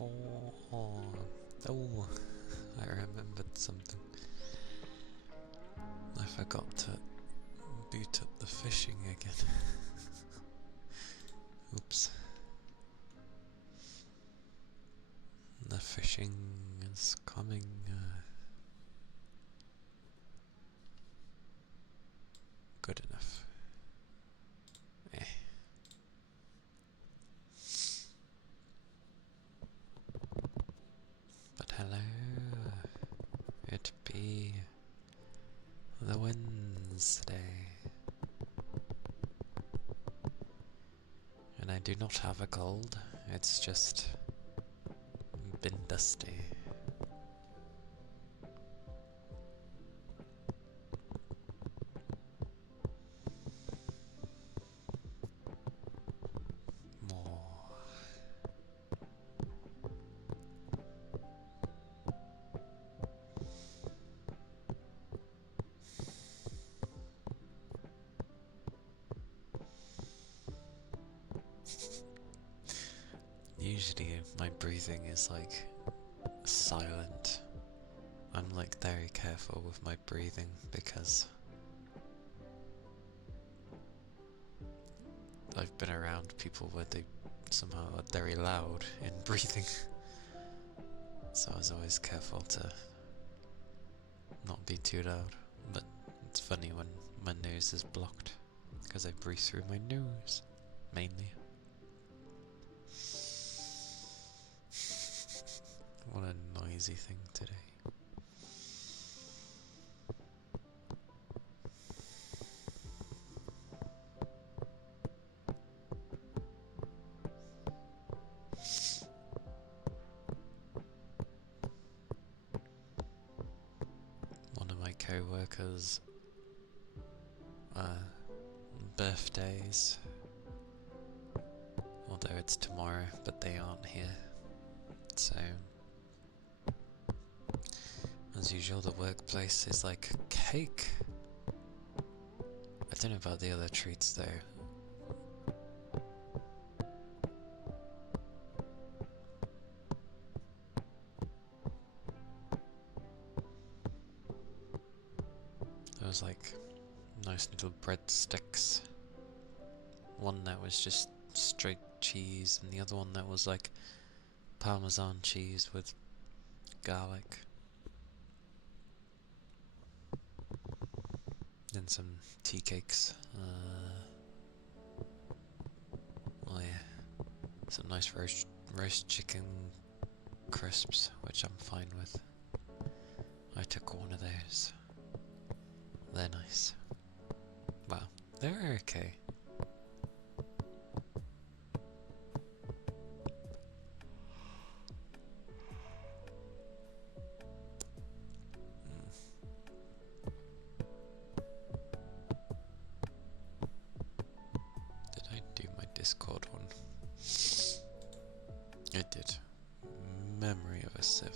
Oh, I remembered something. I forgot to boot up the fishing again. Oops. The fishing is coming. Good enough. But hello, it be the Wednesday, and I do not have a cold, it's just been dusty. Usually my breathing is like silent. I'm like very careful with my breathing because I've been around people where they somehow are very loud in breathing. So I was always careful to not be too loud. But it's funny when my nose is blocked because I breathe through my nose mainly. What a noisy thing today. One of my co-workers' birthdays, although it's tomorrow, but they aren't here, so as usual the workplace is like cake. I don't know about the other treats though. There was like nice little breadsticks. One that was just straight cheese, and the other one that was like Parmesan cheese with garlic. Then some tea cakes. Oh yeah, some nice roast chicken crisps, which I'm fine with. I took one of those. They're nice. Well, they're okay. Did I do my Discord one? I did. Memory of a sieve.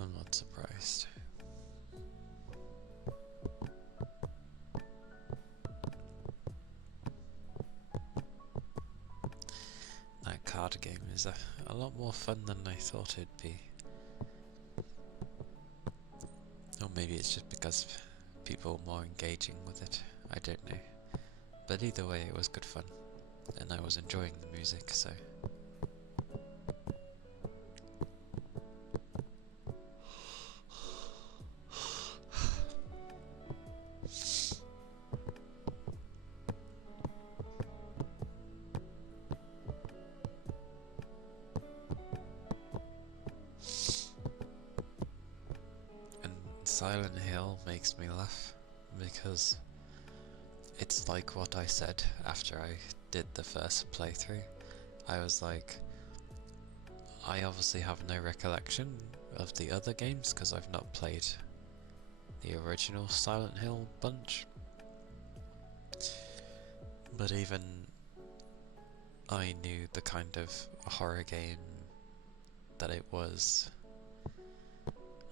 I'm not surprised. That card game is a lot more fun than I thought it'd be. Or maybe it's just because people are more engaging with it. I don't know. But either way, it was good fun. And I was enjoying the music, so... Silent Hill makes me laugh because it's like what I said after I did the first playthrough. I was like, I obviously have no recollection of the other games because I've not played the original Silent Hill bunch, but even I knew the kind of horror game that it was.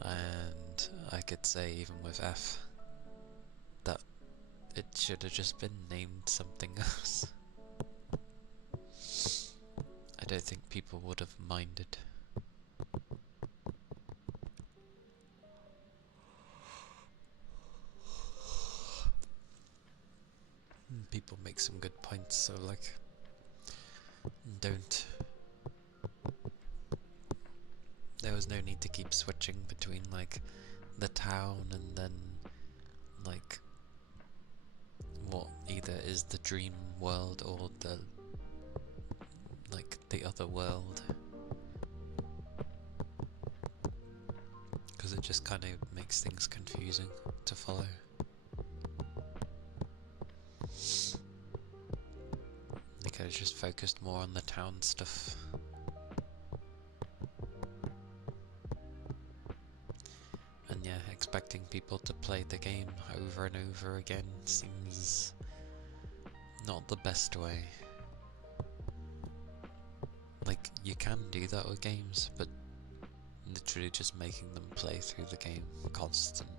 And I could say, even with F, that it should have just been named something else. I don't think people would have minded. People make some good points, so like, don't. There was no need to keep switching between like the town and then like what either is the dream world or the like the other world, because it just kind of makes things confusing to follow. They could have just focused more on the town stuff. And yeah, expecting people to play the game over and over again seems not the best way. Like, you can do that with games, but literally just making them play through the game constant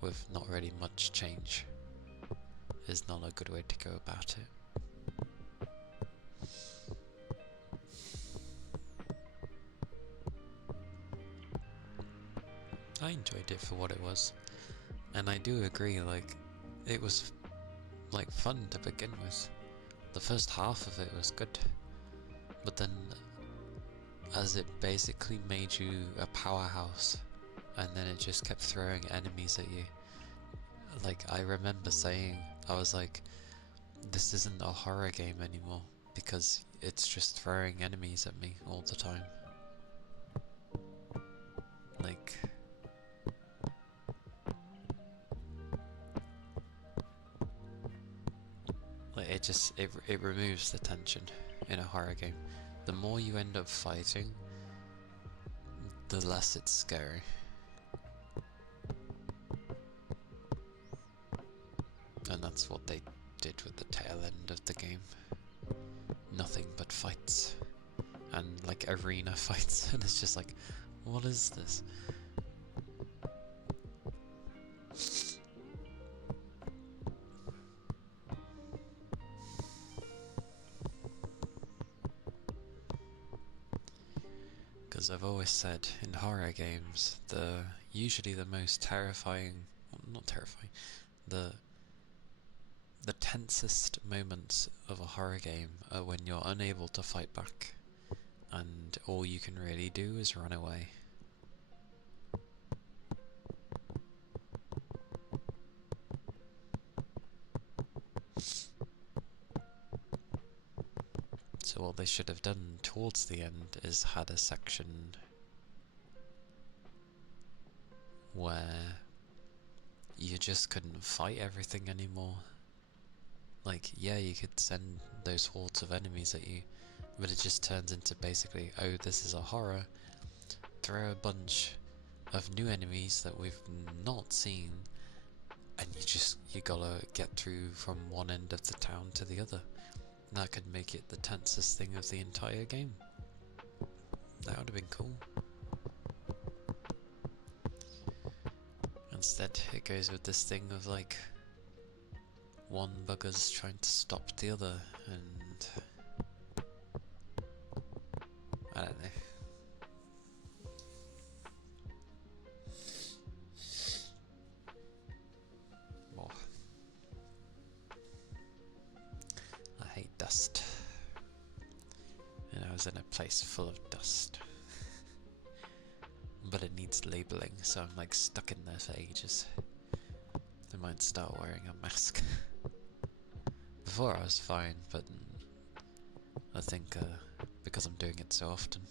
with not really much change is not a good way to go about it. I enjoyed it for what it was, and I do agree, like, it was like fun to begin with. The first half of it was good, but then as it basically made you a powerhouse, and then it just kept throwing enemies at you. Like, I remember saying, I was like, this isn't a horror game anymore, because it's just throwing enemies at me all the time. Like, it removes the tension in a horror game. The more you end up fighting, the less it's scary. And that's what they did with the tail end of the game. Nothing but fights. And like arena fights, and it's just like, what is this? Because I've always said in horror games, usually the most terrifying, well, not terrifying, the tensest moments of a horror game are when you're unable to fight back, and all you can really do is run away. So what they should have done towards the end is had a section where you just couldn't fight everything anymore. Like, yeah, you could send those hordes of enemies at you, but it just turns into basically, oh, this is a horror, throw a bunch of new enemies that we've not seen, and you gotta get through from one end of the town to the other. That could make it the tensest thing of the entire game. That would have been cool. Instead, it goes with this thing of like, one bugger's trying to stop the other, and I don't know. Oh. I hate dust. And I was in a place full of dust. But it needs labeling, so I'm like stuck in there for ages. I might start wearing a mask. Before I was fine, but I think because I'm doing it so often.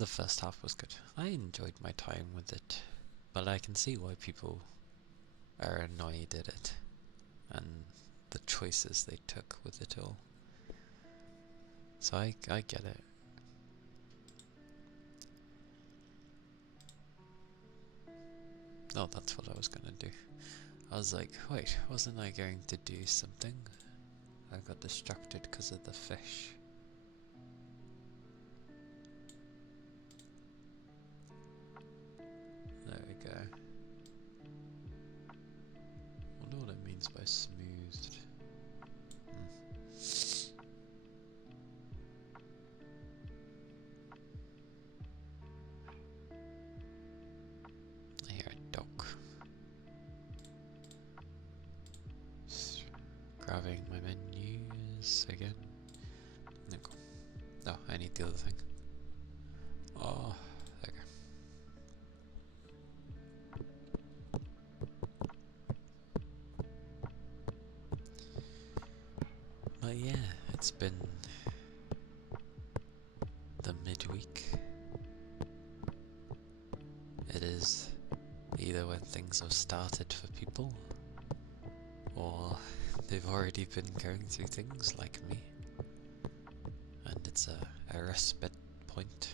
The first half was good. I enjoyed my time with it, but I can see why people are annoyed at it and the choices they took with it all. So I get it. Oh, that's what I was gonna do. I was like, wait, wasn't I going to do something? I got distracted because of the fish. There we go. I wonder what it means by smoothed. I hear a dog. Just grabbing my menus again. No, cool. Oh, I need the other thing. Oh, there we go. But yeah, it's been the midweek. It is either when things have started for people, or they've already been going through things like me, and it's a respite point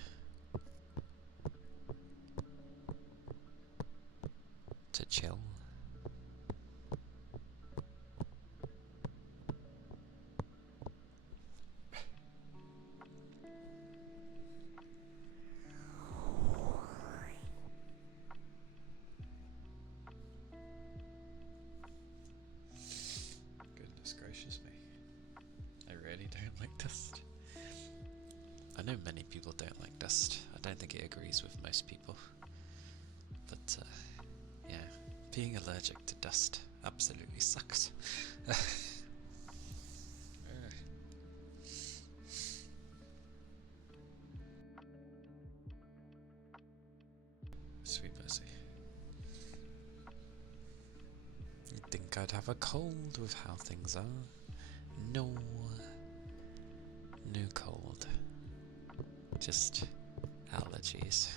to chill. Goodness gracious me. I really don't like dust. I know many people don't like dust. I don't think it agrees with most people. But yeah, being allergic to dust absolutely sucks. Sweet mercy. You'd think I'd have a cold with how things are. No. No cold. Just allergies.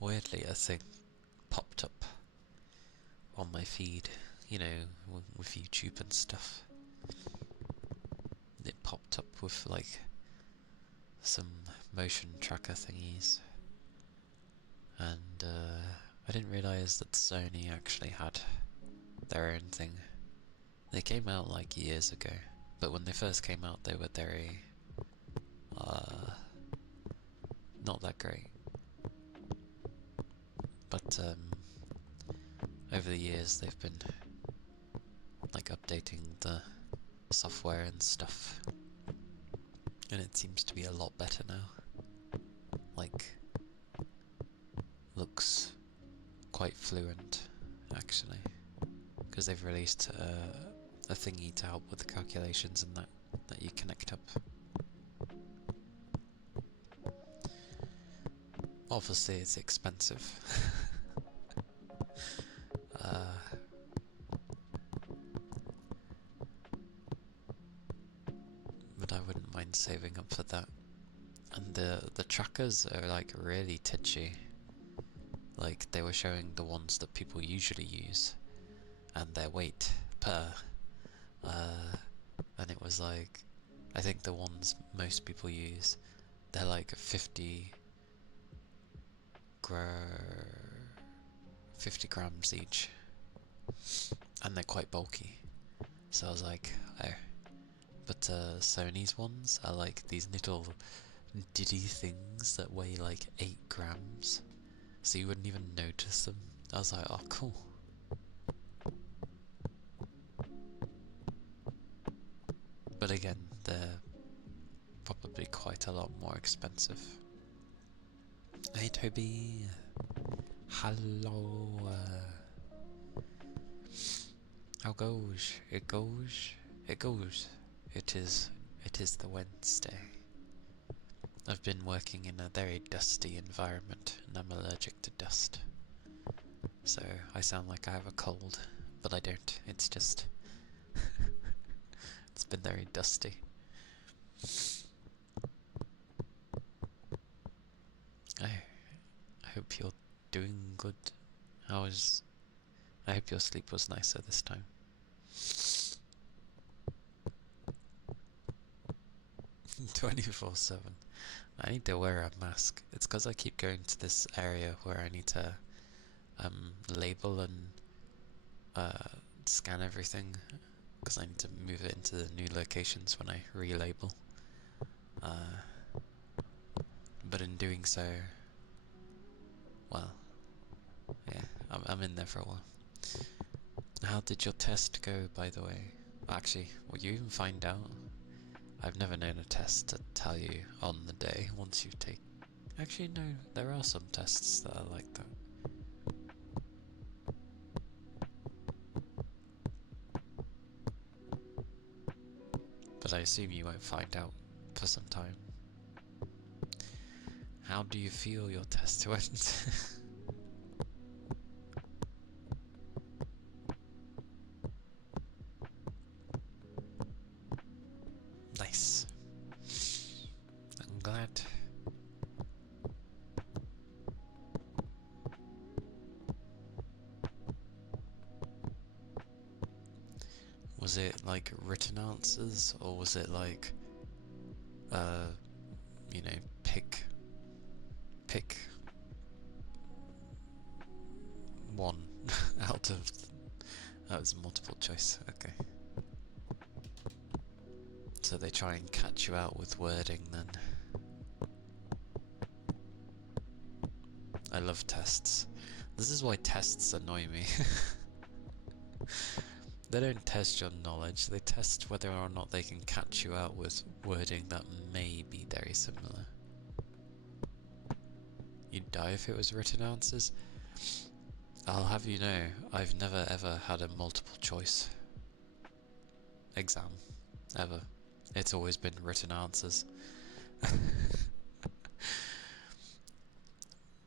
Weirdly, a thing popped up on my feed, you know, with YouTube and stuff. It popped up with like some motion tracker thingies, and I didn't realise that Sony actually had their own thing. They came out like years ago, but when they first came out they were very not that great. But over the years they've been like updating the software and stuff, and it seems to be a lot better now. Like, looks quite fluent actually, because they've released a thingy to help with the calculations and that you connect up. Obviously it's expensive. But I wouldn't mind saving up for that. And the trackers are like really titchy. Like, they were showing the ones that people usually use and their weight per, and it was like, I think the ones most people use, they're like 50 grams each, and they're quite bulky. So I was like, oh. But Sony's ones are like these little diddy things that weigh like 8 grams, so you wouldn't even notice them. I was like, oh cool. But again, they're probably quite a lot more expensive. Hey Toby, hello. How goes? It goes. It goes. It is. It is the Wednesday. I've been working in a very dusty environment, and I'm allergic to dust. So I sound like I have a cold, but I don't. It's just it's been very dusty. I hope you're doing good. I hope your sleep was nicer this time. 24/7. I need to wear a mask. It's because I keep going to this area where I need to label and scan everything, because I need to move it into the new locations when I relabel. But in doing so, well, yeah, I'm in there for a while. How did your test go, by the way? Actually, will you even find out? I've never known a test to tell you on the day once you take. Actually, no, there are some tests that are like that. But I assume you won't find out for some time. How do you feel your test went? Nice. I'm glad. Was it like written answers, or was it like, you know, pick one out of. That was multiple choice. Okay. So they try and catch you out with wording then. I love tests. This is why tests annoy me. They don't test your knowledge, they test whether or not they can catch you out with wording that may be very similar. You'd die if it was written answers. I'll have you know, I've never ever had a multiple choice exam, ever. It's always been written answers.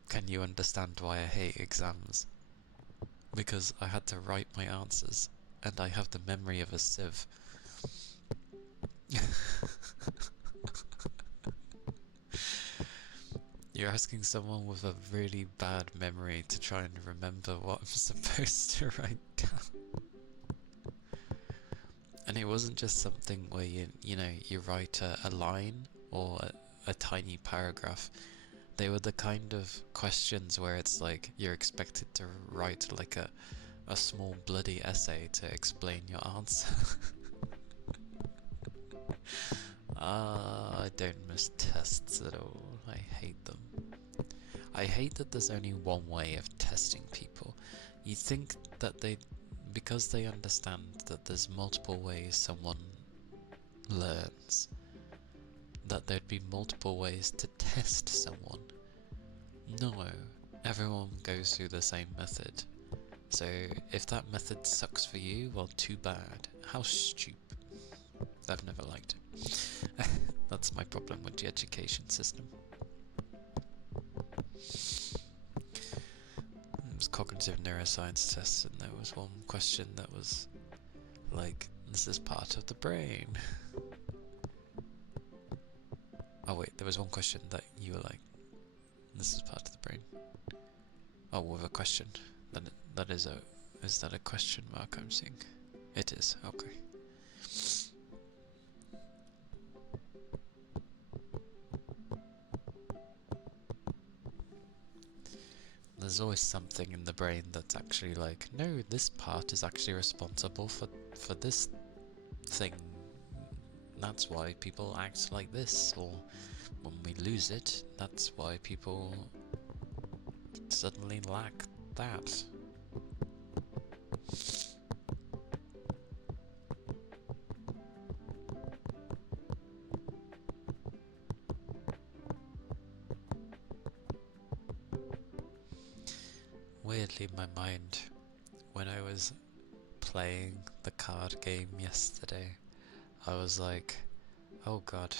Can you understand why I hate exams? Because I had to write my answers, and I have the memory of a sieve. You're asking someone with a really bad memory to try and remember what I'm supposed to write down. And it wasn't just something where you write a line or a tiny paragraph. They were the kind of questions where it's like you're expected to write like a small bloody essay to explain your answer. I don't miss tests at all. I hate them. I hate that there's only one way of testing people. You think that because they understand that there's multiple ways someone learns, that there'd be multiple ways to test someone. No, everyone goes through the same method. So if that method sucks for you, well, too bad. How stupid. I've never liked it. That's my problem with the education system. It was cognitive neuroscience tests, and there was one question that was like, this is part of the brain. Oh wait, there was one question that you were like, this is part of the brain. Oh, with a question. Is that a question mark I'm seeing? It is, okay. There's always something in the brain that's actually like, no, this part is actually responsible for this thing. That's why people act like this, or when we lose it, that's why people suddenly lack that. Weirdly, my mind, when I was playing the card game yesterday, I was like, oh god,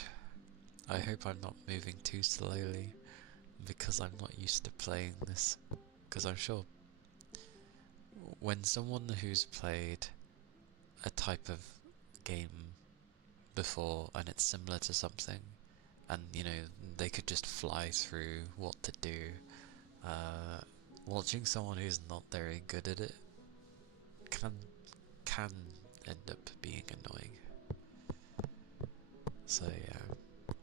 I hope I'm not moving too slowly, because I'm not used to playing this. Because I'm sure when someone who's played a type of game before and it's similar to something, and you know, they could just fly through what to do, watching someone who's not very good at it can end up being annoying. So yeah,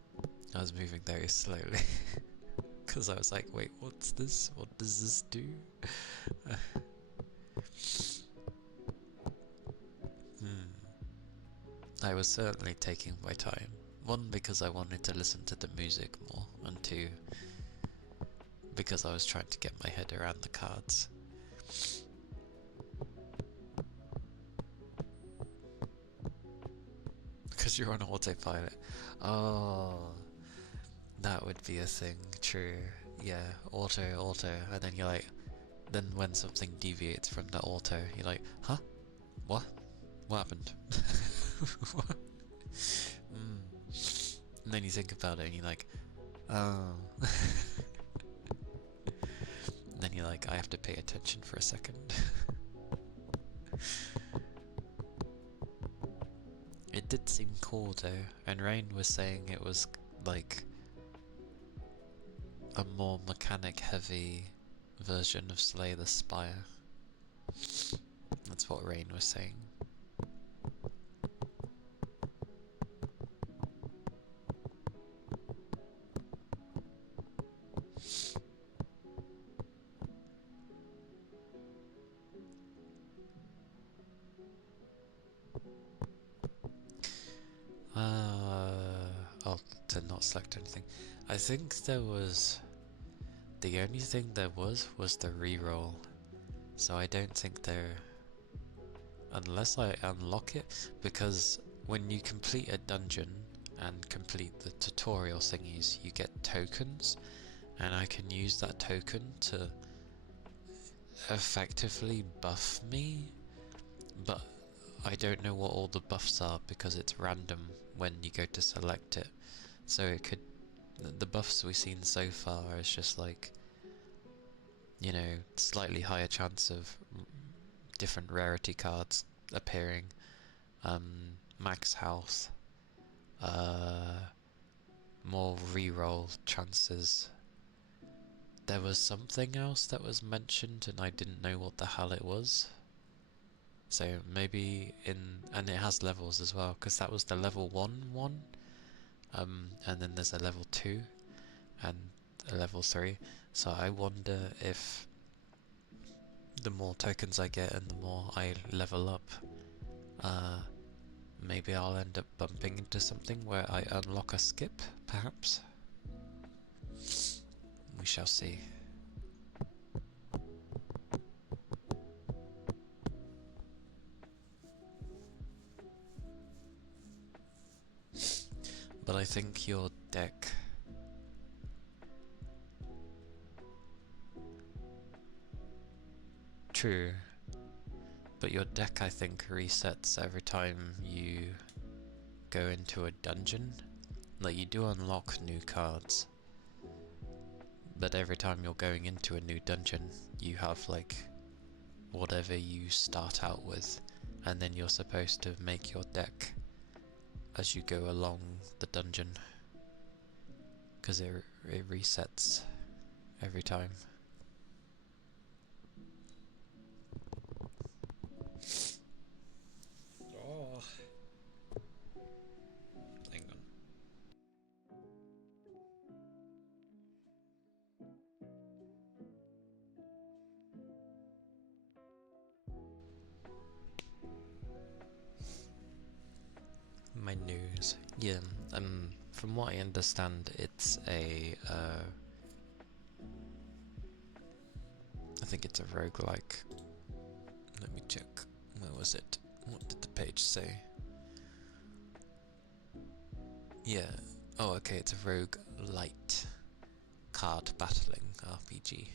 I was moving very slowly because I was like, wait, what's this? What does this do? I was certainly taking my time. One, because I wanted to listen to the music more, and two, because I was trying to get my head around the cards. Because you're on autopilot. Oh, that would be a thing, true. Yeah, auto, and then you're like, then when something deviates from the auto, you're like, huh? What? What happened? What? And then you think about it and you're like, oh. And then you're like, I have to pay attention for a second. It did seem cool though, and Rain was saying it was like a more mechanic heavy version of Slay the Spire. That's what Rain was saying. Oh, to not select anything. I think there was... The only thing there was the reroll. So I don't think there... Unless I unlock it, because when you complete a dungeon and complete the tutorial thingies, you get tokens, and I can use that token to effectively buff me, but I don't know what all the buffs are because it's random when you go to select it. So it could... The buffs we've seen so far is just like, you know, slightly higher chance of different rarity cards appearing, max health, more reroll chances. There was something else that was mentioned and I didn't know what the hell it was. So maybe and it has levels as well, because that was the level 1, and then there's a level 2 and a level 3. So I wonder if the more tokens I get and the more I level up, maybe I'll end up bumping into something where I unlock a skip, perhaps? We shall see. But I think your deck... True. But your deck, I think, resets every time you go into a dungeon. Like, you do unlock new cards, but every time you're going into a new dungeon, you have, like, whatever you start out with, and then you're supposed to make your deck as you go along the dungeon, because it resets every time. Oh. Hang on. My news. Yeah, from what I understand, it's a, I think it's a roguelike. Let me check. Where was it? What did the page say? Yeah. Oh, okay, it's a roguelite card battling RPG.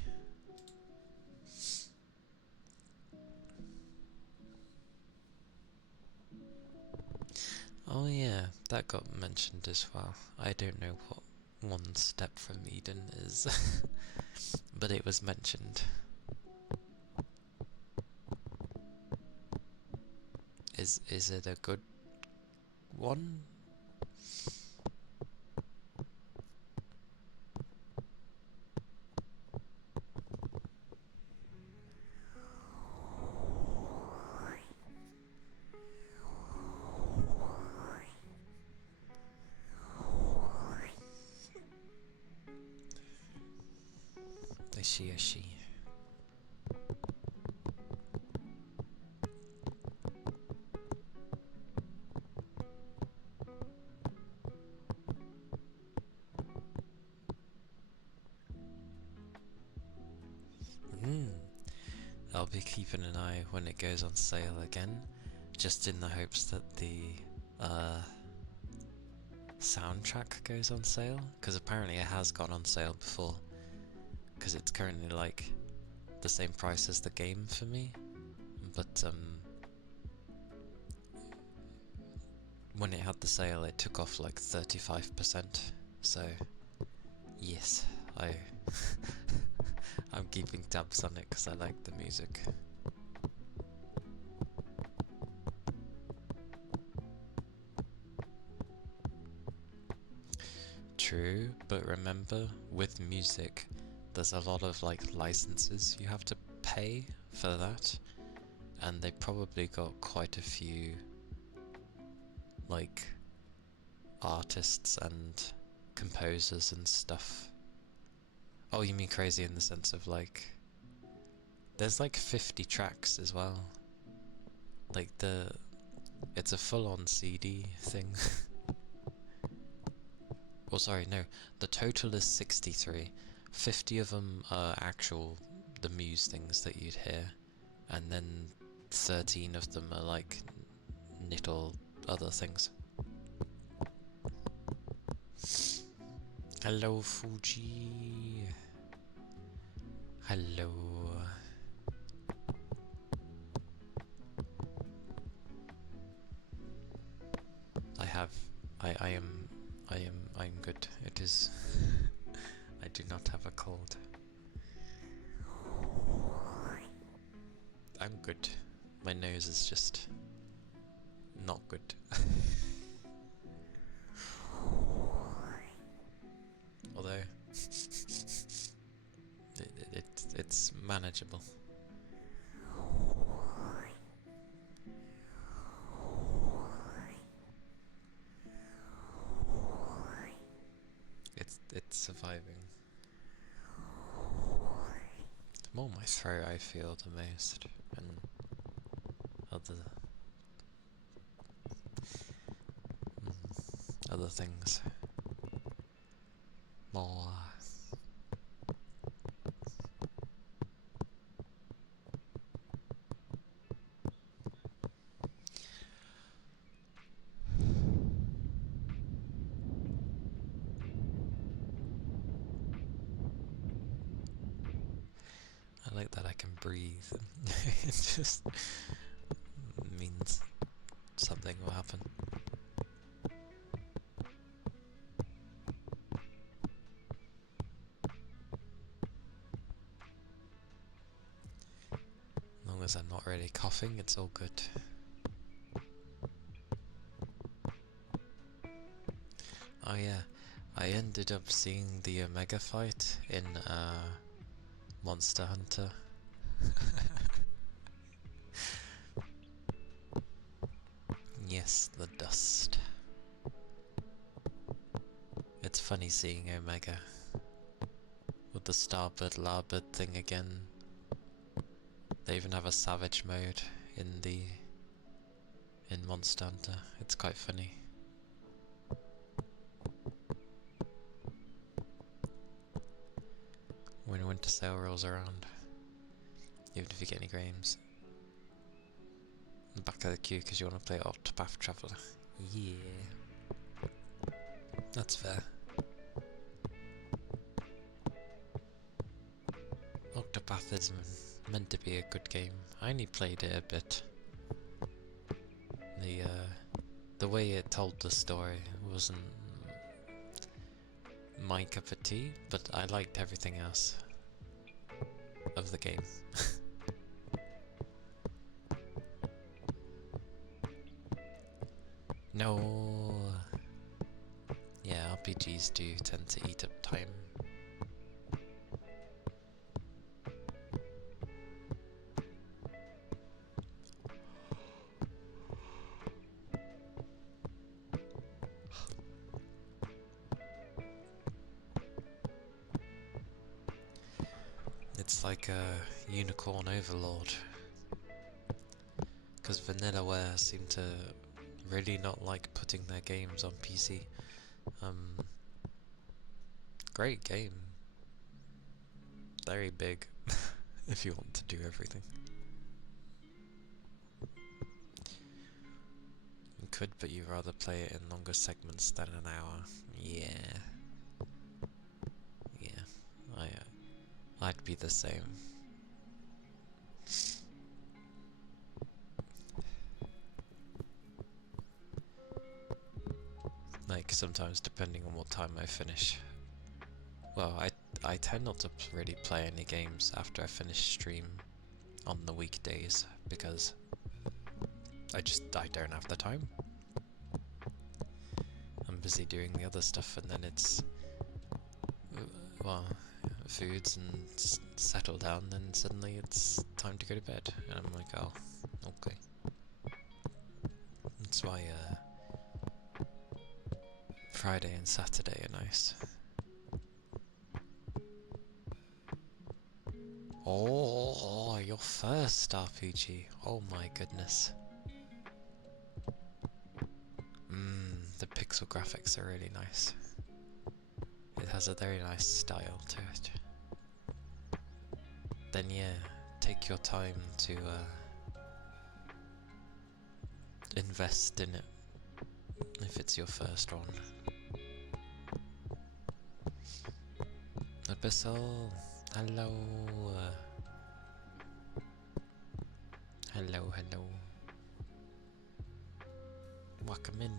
Oh yeah, that got mentioned as well. I don't know what One Step from Eden is, but it was mentioned. Is it a good one? Is she a she? I'll be keeping an eye when it goes on sale again, just in the hopes that the soundtrack goes on sale, because apparently it has gone on sale before, because it's currently like the same price as the game for me, but when it had the sale it took off like 35%, so yes, I'm keeping tabs on it because I like the music. True, but remember, with music, there's a lot of like licenses you have to pay for that, and they probably got quite a few like artists and composers and stuff. Oh, you mean crazy in the sense of like, there's like 50 tracks as well. Like it's a full-on CD thing. Oh, sorry, no. The total is 63. 50 of them are the Muse things that you'd hear, and then 13 of them are like little other things. Hello, Fuji. Hello. I'm good. It is. I do not have a cold. I'm good. My nose is just not good. Although it's manageable. It's surviving. More my throat I feel the most, and other things. More. I like that I can breathe. It just means something will happen. As long as I'm not really coughing, it's all good. Oh yeah, I ended up seeing the Omega fight in Monster Hunter. Yes, the dust. It's funny seeing Omega with the starboard larboard thing again. They even have a savage mode in Monster Hunter. It's quite funny. When winter sale rolls around, even if you get any games, in the back of the queue because you want to play Octopath Traveler. Yeah, that's fair. Octopath is meant to be a good game. I only played it a bit. The way it told the story wasn't my cup of tea, but I liked everything else of the game. No. Yeah, RPGs do tend to eat up time. It's like a unicorn overlord. Because Vanillaware seem to really not like putting their games on PC. Great game. Very big, if you want to do everything. You could, but you'd rather play it in longer segments than an hour. Yeah. Yeah. I'd be the same. Like, sometimes depending on what time I finish. Well, I tend not to really play any games after I finish stream on the weekdays, because I don't have the time. I'm busy doing the other stuff, and then it's, well, foods and settle down, then suddenly it's time to go to bed, and I'm like, oh, okay. That's why Friday and Saturday are nice. Oh, your first RPG. Oh my goodness. The pixel graphics are really nice. It has a very nice style to it. Then yeah, take your time to invest in it, if it's your first one. Abyssal, hello. Hello. Welcome in.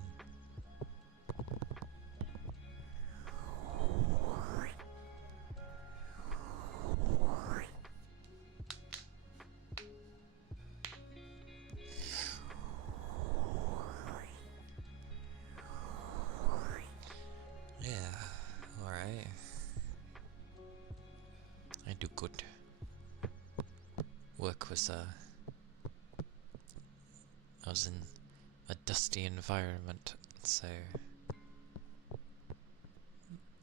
Yeah, alright. I do good. Work was I was in a dusty environment, so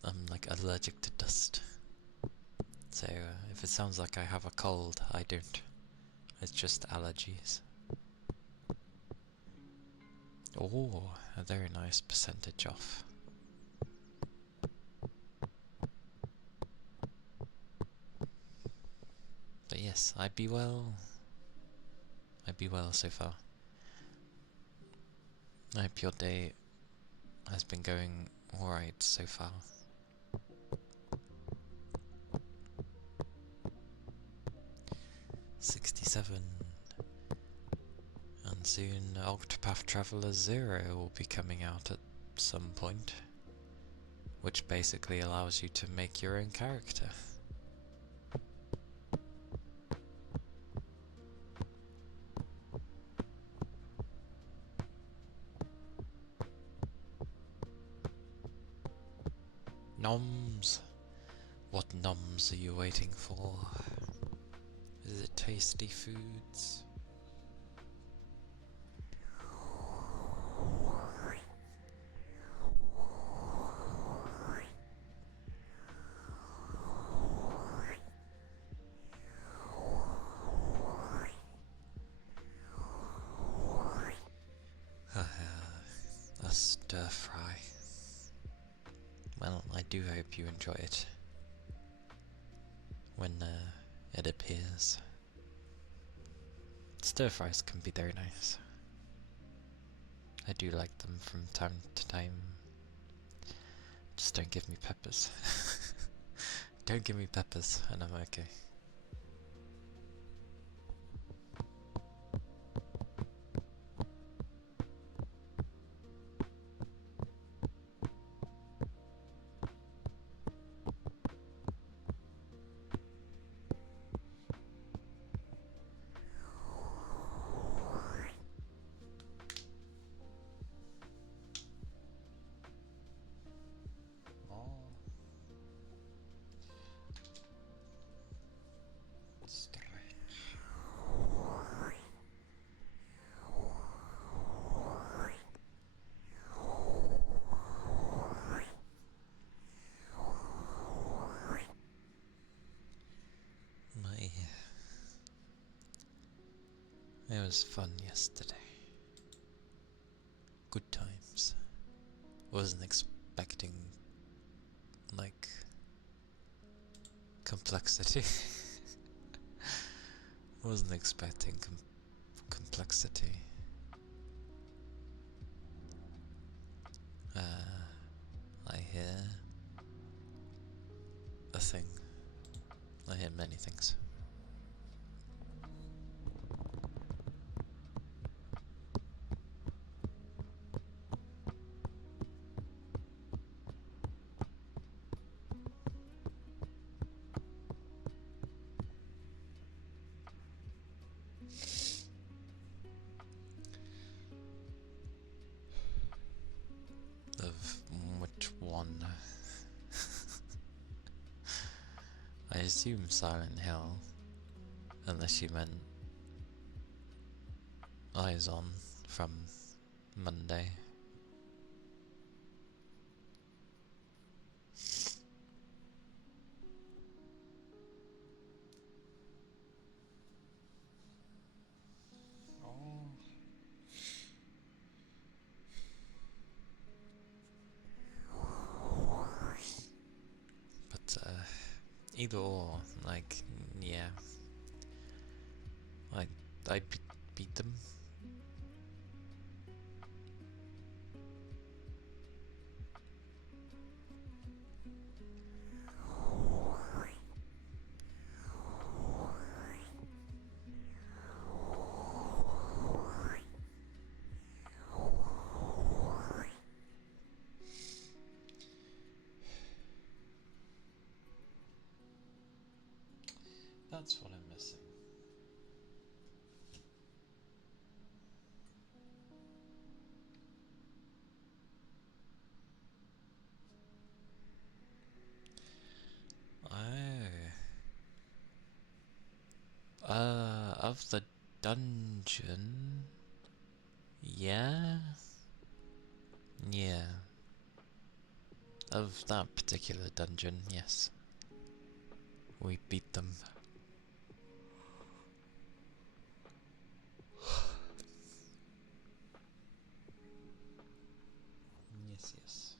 I'm like allergic to dust. So if it sounds like I have a cold, I don't. It's just allergies. Oh, a very nice percentage off. But yes, I'd be well. I'd be well so far. I hope your day has been going alright so far. '67. And soon Octopath Traveler 0 will be coming out at some point, which basically allows you to make your own character. Noms! What noms are you waiting for? Is it tasty foods? A stir fry. Well, I do hope you enjoy it when it appears. Stir fries can be very nice. I do like them from time to time. Just don't give me peppers. Don't give me peppers and I'm okay. Stretch. It was fun yesterday. Good times. Wasn't expecting, like, complexity. Wasn't expecting complexity. I hear a thing. I hear many things. Of which one? I assume Silent Hill, unless you meant Eyes On from Monday. But either or, like, yeah, I beat them. That's what I'm missing. Of the dungeon, yeah, yeah. Of that particular dungeon, yes. We beat them. Yes, yes.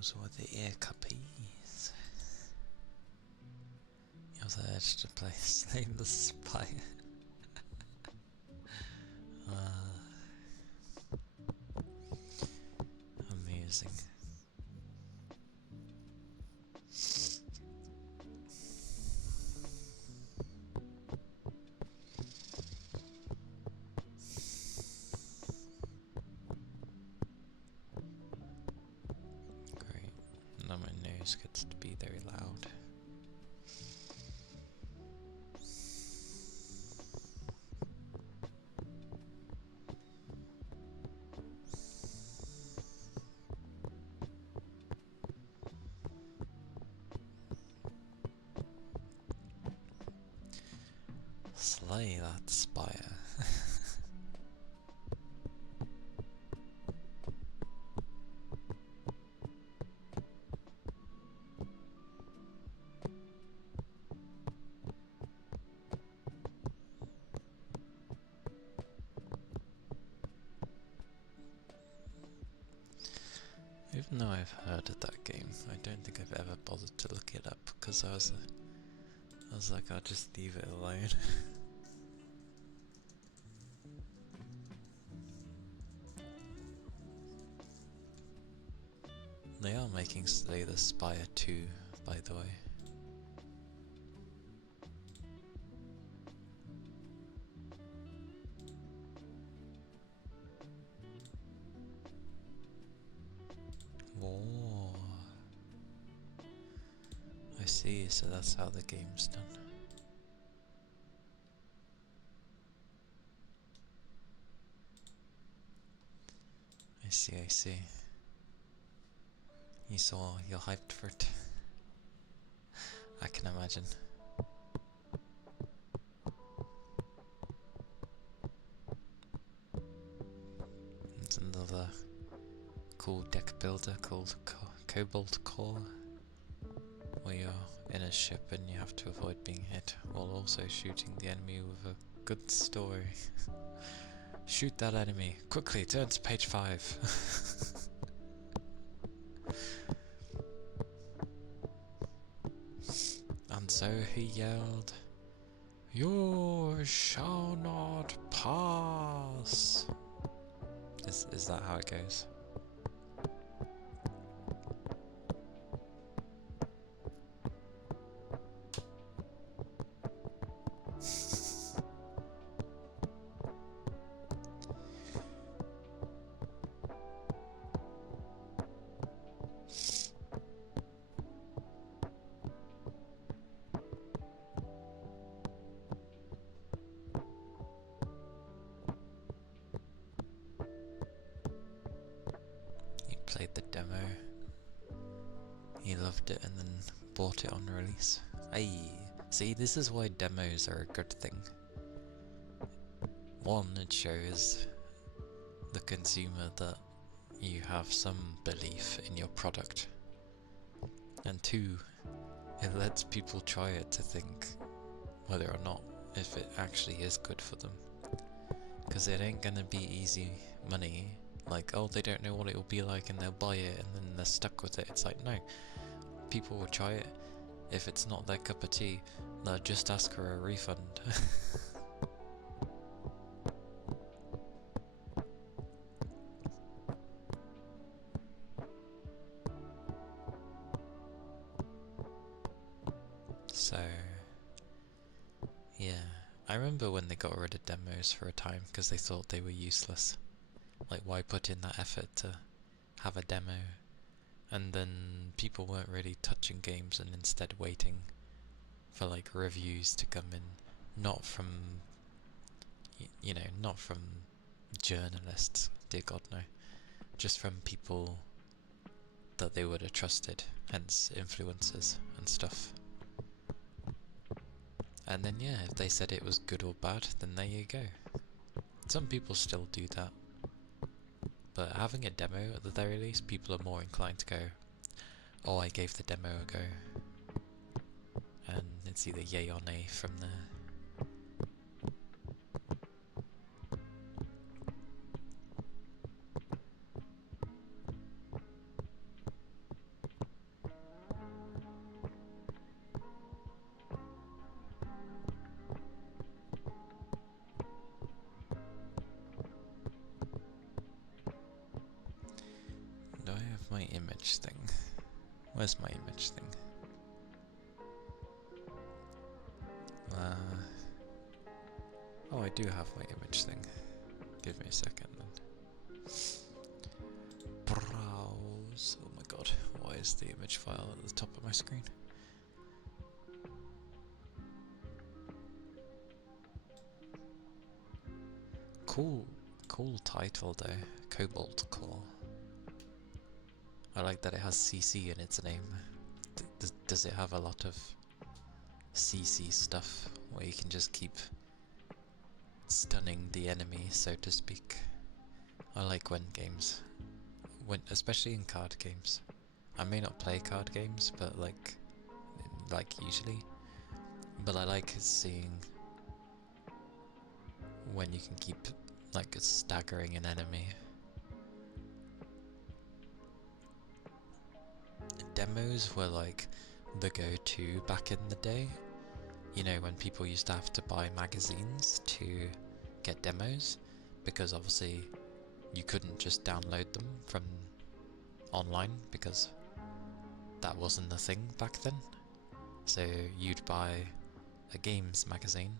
Those were the ear cuppies. You have the urge to play Slay the Spire. Amusing. Great. Now my nose gets to be very loud. Slay that spire. Even though I've heard of that game, I don't think I've ever bothered to look it up because I was like, I'll just leave it alone. They are making Slay the Spire 2, by the way. Oh, I see, so that's how the game's done. I see. You're hyped for it. I can imagine. It's another cool deck builder called Cobalt Core, where you're in a ship and you have to avoid being hit while also shooting the enemy with a good story. Shoot that enemy! Quickly, turn to page 5. And so he yelled, "You shall not pass!" Is that how it goes? Played the demo, he loved it and then bought it on release. Aye, see, this is why demos are a good thing. One, it shows the consumer that you have some belief in your product, and two, it lets people try it to think whether or not if it actually is good for them, because it ain't gonna be easy money. Like, oh, they don't know what it will be like and they'll buy it and then they're stuck with it. It's like, no, people will try it. If it's not their cup of tea, they'll just ask for a refund. So, yeah, I remember when they got rid of demos for a time because they thought they were useless. Like, why put in that effort to have a demo? And then people weren't really touching games and instead waiting for like reviews to come in, not from, not from journalists, dear God no, just from people that they would have trusted, hence influencers and stuff. And then yeah, if they said it was good or bad, then there you go. Some people still do that. But having a demo at the very least, people are more inclined to go, oh, I gave the demo a go. And it's either yay or nay from there. my image thing? Where's my image thing? Oh, I do have my image thing. Give me a second then. Browse. Oh my god, why is the image file at the top of my screen? Cool title though. Cobalt Core. I like that it has CC in its name. Does it have a lot of CC stuff where you can just keep stunning the enemy, so to speak? I like especially in card games. I may not play card games, but like usually. But I like seeing when you can keep like staggering an enemy. Demos were like the go-to back in the day. You know, when people used to have to buy magazines to get demos, because obviously you couldn't just download them from online because that wasn't the thing back then. So you'd buy a games magazine,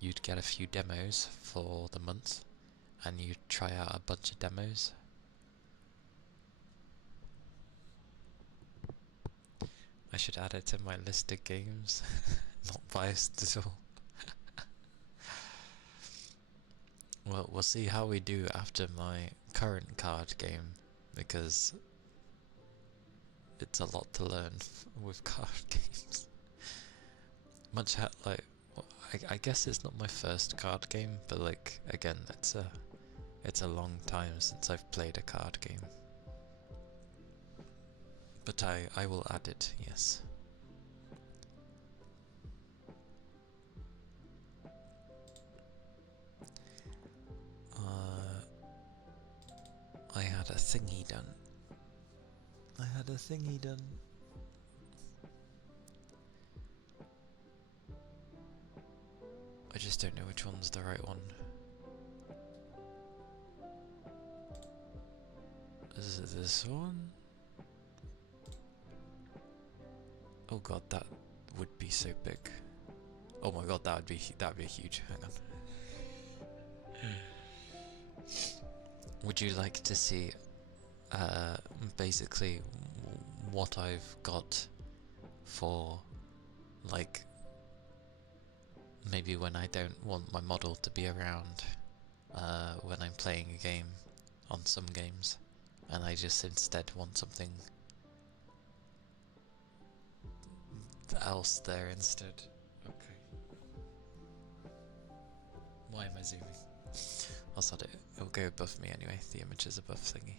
you'd get a few demos for the month, and you'd try out a bunch of demos. I should add it to my list of games. Not biased at all. Well, we'll see how we do after my current card game, because it's a lot to learn with card games. I guess it's not my first card game, but like again, it's a long time since I've played a card game. But I will add it, yes. I had a thingy done. I just don't know which one's the right one. Is it this one? Oh god, that would be so big. Oh my god, that'd be huge. Hang on. Would you like to see basically what I've got for, like, maybe when I don't want my model to be around when I'm playing a game on some games, and I just instead want something else there instead? Okay. Why am I zooming? I'll set it. It'll go above me anyway. The image is above thingy.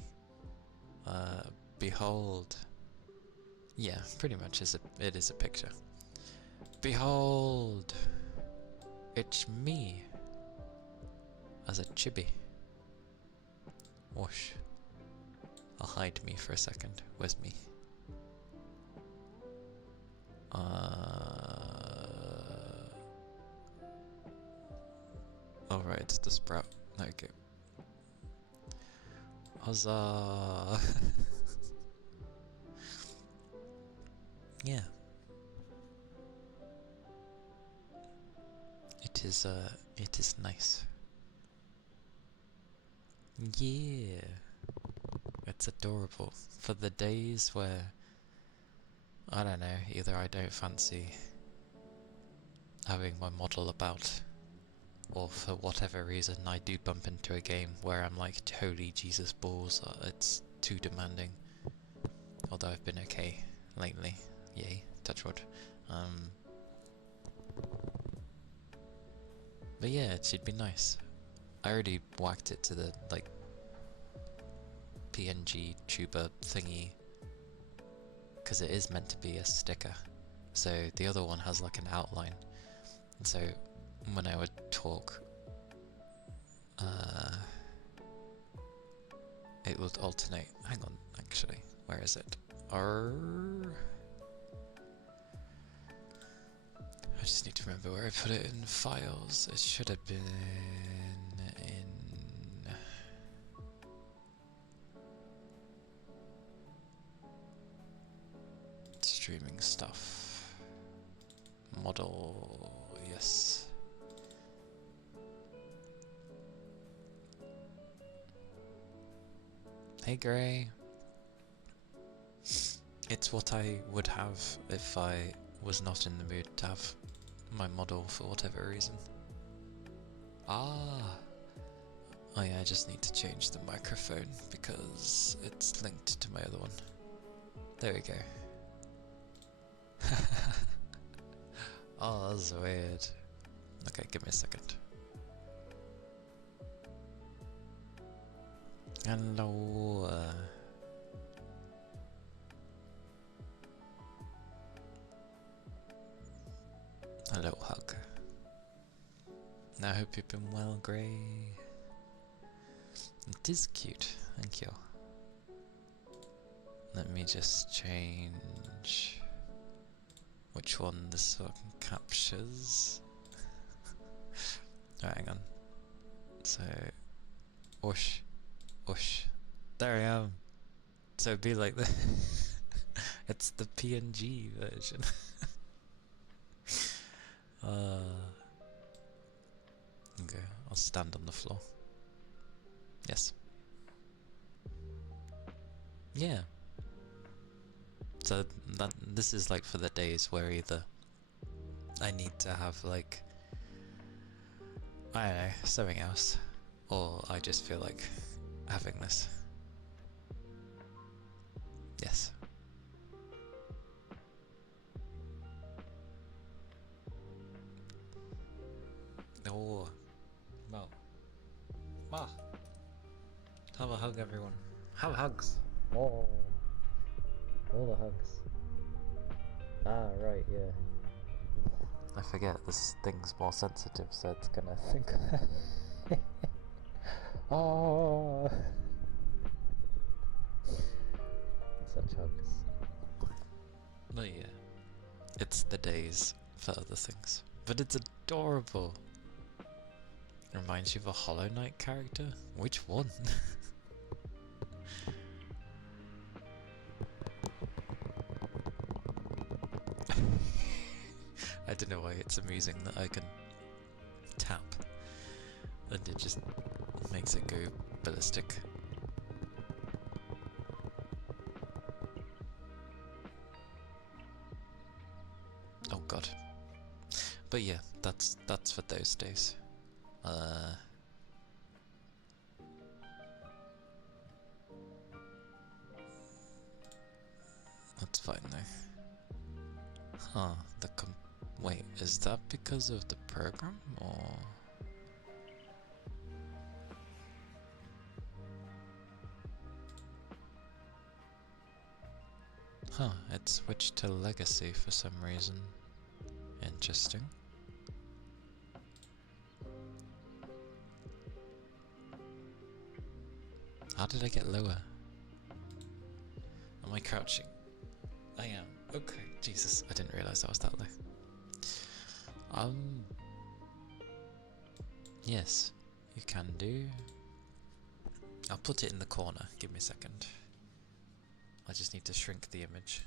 Behold. Yeah, pretty much it is a picture. Behold! It's me! As a chibi. Whoosh. I'll hide me for a second. Where's me? Alright, it's the sprout. Okay. Huzzah! Yeah. It is nice. Yeah. It's adorable. For the days where, I don't know, either I don't fancy having my model about, or for whatever reason I do bump into a game where I'm like, holy Jesus balls, it's too demanding. Although I've been okay lately. Yay, touch wood. But yeah, it should be nice. I already whacked it to the, like, PNG tuber thingy, because it is meant to be a sticker. So the other one has like an outline. And so when I would talk, it would alternate. Hang on, actually, where is it? I just need to remember where I put it in files. It should have been in... streaming stuff. Model, yes. Hey Gray. It's what I would have if I was not in the mood to have my model for whatever reason. Ah! Oh yeah, I just need to change the microphone because it's linked to my other one. There we go. Oh, that's weird. Okay, give me a second. Hello. A little hug. I hope you've been well, Gray. It is cute, thank you. Let me just change which one this one captures. Oh, hang on. So, whoosh, whoosh. There I am. So it'd be like the it's the PNG version. Okay, I'll stand on the floor. Yes. Yeah. So this is like for the days where either I need to have like, I don't know, something else, or I just feel like having this. Yes. Oh. Well. Ma. Have a hug, everyone. Have hugs. Oh. All the hugs. Ah, right, yeah. I forget this thing's more sensitive, so it's gonna think. Oh. Such hugs. But yeah, it's the days for other things. But it's adorable. Reminds you of a Hollow Knight character? Which one? I don't know why it's amusing that I can tap and it just makes it go ballistic. Oh god. But yeah, that's for those days. That's fine though. Huh, wait, is that because of the program, or? Huh, it switched to Legacy for some reason. Interesting. How did I get lower? Am I crouching? I am. Okay, Jesus, I didn't realise I was that low. Yes, you can do. I'll put it in the corner, give me a second. I just need to shrink the image.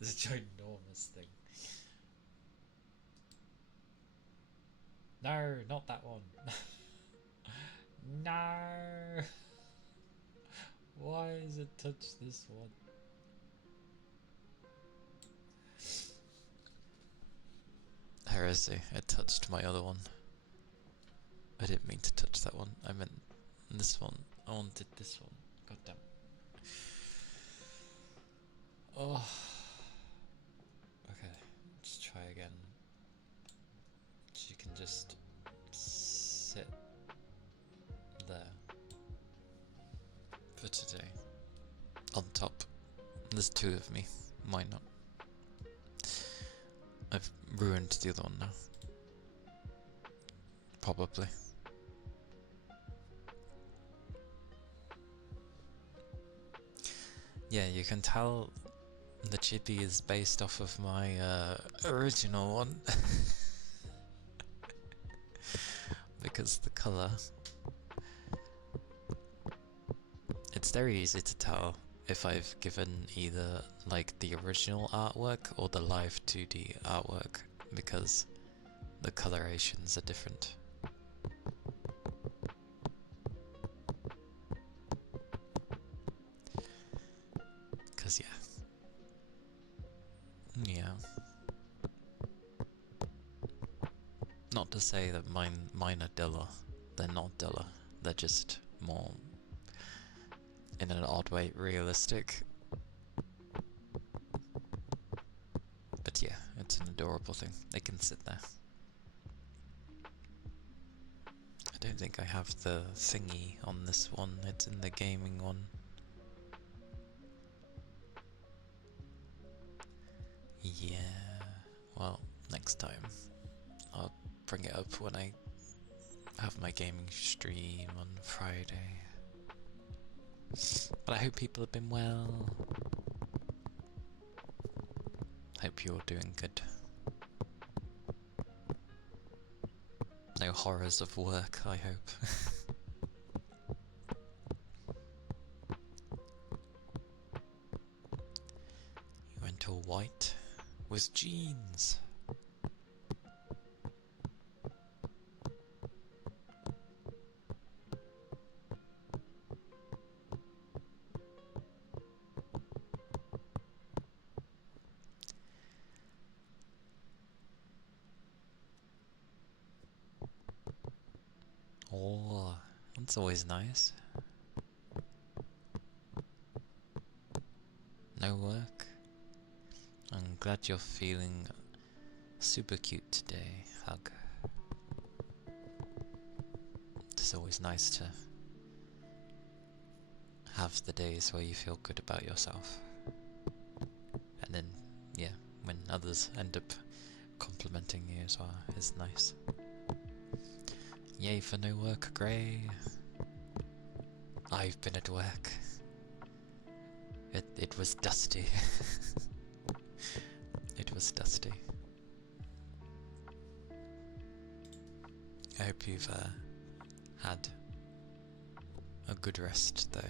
This is a ginormous thing. No, not that one. No! Why has it touched this one? Heresy, it touched my other one. I didn't mean to touch that one, I meant this one. I wanted this one. God damn. Oh. Okay, let's try again. So you can just sit there for today. On top. There's two of me. Why not? I've ruined the other one now. Probably. Yeah, you can tell the chibi is based off of my original one. Because the colour, it's very easy to tell if I've given either like the original artwork or the live 2D artwork, because the colorations are different. Cause yeah. Not to say that mine are duller. They're not duller. They're just more, in an odd way, realistic. But yeah, it's an adorable thing. They can sit there. I don't think I have the thingy on this one. It's in the gaming one. Yeah. Well, next time I'll bring it up when I have my gaming stream on Friday. But I hope people have been well. Hope you're doing good. No horrors of work, I hope. You went all white with jeans. Oh, that's always nice. No work? I'm glad you're feeling super cute today, Hug. It's always nice to have the days where you feel good about yourself. And then, yeah, when others end up complimenting you as well is nice. Yay for no work, Grey. I've been at work. It was dusty. It was dusty. I hope you've had a good rest though.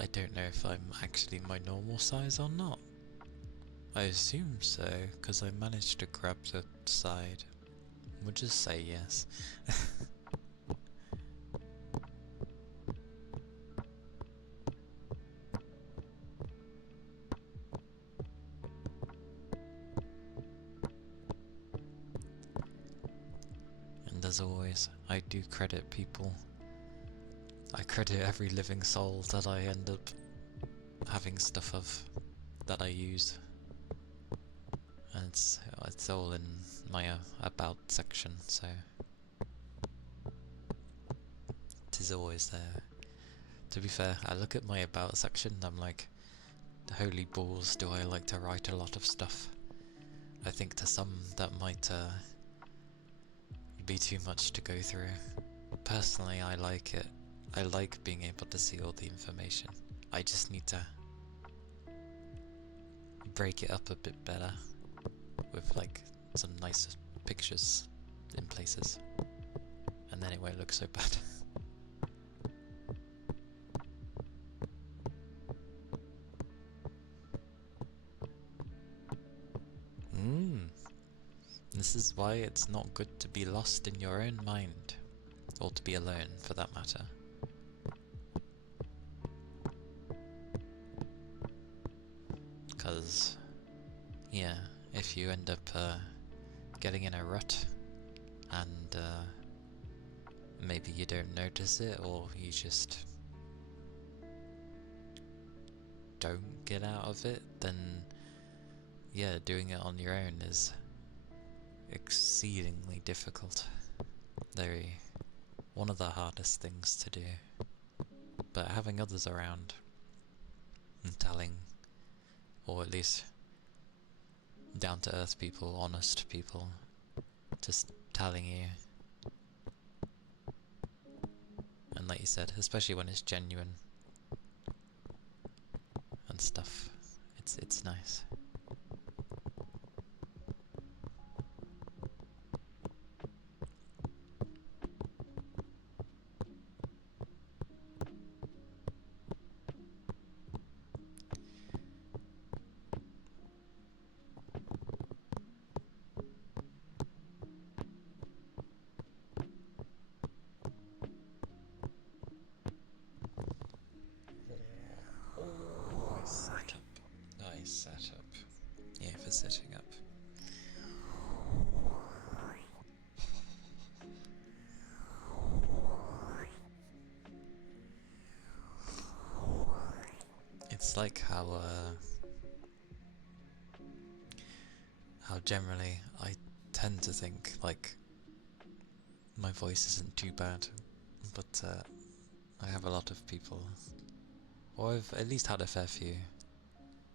I don't know if I'm actually my normal size or not. I assume so, because I managed to grab the side. We'll just say yes. And as always, I do credit people. I credit every living soul that I end up having stuff of, that I use. And it's all in my about section, so it is always there. To be fair, I look at my about section and I'm like, holy balls, do I like to write a lot of stuff. I think to some that might be too much to go through. Personally, I like it. I like being able to see all the information. I just need to break it up a bit better with like some nice pictures in places, and then it won't look so bad. This is why it's not good to be lost in your own mind, or to be alone for that matter. Because, yeah, if you end up getting in a rut, and maybe you don't notice it, or you just don't get out of it, then yeah, doing it on your own is exceedingly difficult. One of the hardest things to do. But having others around and telling, or at least down to earth people, honest people, just telling you, and like you said, especially when it's genuine and stuff, it's nice. sitting up. It's like how generally I tend to think like my voice isn't too bad, but I have a lot of people, or I've at least had a fair few,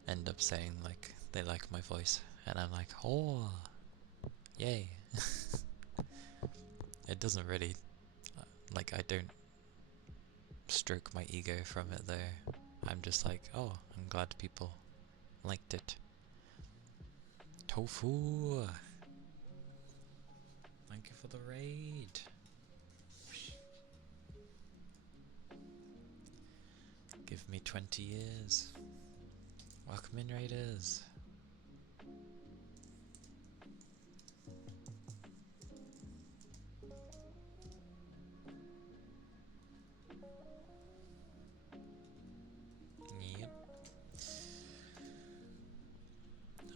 end up saying like they like my voice, and I'm like, oh, yay. It doesn't really, like, I don't stroke my ego from it though. I'm just like, oh, I'm glad people liked it. Tofu! Thank you for the raid. Give me 20 years. Welcome in, raiders. Yep.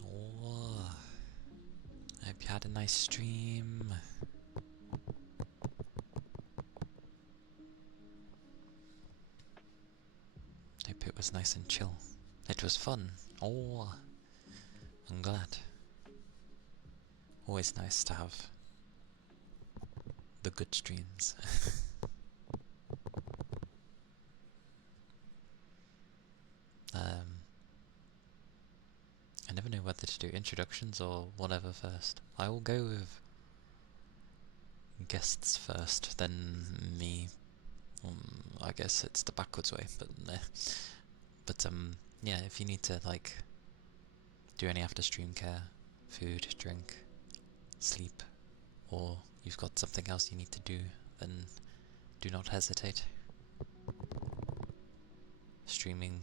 Oh, I hope you had a nice stream. Hope it was nice and chill. It was fun. Oh, I'm glad. Always nice to have the good streams. I never know whether to do introductions or whatever first. I will go with guests first, then me. I guess it's the backwards way, but yeah, if you need to like do any after stream care, food, drink, sleep, or you've got something else you need to do, then do not hesitate. Streaming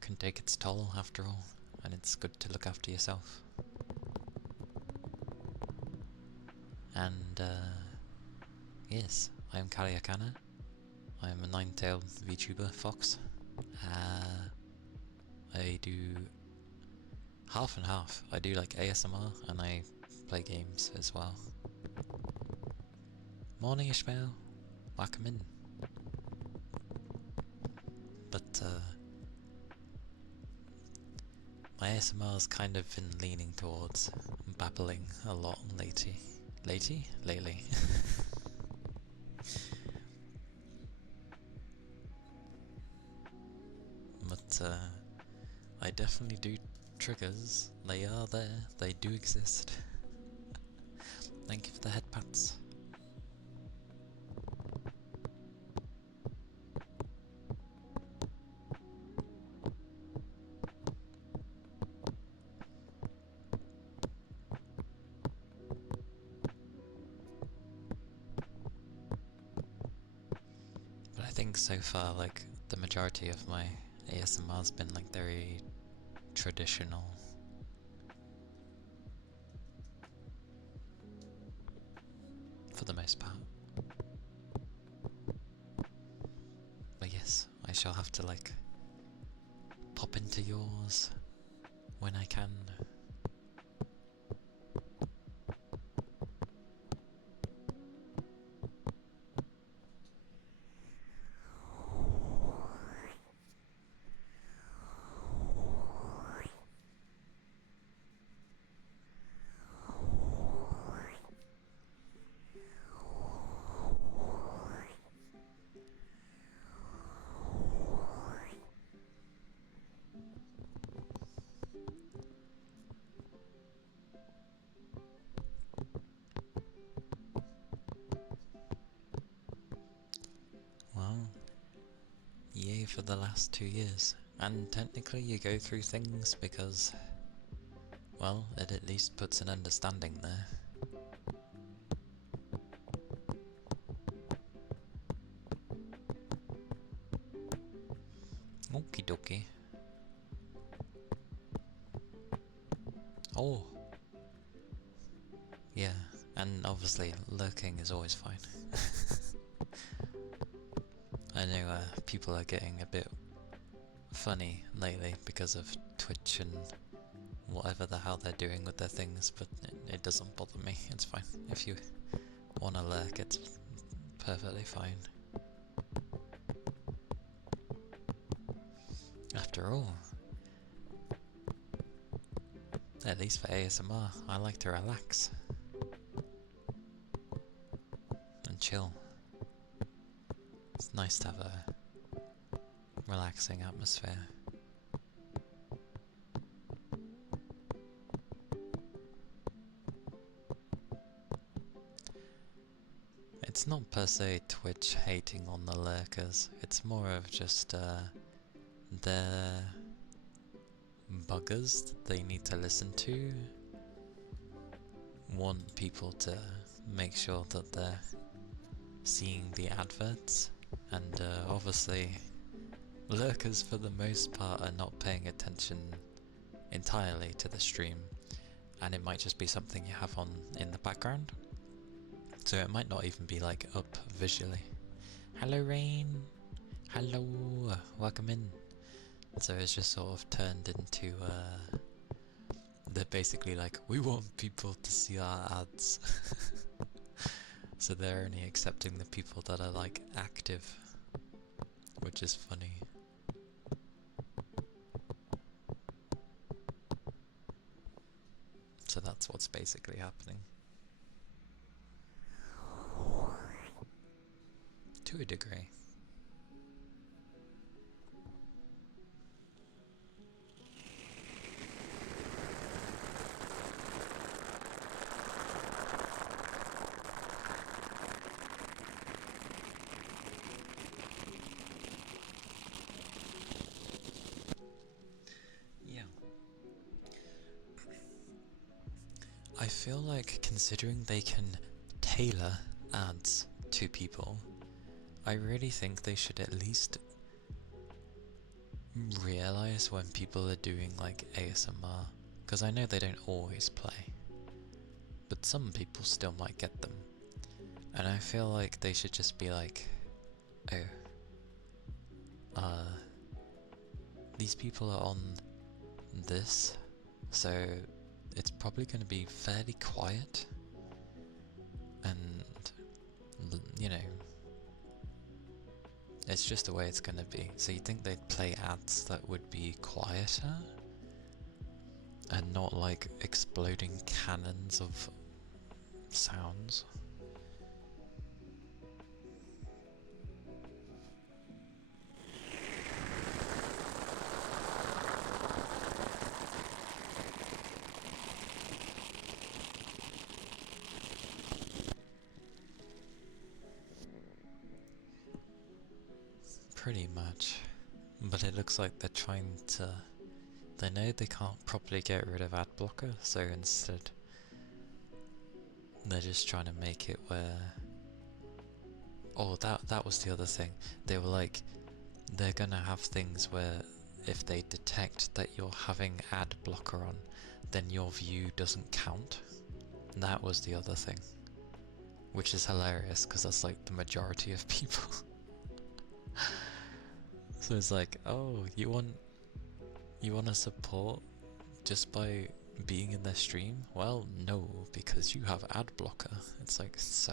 can take its toll after all, and it's good to look after yourself. And yes, I am Kaliakana. I am a nine-tailed VTuber fox. I do half and half. I do like ASMR and I play games as well. Morning, Ishmael. Welcome in. But my ASMR's kind of been leaning towards babbling a lot lately. Lately. But I definitely do triggers. They are there. They do exist. Thank you for the head pats. But I think so far, like, the majority of my ASMR's been like very traditional. For the most part. But yes, I shall have to like pop into yours when I can. Well, yay for the last 2 years. And technically you go through things because, well, it at least puts an understanding there. Okie dokie. Oh! Yeah, and obviously lurking is always fine. I know people are getting a bit funny lately because of Twitch and whatever the hell they're doing with their things, but it doesn't bother me. It's fine. If you want to lurk, it's perfectly fine. After all, at least for ASMR, I like to relax and chill. It's nice to have a relaxing atmosphere. It's not per se Twitch hating on the lurkers, it's more of just their buggers that they need to listen to want people to make sure that they're seeing the adverts, and obviously lurkers for the most part are not paying attention entirely to the stream, and it might just be something you have on in the background, so it might not even be like up visually. Hello Rain! Hello! Welcome in! So it's just sort of turned into they're basically like, we want people to see our ads. So they're only accepting the people that are like active, which is funny. So that's what's basically happening. To a degree. Yeah. I feel like considering they can tailor ads to people, I really think they should at least realize when people are doing like ASMR, because I know they don't always play, but some people still might get them, and I feel like they should just be like, oh, these people are on this, so it's probably going to be fairly quiet, and you know, it's just the way it's going to be. So you think they'd play ads that would be quieter and not like exploding cannons of sounds? Pretty much. But it looks like they're trying to... They know they can't properly get rid of ad blocker, so instead they're just trying to make it where... Oh, that was the other thing. They were like, they're gonna have things where if they detect that you're having ad blocker on, then your view doesn't count. That was the other thing. Which is hilarious, because that's like the majority of people. So it's like, oh, you want to support just by being in their stream? Well, no, because you have ad blocker. It's like, so?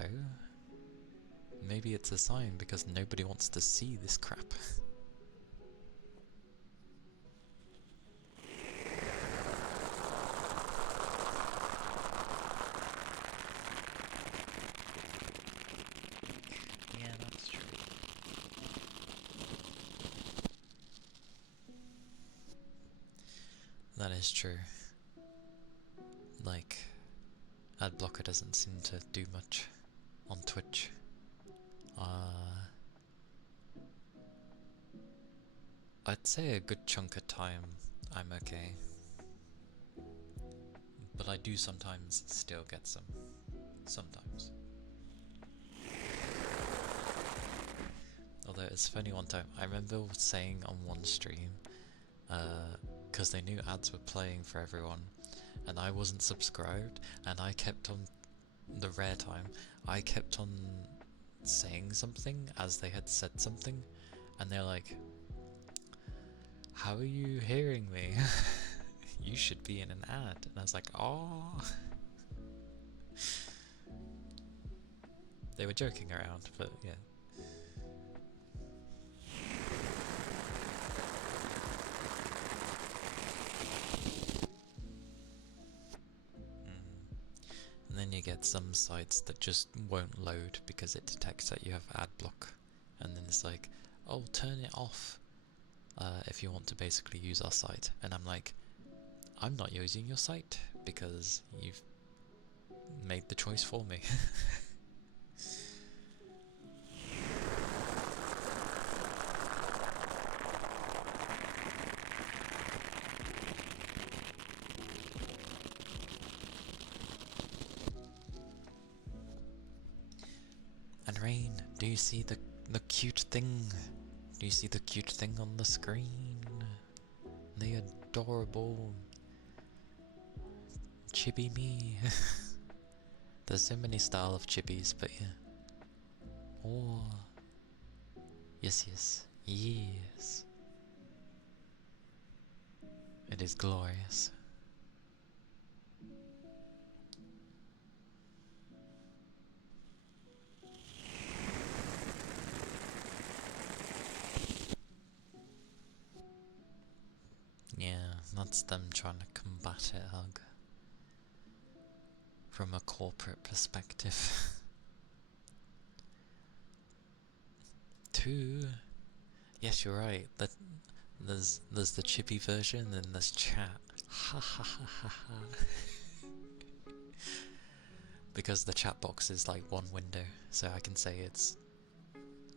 Maybe it's a sign because nobody wants to see this crap. Yeah, that's true. That is true. Like, ad blocker doesn't seem to do much on Twitch. I'd say a good chunk of time I'm okay, but I do sometimes still get some. Sometimes. Although it's funny, one time I remember saying on one stream, because they knew ads were playing for everyone, and I wasn't subscribed, and I kept on, the rare time, I kept on saying something as they had said something, and they're like, how are you hearing me? you should be in an ad. And I was like, oh. They were joking around, but yeah. And then you get some sites that just won't load because it detects that you have ad block. And then it's like, oh, turn it off if you want to basically use our site. And I'm like, I'm not using your site because you've made the choice for me. And Rain, do you see the cute thing? Do you see the cute thing on the screen? The adorable chibi me. There's so many style of chibis, but yeah. Oh, yes, yes, yes. It is glorious. Yeah, that's them trying to combat it, Hug. From a corporate perspective. 2. Yes, you're right. There's the chippy version, and then there's chat. Ha ha ha ha ha. Because the chat box is like one window, so I can say it's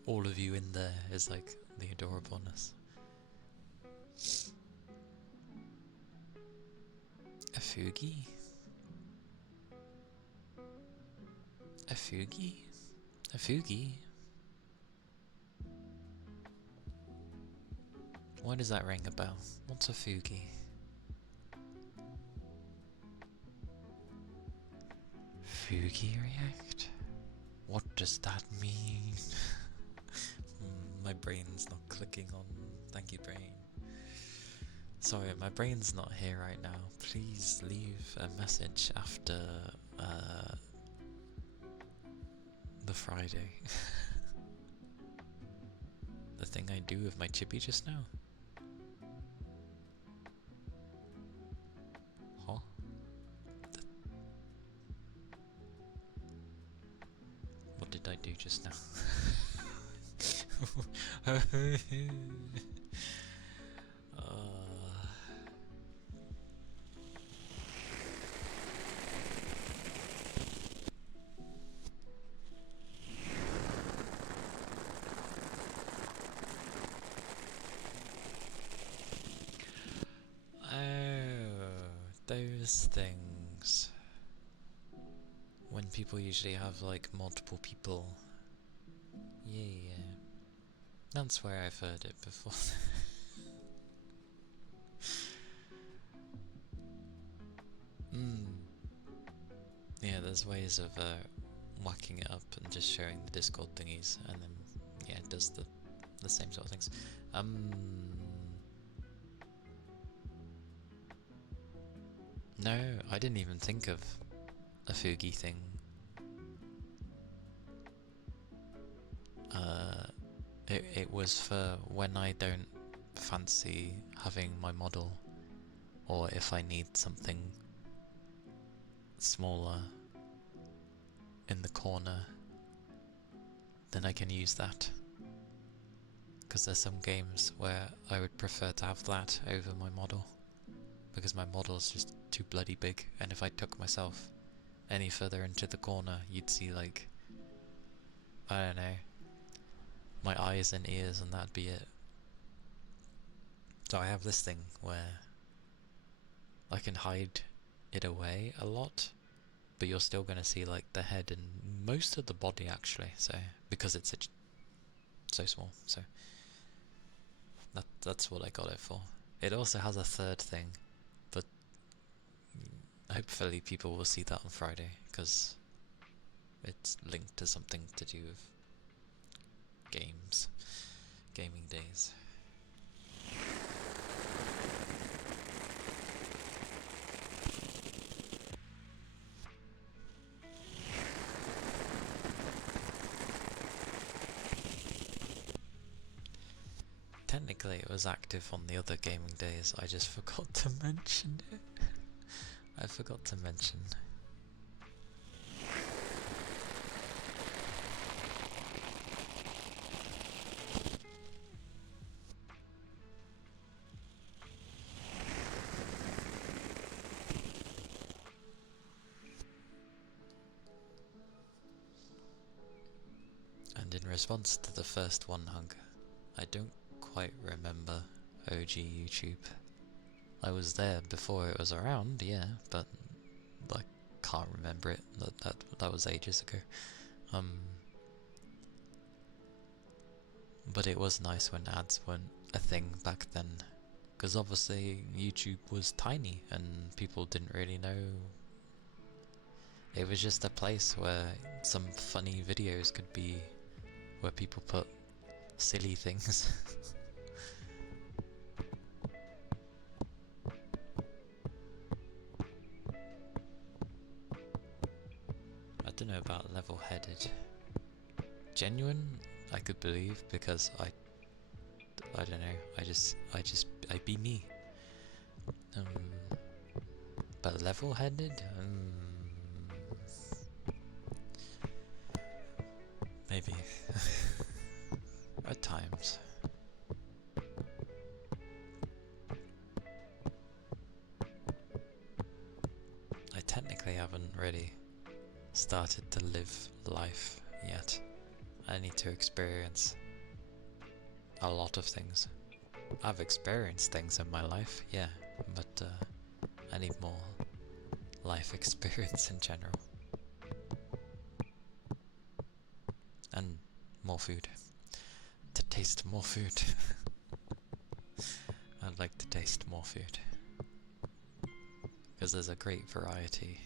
all of you in there is like the adorableness. A Fugi? A Fugi? A Fugi? Why does that ring a bell? What's a Fugi? Fugi react? What does that mean? My brain's not clicking on. Thank you, brain. Sorry, my brain's not here right now. Please leave a message after the Friday. The thing I do with my chippy just now. Huh? What did I do just now? Those things. When people usually have like multiple people. Yeah. That's where I've heard it before. Yeah, there's ways of whacking it up and just sharing the Discord thingies, and then yeah, it does the same sort of things. No, I didn't even think of a Fugi thing. It was for when I don't fancy having my model, or if I need something smaller in the corner, then I can use that. Because there's some games where I would prefer to have that over my model, because my model is just too bloody big, and if I took myself any further into the corner, you'd see like, I don't know, my eyes and ears, and that'd be it. So I have this thing where I can hide it away a lot, but you're still going to see like the head and most of the body actually, so because it's so small, so that's what I got it for. It also has a third thing, but hopefully people will see that on Friday, because it's linked to something to do with gaming days. technically it was active on the other gaming days, I just forgot to mention it. I forgot to mention. And in response to the first one hug, I don't quite remember OG YouTube. I was there before it was around, yeah, but I can't remember it. That was ages ago. But it was nice when ads weren't a thing back then, because obviously YouTube was tiny and people didn't really know. It was just a place where some funny videos could be, where people put silly things. I don't know about level-headed. Genuine, I could believe, because I don't know, I be me. But level-headed? Maybe. At times. I technically haven't really started to live life yet. I need to experience a lot of things. I've experienced things in my life, yeah, but I need more life experience in general. And more food. To taste more food. I'd like to taste more food. Because there's a great variety.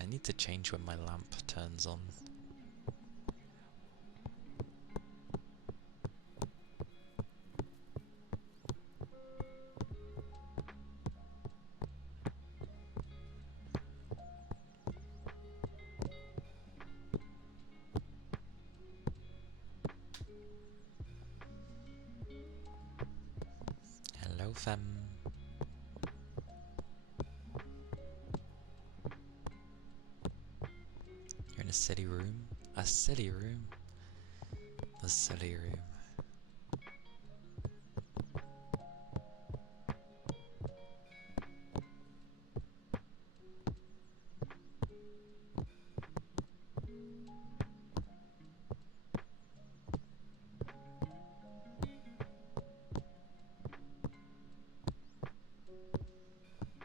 I need to change when my lamp turns on. Hello, fam. You're in a city room? A city room? The silly room.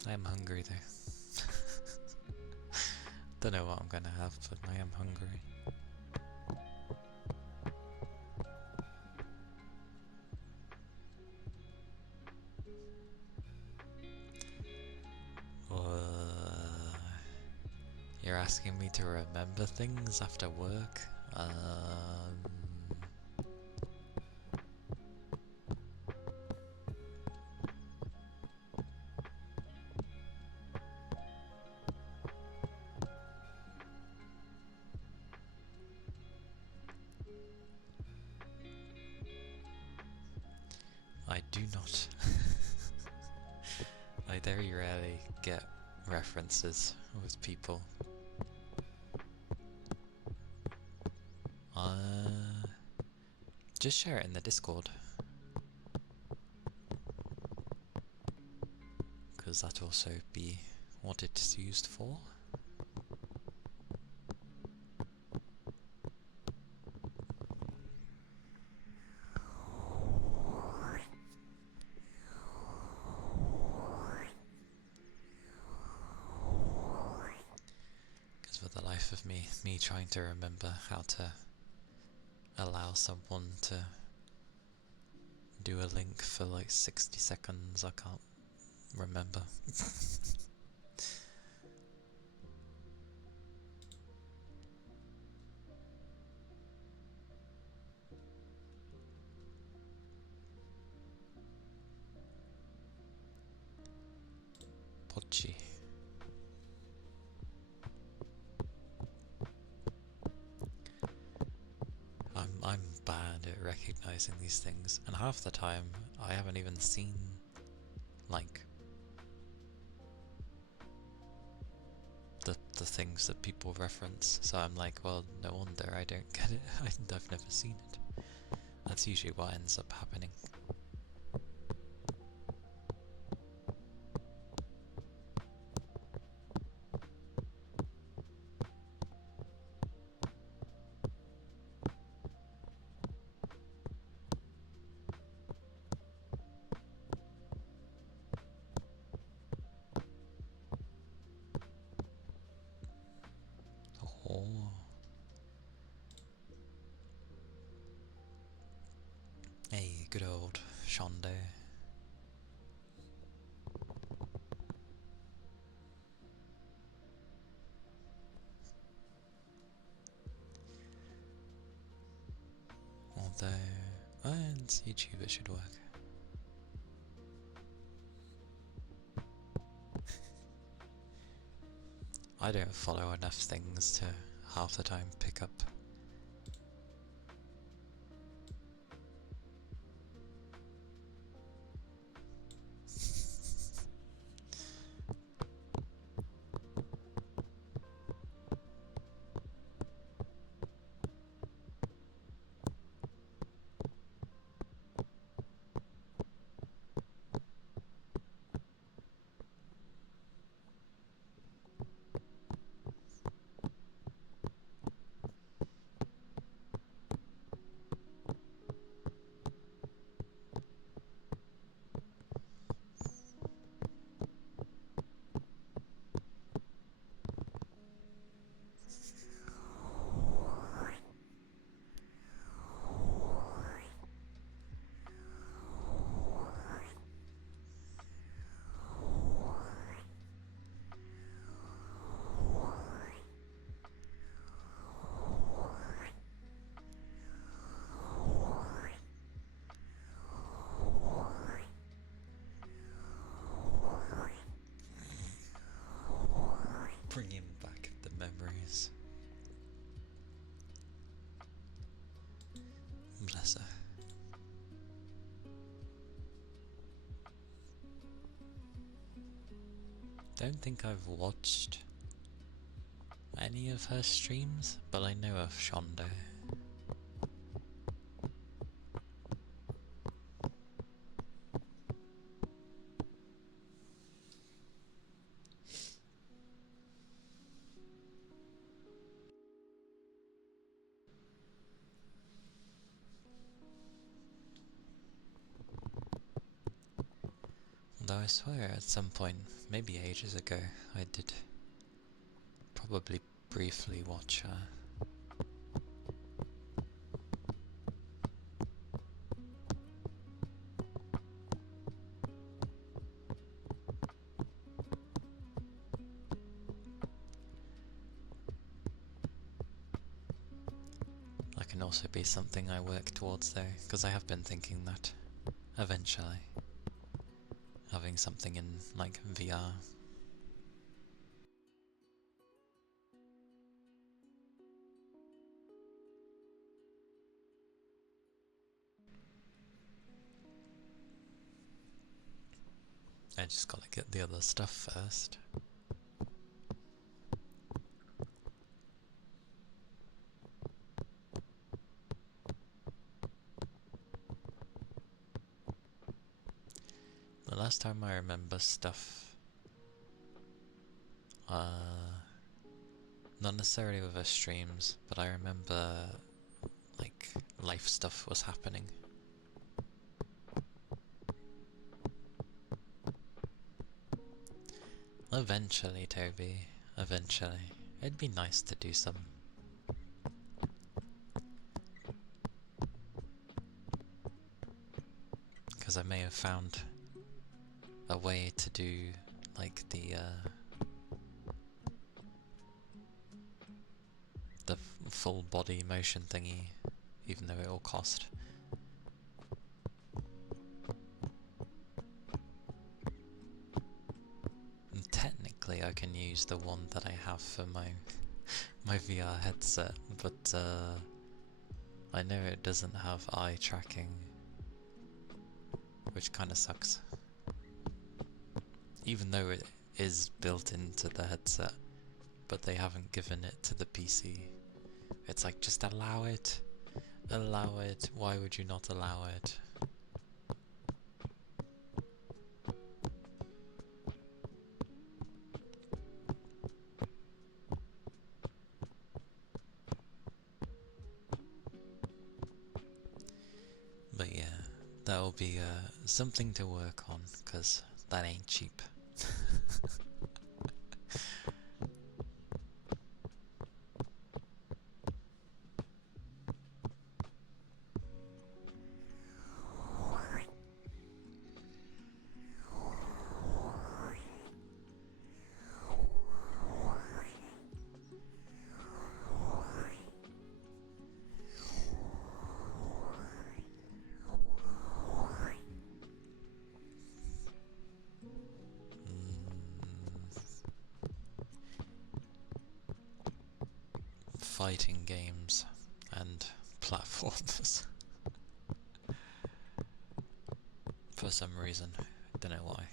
I am hungry though. Don't know what I'm gonna have, but I am hungry. You're asking me to remember things after work? I do not. I very rarely get references with people. Just share it in the Discord. Because that also be what it's used for. Because for the life of me trying to remember how to allow someone to do a link for like 60 seconds, I can't remember. Pochi. I'm bad at recognizing these things, and half the time I haven't even seen, like, the things that people reference, so I'm like, well, no wonder I don't get it. I've never seen it. That's usually what ends up happening. Oh. Hey, good old Shonda. Although, on YouTube it should work. I don't follow enough things to half the time pick up. Bringing back the memories. Bless her. Don't think I've watched any of her streams, but I know of Shonda. Though I swear at some point, maybe ages ago, I did probably briefly watch her. That can also be something I work towards though, because I have been thinking that eventually having something in like VR. I just gotta get the other stuff first. The last time I remember stuff, not necessarily with her streams, but I remember like life stuff was happening. Eventually, Toby, eventually. It'd be nice to do some. Because I may have found a way to do like the full body motion thingy, even though it will cost. And technically I can use the one that I have for my VR headset, but I know it doesn't have eye tracking, which kind of sucks. Even though it is built into the headset, but they haven't given it to the PC. It's like, just allow it. Allow it. Why would you not allow it? But yeah, that'll be something to work on, because that ain't cheap. Fighting games and platformers. For some reason, don't know why.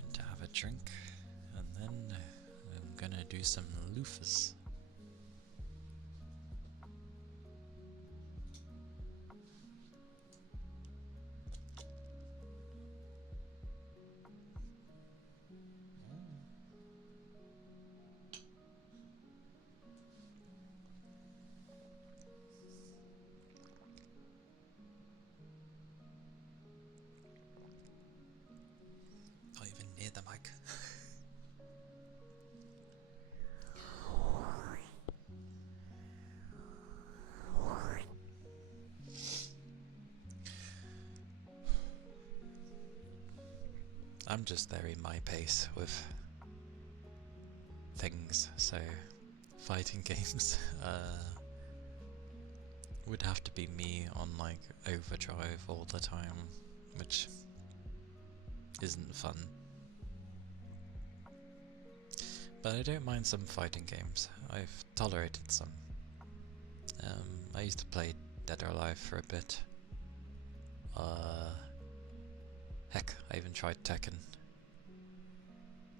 Going to have a drink, and then I'm gonna do some loofahs. Not even near the mic. I'm just very my pace with things, so fighting games would have to be me on like overdrive all the time, which isn't fun. But I don't mind some fighting games. I've tolerated some. I used to play Dead or Alive for a bit. Heck, I even tried Tekken.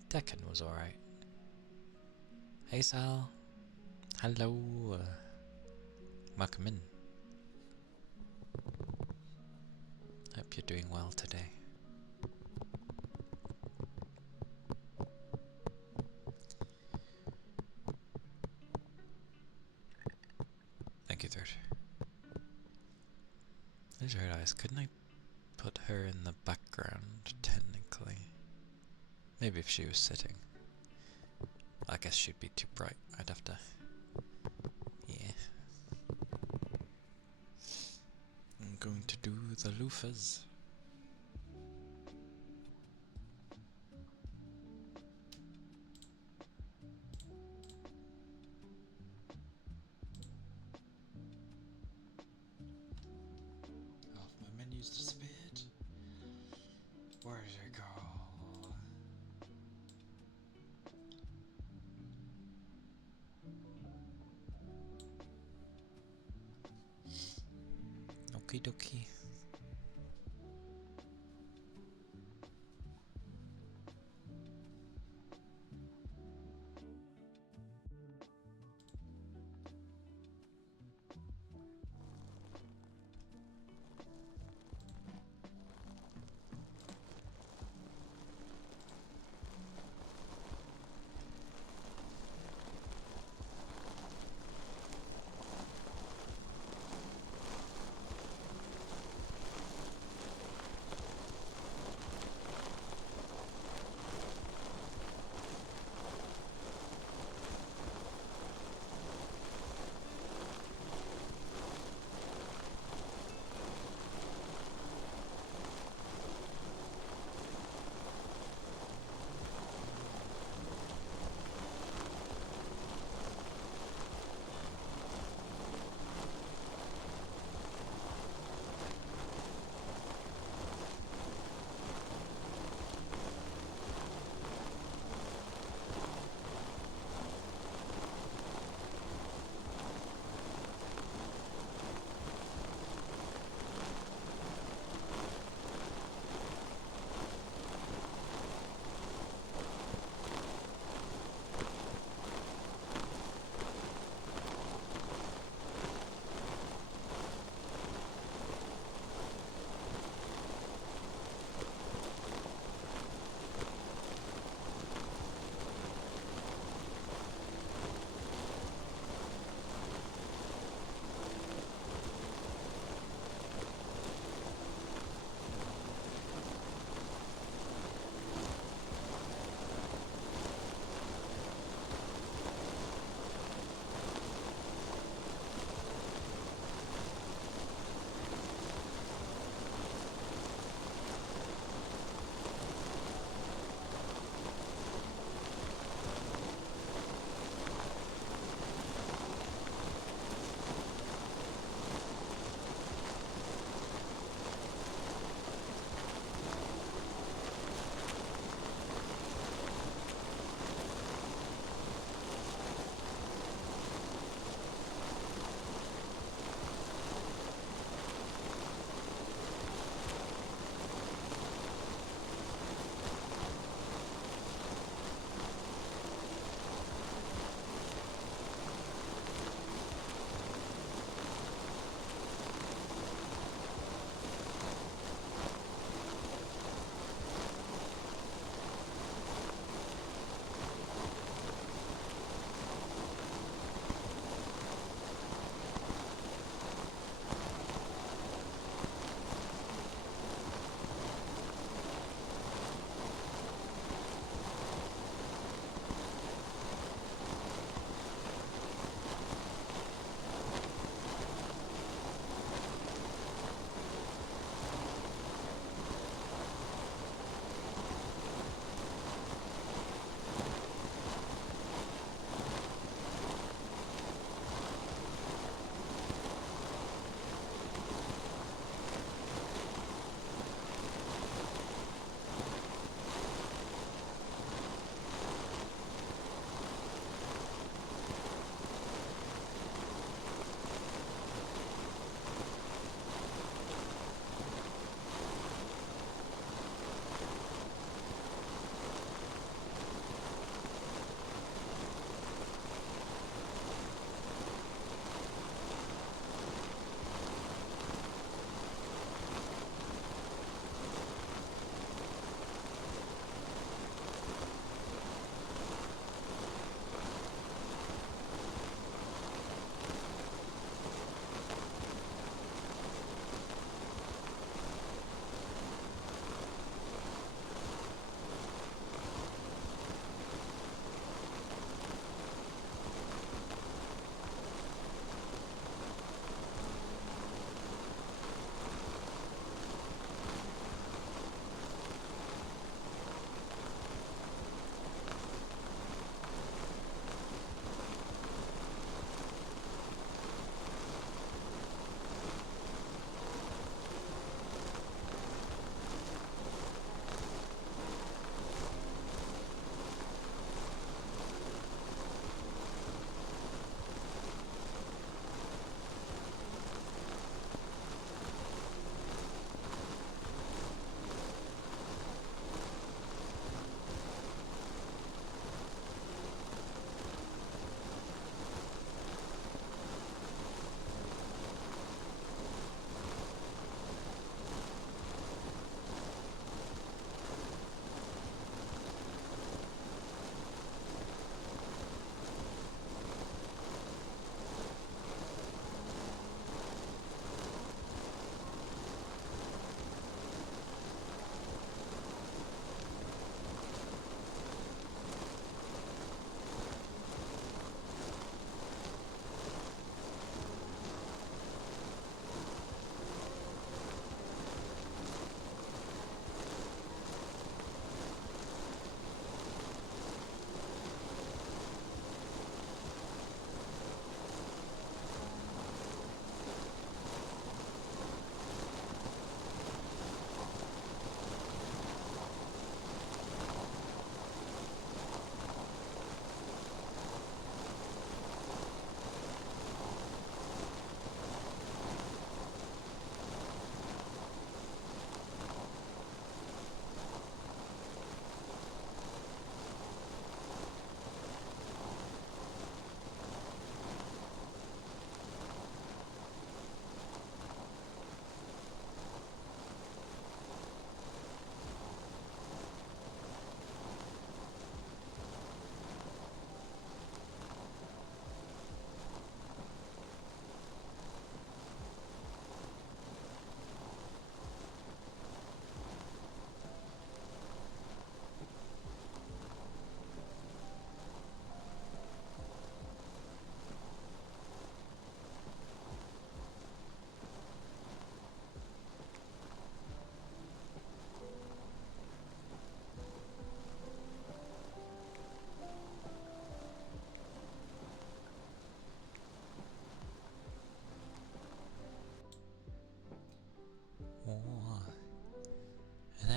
Tekken was alright. Hey Sal. Hello. Welcome in. Hope you're doing well today. Thank you, Third. I just realised, couldn't I put her in the background, technically? Maybe if she was sitting. I guess she'd be too bright. I'd have to... Yeah. I'm going to do the loofahs. Half my menu's disappeared. Where did it go? Okie dokie.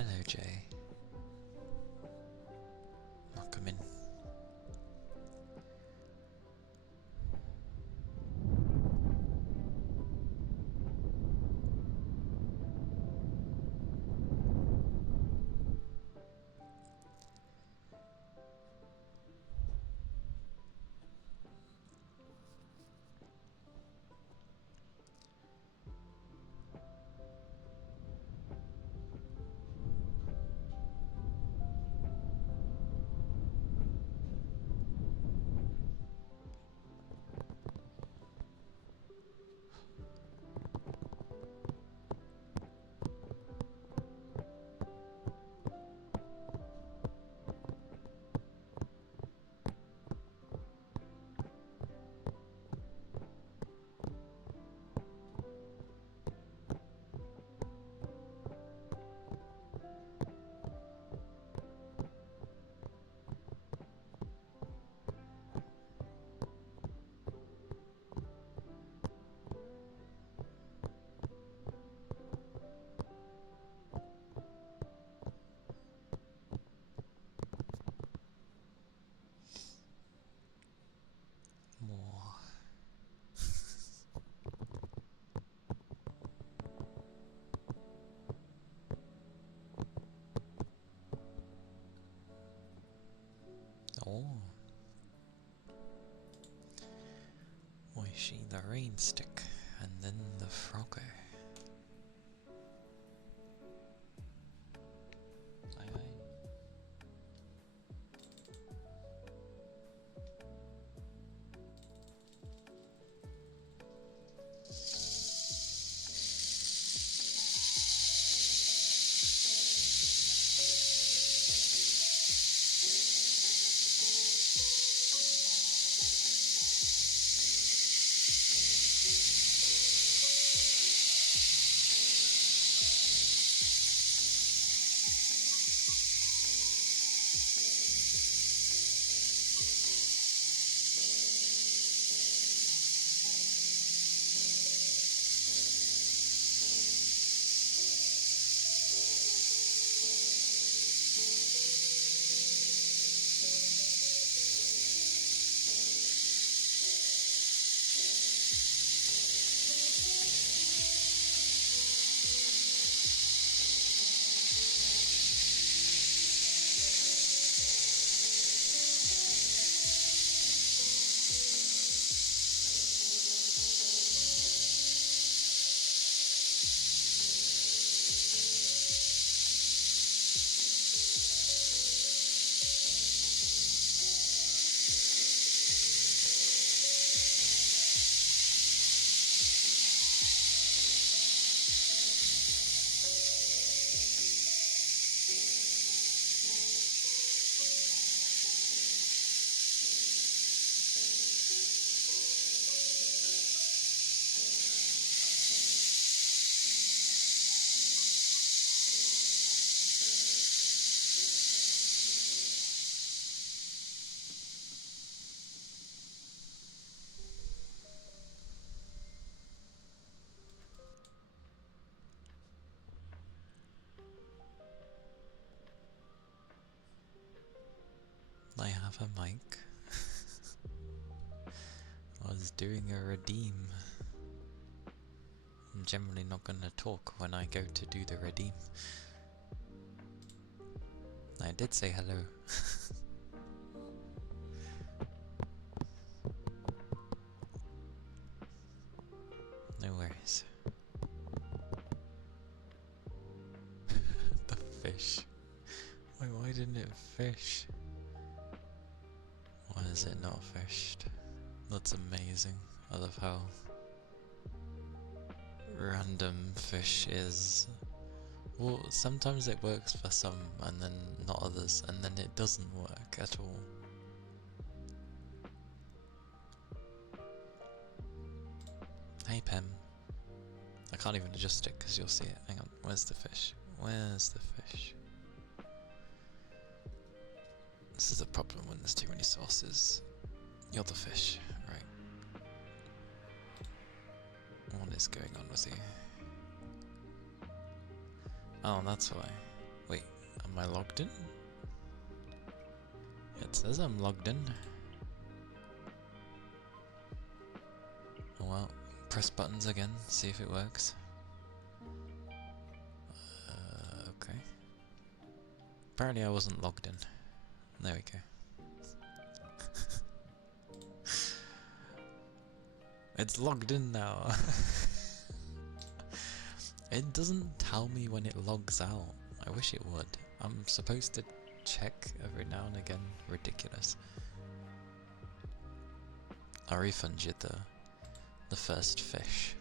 Hello, Jay. Welcome in. More. Oh. Oishi the rain stick, and then the frogger. Aye aye. I have a mic. I was doing a redeem. I'm generally not gonna talk when I go to do the redeem. I did say hello. No worries. The fish. Why didn't it fish? Why is it not fished? That's amazing. I love how random fish is. Well, sometimes it works for some and then not others, and then it doesn't work at all. Hey Pem. I can't even adjust it because you'll see it. Hang on, where's the fish? Where's the fish? This is the problem when there's too many sources. You're the fish, right. What is going on with you? Oh, that's why. Wait, Am I logged in? It says I'm logged in. Oh well, press buttons again, see if it works. Okay. Apparently I wasn't logged in. There we go. It's logged in now. It doesn't tell me when it logs out. I wish it would. I'm supposed to check every now and again. Ridiculous. I'll refund you the first fish.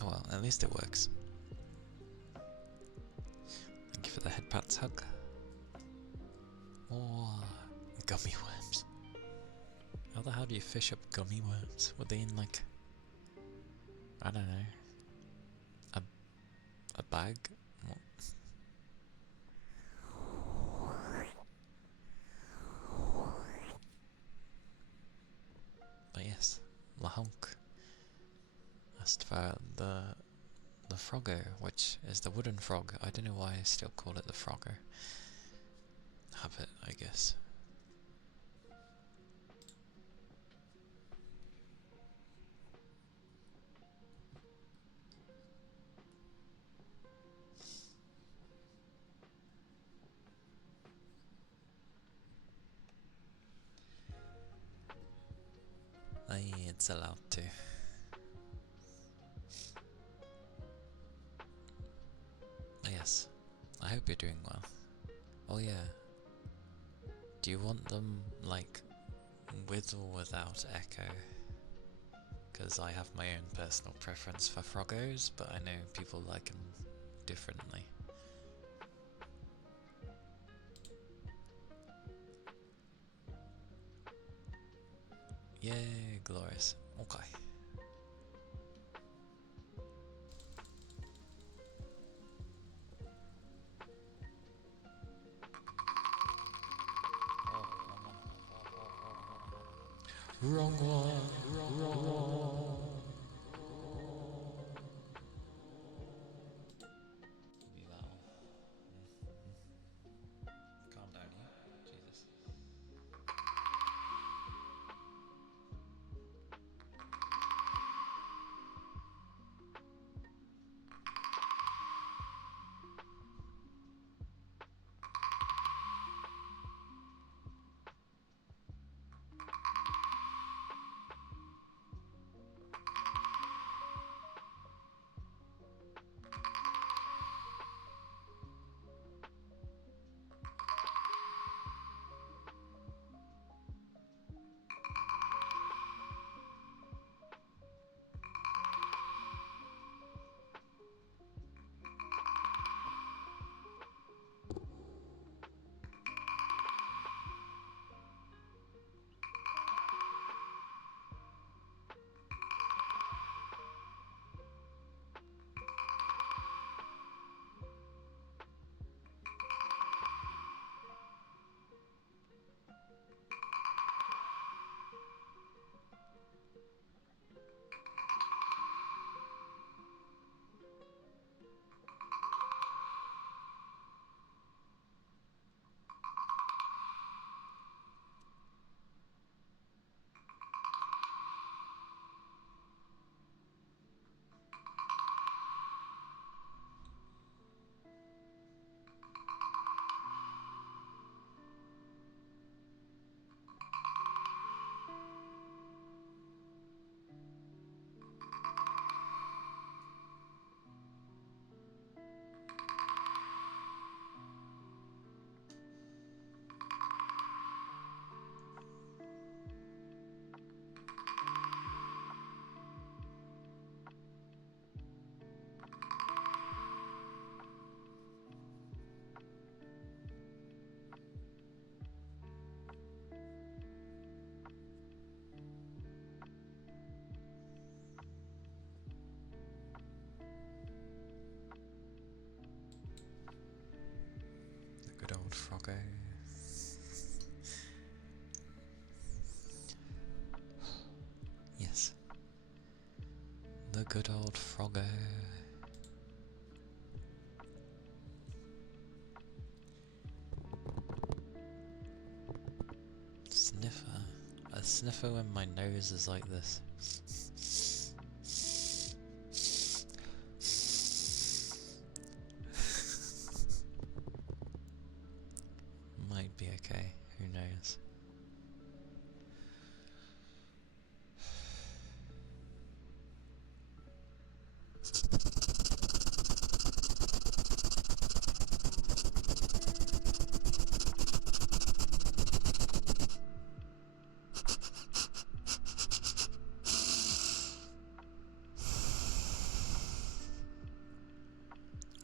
Oh well, at least it works. Thank you for the head pats hug. Oh, gummy worms. How the hell do you fish up gummy worms? Were they in like, I don't know, a bag? What? But yes, Lahonk asked for the Froggo, which is the wooden frog. I don't know why I still call it the Froggo. Habit, I guess. It's allowed to. Yes, I hope you're doing well. Oh yeah, do you want them like with or without echo? Because I have my own personal preference for Froggos, but I know people like them differently. Yay, glorious. Okay. Wrong one. Wrong. Be that one. Calm down, you. Jesus. good old Frogger. Sniffer. A sniffer when my nose is like this. Might be okay, who knows.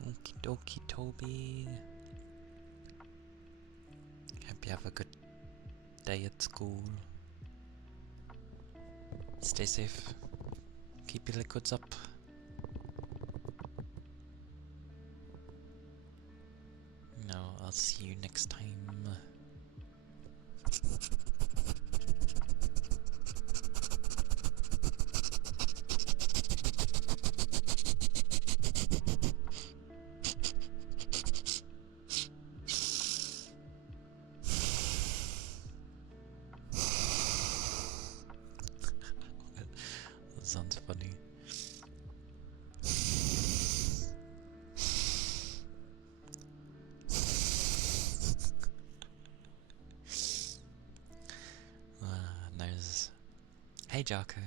Okie dokie, Toby. Hope you have a good day at school. Stay safe. Keep your liquids up. No, I'll see you next time. That sounds funny. Nose. Hey Jarko.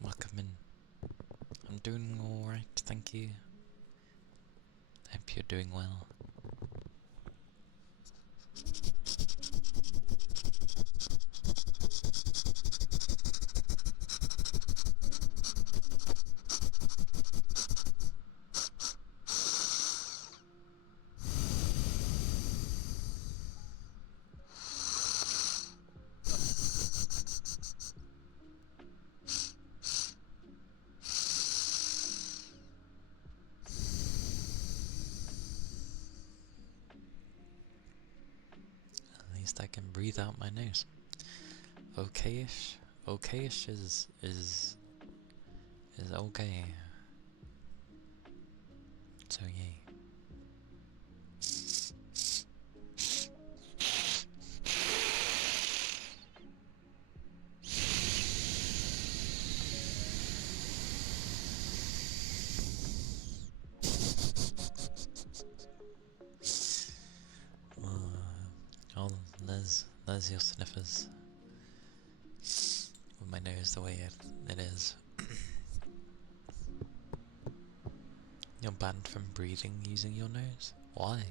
Welcome in. I'm doing alright, thank you. Hope you're doing well. At least I can breathe out my nose. Okay-ish. Okay-ish is okay. So yay. Oh, there's your sniffers. With my nose the way it is. You're banned from breathing using your nose? Why?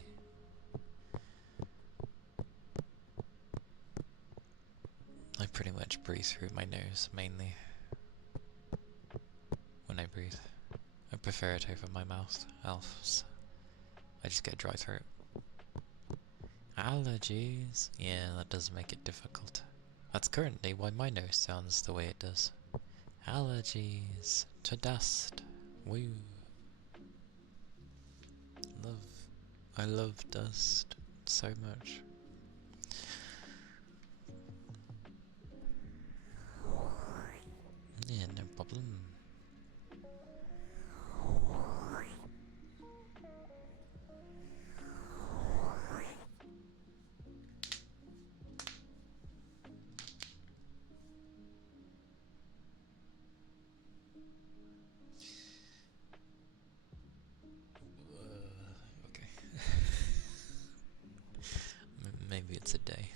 I pretty much breathe through my nose, mainly. When I breathe. I prefer it over my mouth, else I just get dry throat. Allergies? Yeah, that does make it difficult. That's currently why my nose sounds the way it does. Allergies to dust. Woo. I love dust so much. Yeah, no problem. Okay. Maybe it's a day.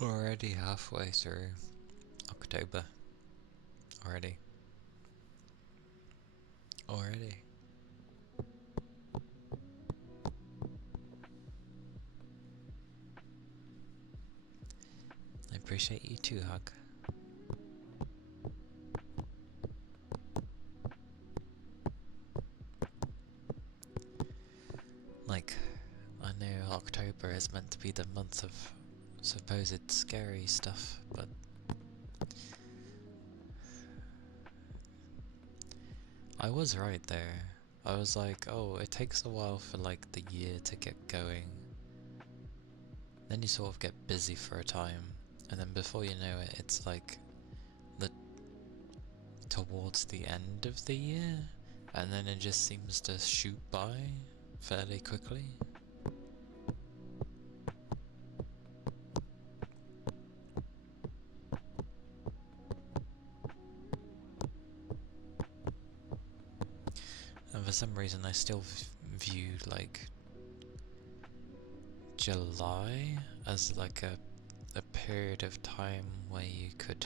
Already halfway through October. Already. I appreciate you too, Hug. Like, I know October is meant to be the month of supposed scary stuff, but I was right there. I was like, oh, it takes a while for like the year to get going. Then you sort of get busy for a time, and then before you know it, it's like the towards the end of the year, and then it just seems to shoot by fairly quickly. And for some reason I still viewed like July as like a period of time where you could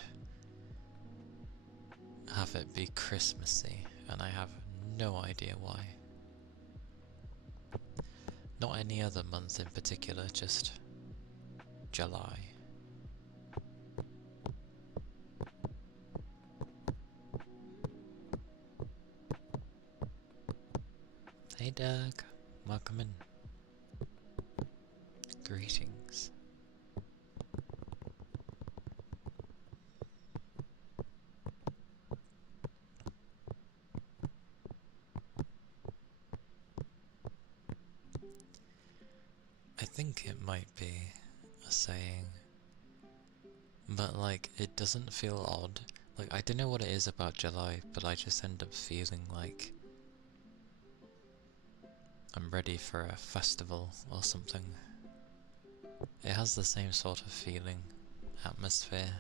have it be Christmassy, and I have no idea why. Not any other month in particular, just July. Hey Doug, welcome in. Greetings. I think it might be a saying, but like it doesn't feel odd. Like I don't know what it is about July, but I just end up feeling like I'm ready for a festival or something. It has the same sort of feeling, atmosphere,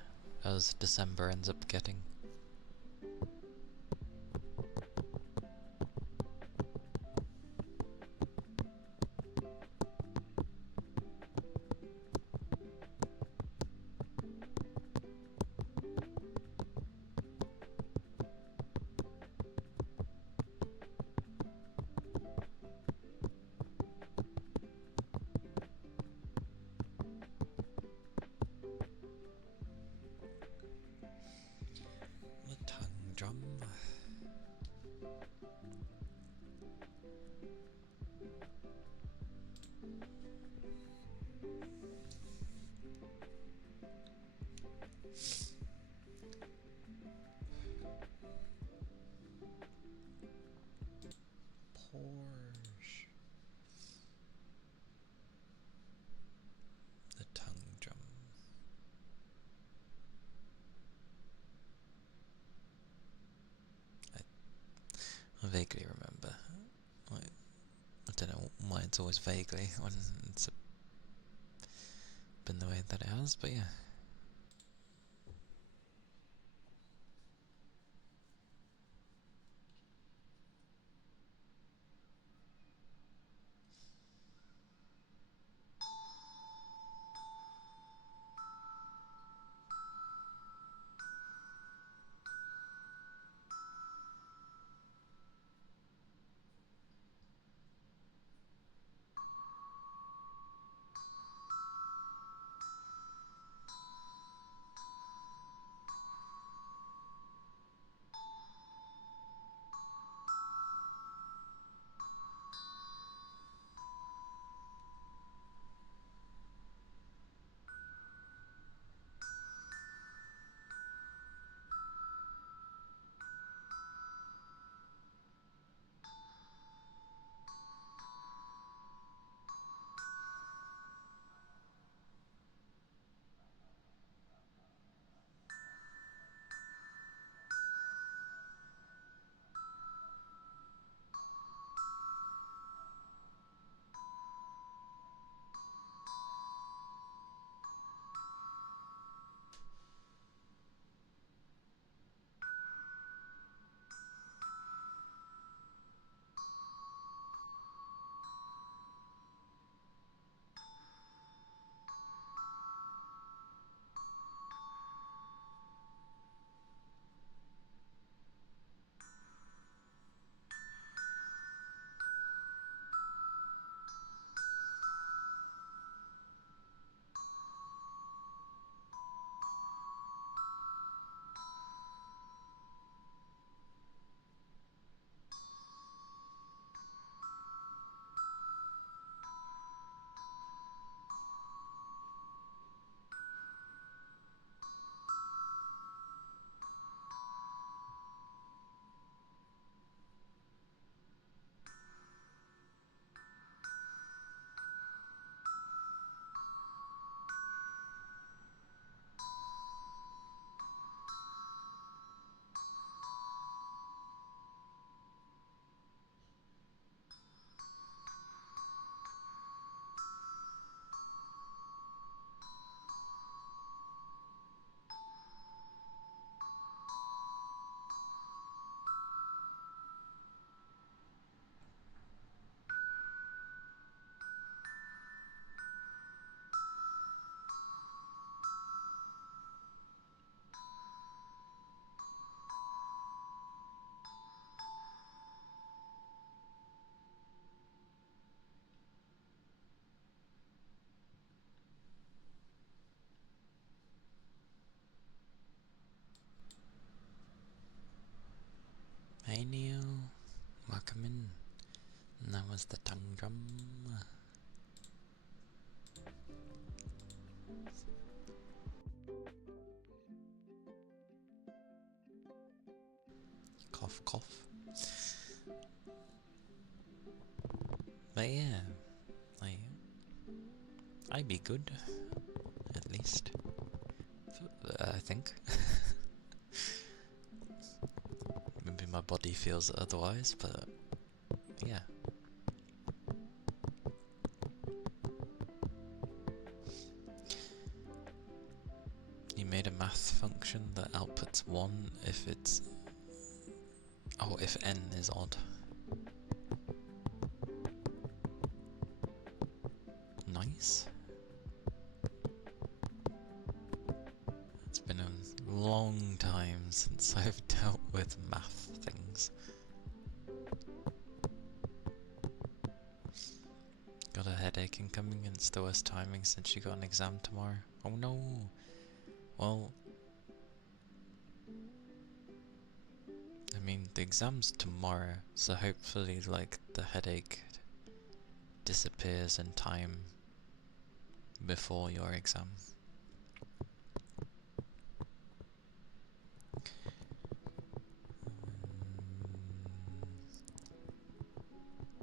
as December ends up getting. The tongue drum. Porsche. The tongue drum. I vaguely remember. I don't know why it's always vaguely when it's been the way that it has, but yeah. And that was the tongue drum. Cough, cough. But yeah, I'd be good, at least. I think. Maybe my body feels otherwise, but yeah. You made a math function that outputs 1 if it's... Oh, if n is odd. Nice. It's been a long time since I've dealt with math things. Got a headache incoming and it's the worst timing since you got an exam tomorrow. Oh no! Well... I mean, the exam's tomorrow, so hopefully, like, the headache disappears in time before your exam.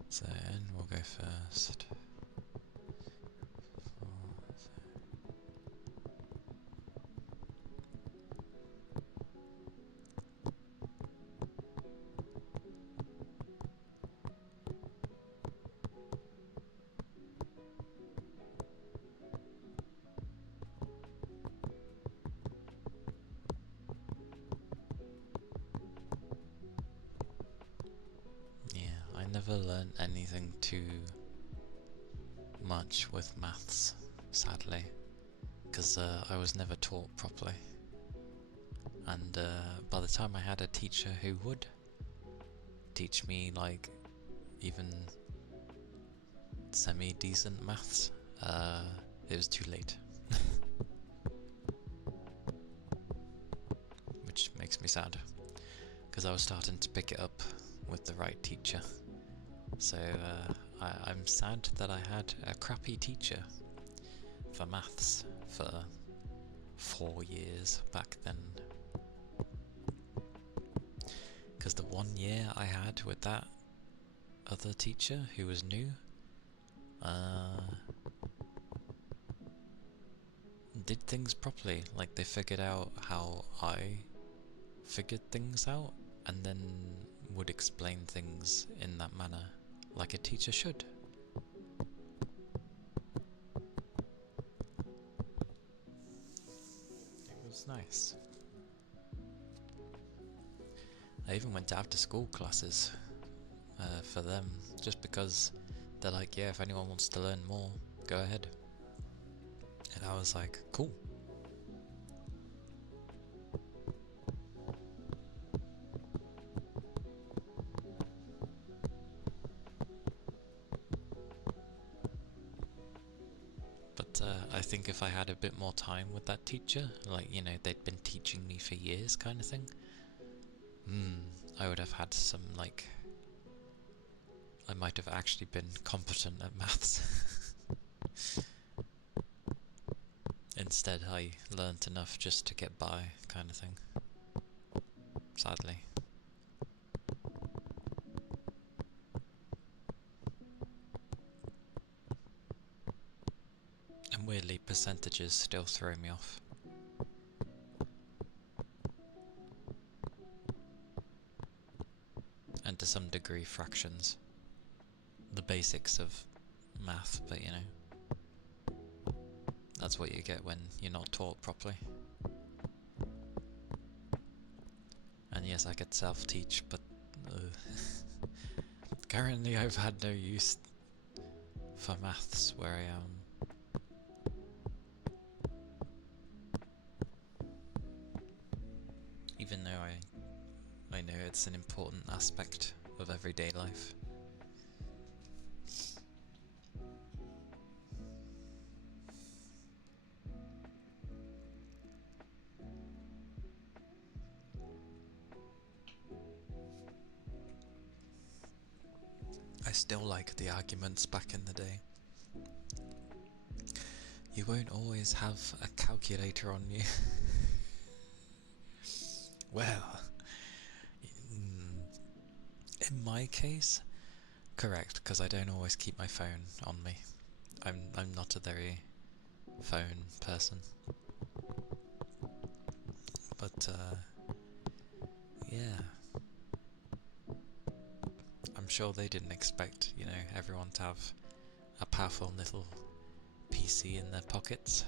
So, we'll go first. I never learned anything too much with maths, sadly, because I was never taught properly. And by the time I had a teacher who would teach me, like, even semi-decent maths, it was too late. Which makes me sad, because I was starting to pick it up with the right teacher. So I'm sad that I had a crappy teacher for maths for 4 years back then. Because the 1 year I had with that other teacher who was new, did things properly. Like, they figured out how I figured things out and then would explain things in that manner, like a teacher should. It was nice. I even went to after school classes for them, just because they're like, yeah, if anyone wants to learn more, go ahead. And I was like, cool. But I think if I had a bit more time with that teacher, like, you know, they'd been teaching me for years kind of thing, I would have had some, like, I might have actually been competent at maths. Instead, I learnt enough just to get by, kind of thing. Sadly. And weirdly, percentages still throw me off. And to some degree, fractions. The basics of math, but you know, that's what you get when you're not taught properly. And yes, I could self-teach, but currently I've had no use for maths where I am. Even though I know it's an important aspect of everyday life. I still like the arguments back in the day. You won't always have a calculator on you. Well, in my case, correct, because I don't always keep my phone on me. I'm not a very phone person. But yeah. I'm sure they didn't expect, everyone to have a powerful little PC in their pockets.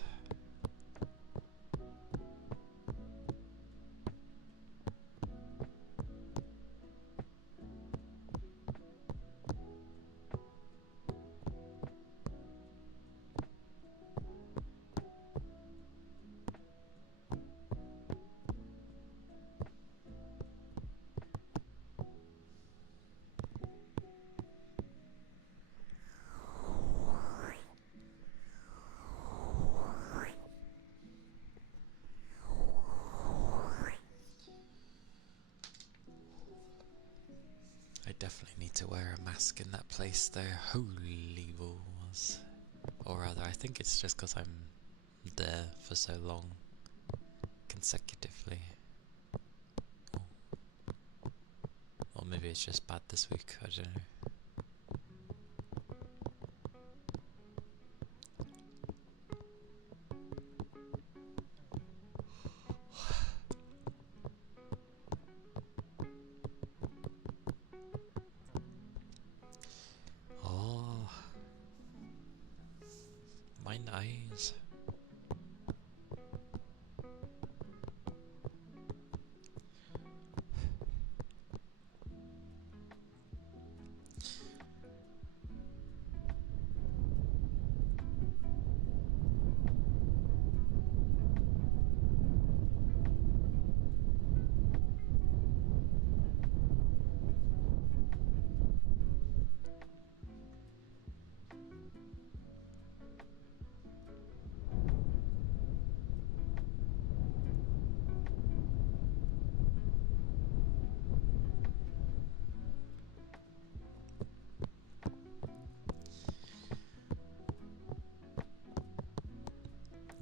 I definitely need to wear a mask in that place there. Holy balls. Or rather, I think it's just because I'm there for so long consecutively. Or maybe it's just bad this week, I don't know. Oh, my eyes.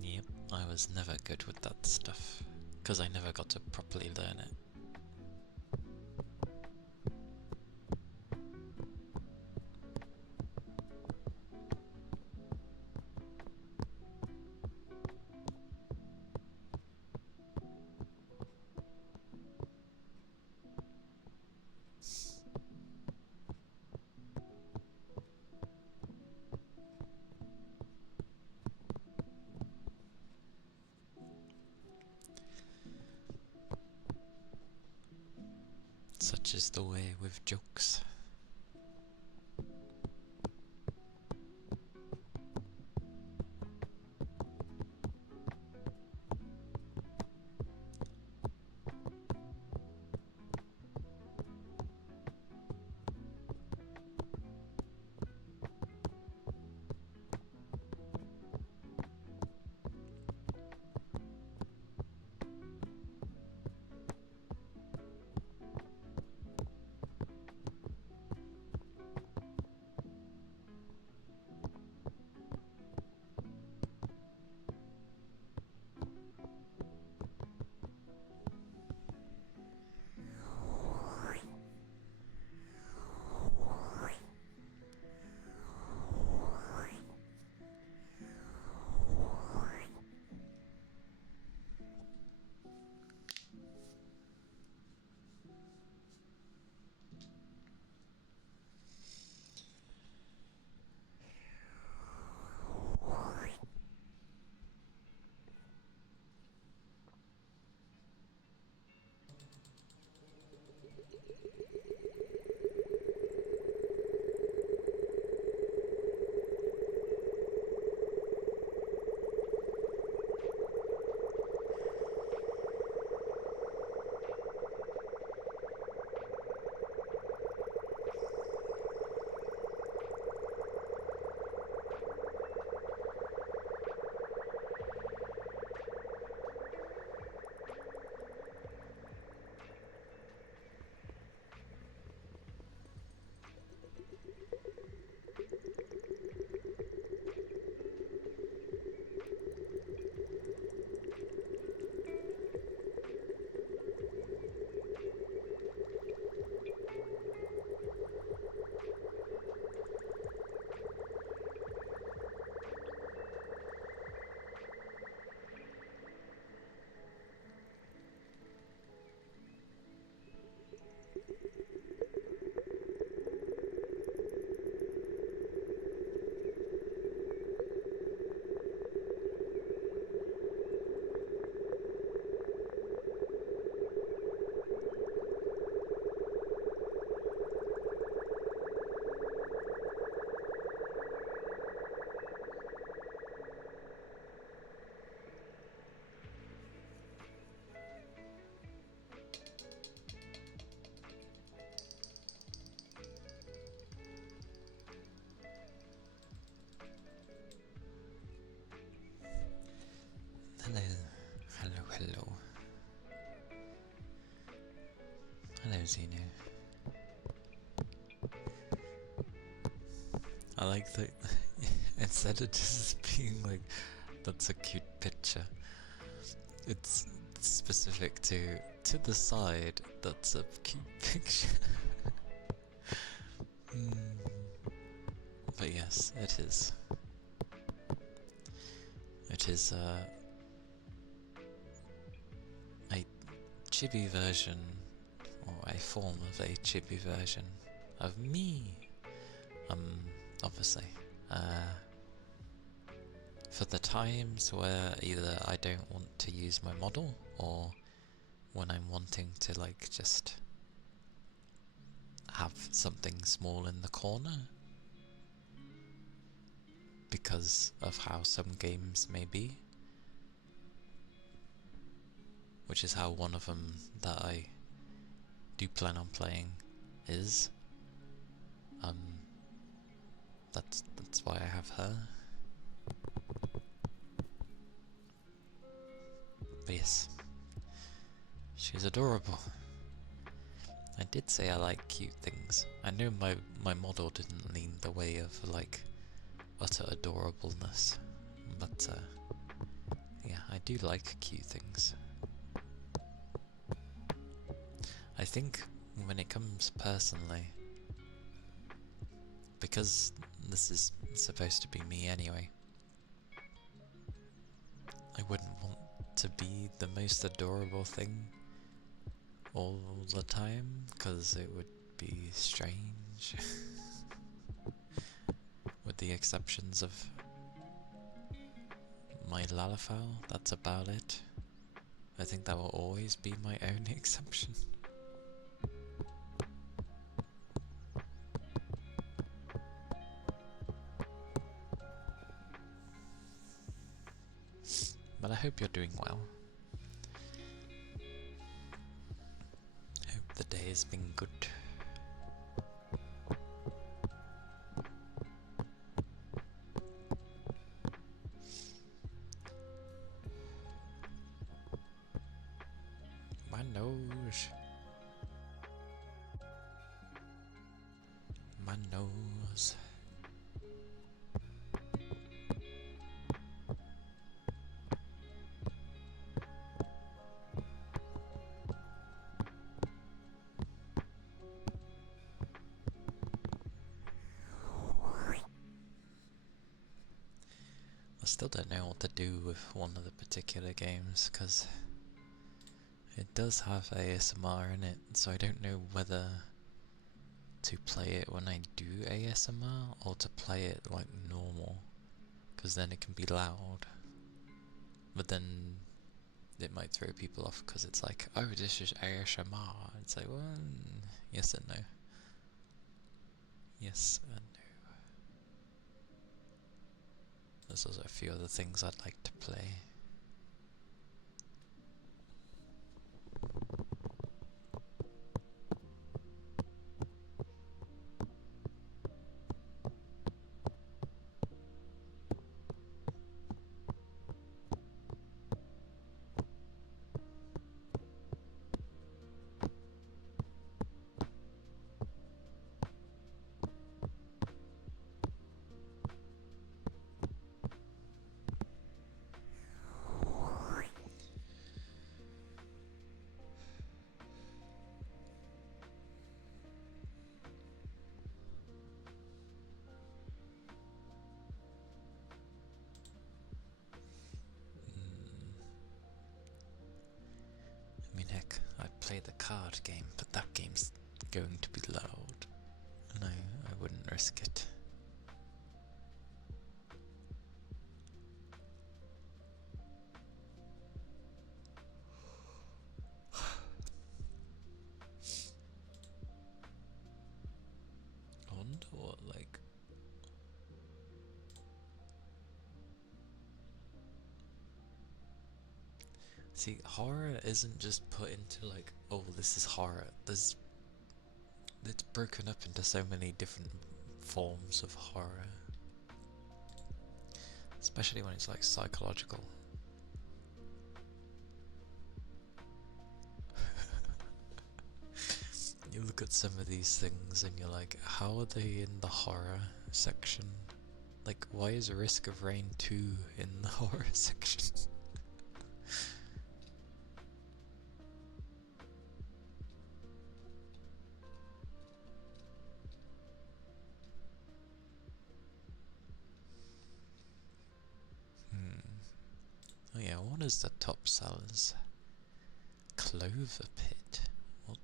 Yep, I was never good with that stuff, because I never got to properly learn it. Such is the way with jokes. Hello, hello, hello. Hello, Zeno. I like that instead of just being like, that's a cute picture, it's specific to the side, that's a cute picture. But yes, it is. It is a chibi version, or a form of a chibi version of me. Obviously. For the times where either I don't want to use my model, or when I'm wanting to like just have something small in the corner, because of how some games may be, which is how one of them that I do plan on playing is. That's why I have her. But yes, she's adorable. I did say I like cute things. I know my model didn't lean the way of like utter adorableness, but yeah, I do like cute things. I think when it comes personally, because this is supposed to be me anyway, I wouldn't want to be the most adorable thing all the time, because it would be strange. With the exceptions of my Lalafell, that's about it. I think that will always be my own exception. But I hope you're doing well. Hope the day has been good. My nose. My nose. I still don't know what to do with one of the particular games, because it does have ASMR in it, so I don't know whether to play it when I do ASMR or to play it like normal, because then it can be loud, but then it might throw people off because it's like, oh, this is ASMR. It's like, well, yes and no. Yes and no. There's also a few other things I'd like to play. I mean, heck, I'd play the card game, but that game's going to be loud, and I wouldn't risk it. I wonder what, like... See, horror isn't just put into like, oh, this is horror. It's broken up into so many different forms of horror. Especially when it's like psychological. You look at some of these things and you're like, how are they in the horror section? Like, why is Risk of Rain 2 in the horror section? Oh yeah, what is the top sellers? Clover Pit. What?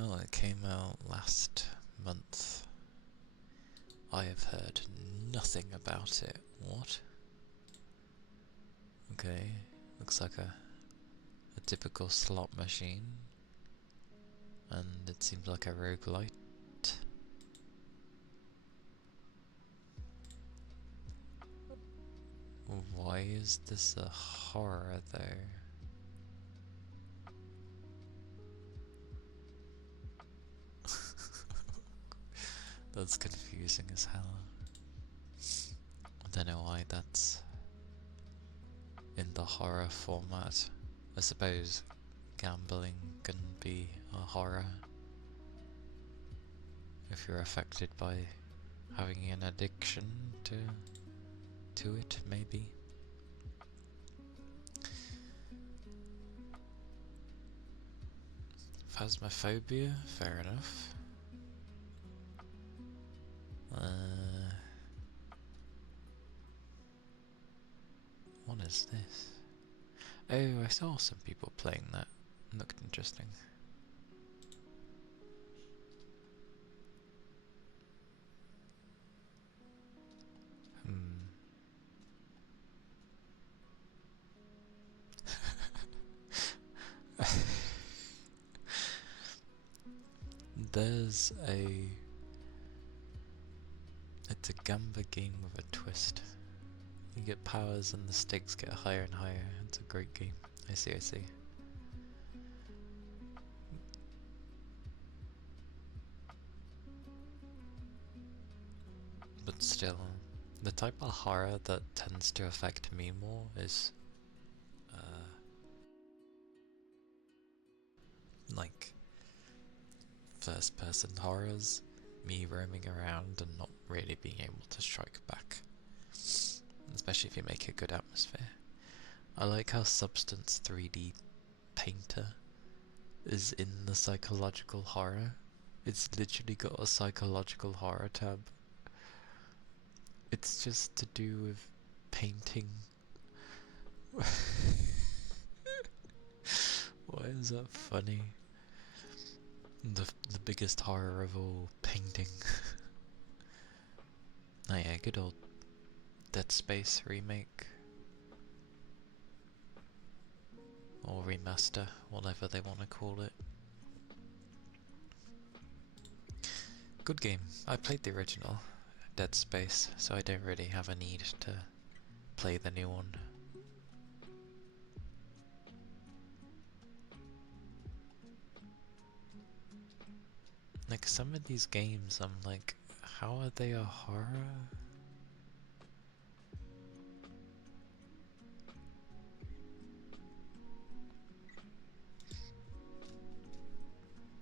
Oh, it came out last month. I have heard nothing about it. What? Okay, looks like a typical slot machine. And it seems like a roguelite. Why is this a horror though? That's confusing as hell. I don't know why that's in the horror format. I suppose gambling can be a horror if you're affected by having an addiction to it, maybe. Phasmophobia, fair enough. What is this? Oh, I saw some people playing that. Looked interesting. There's a... It's a gamba game with a twist. You get powers and the stakes get higher and higher. It's a great game. I see. But still, the type of horror that tends to affect me more is like first person horrors, me roaming around and not really being able to strike back. Especially if you make a good atmosphere. I like how Substance 3D Painter is in the psychological horror. It's literally got a psychological horror tab. It's just to do with painting. Why is that funny? The biggest horror of all, painting. Oh yeah, good old Dead Space remake. Or remaster, whatever they want to call it. Good game. I played the original Dead Space, so I don't really have a need to play the new one. Like some of these games, I'm like, how are they a horror?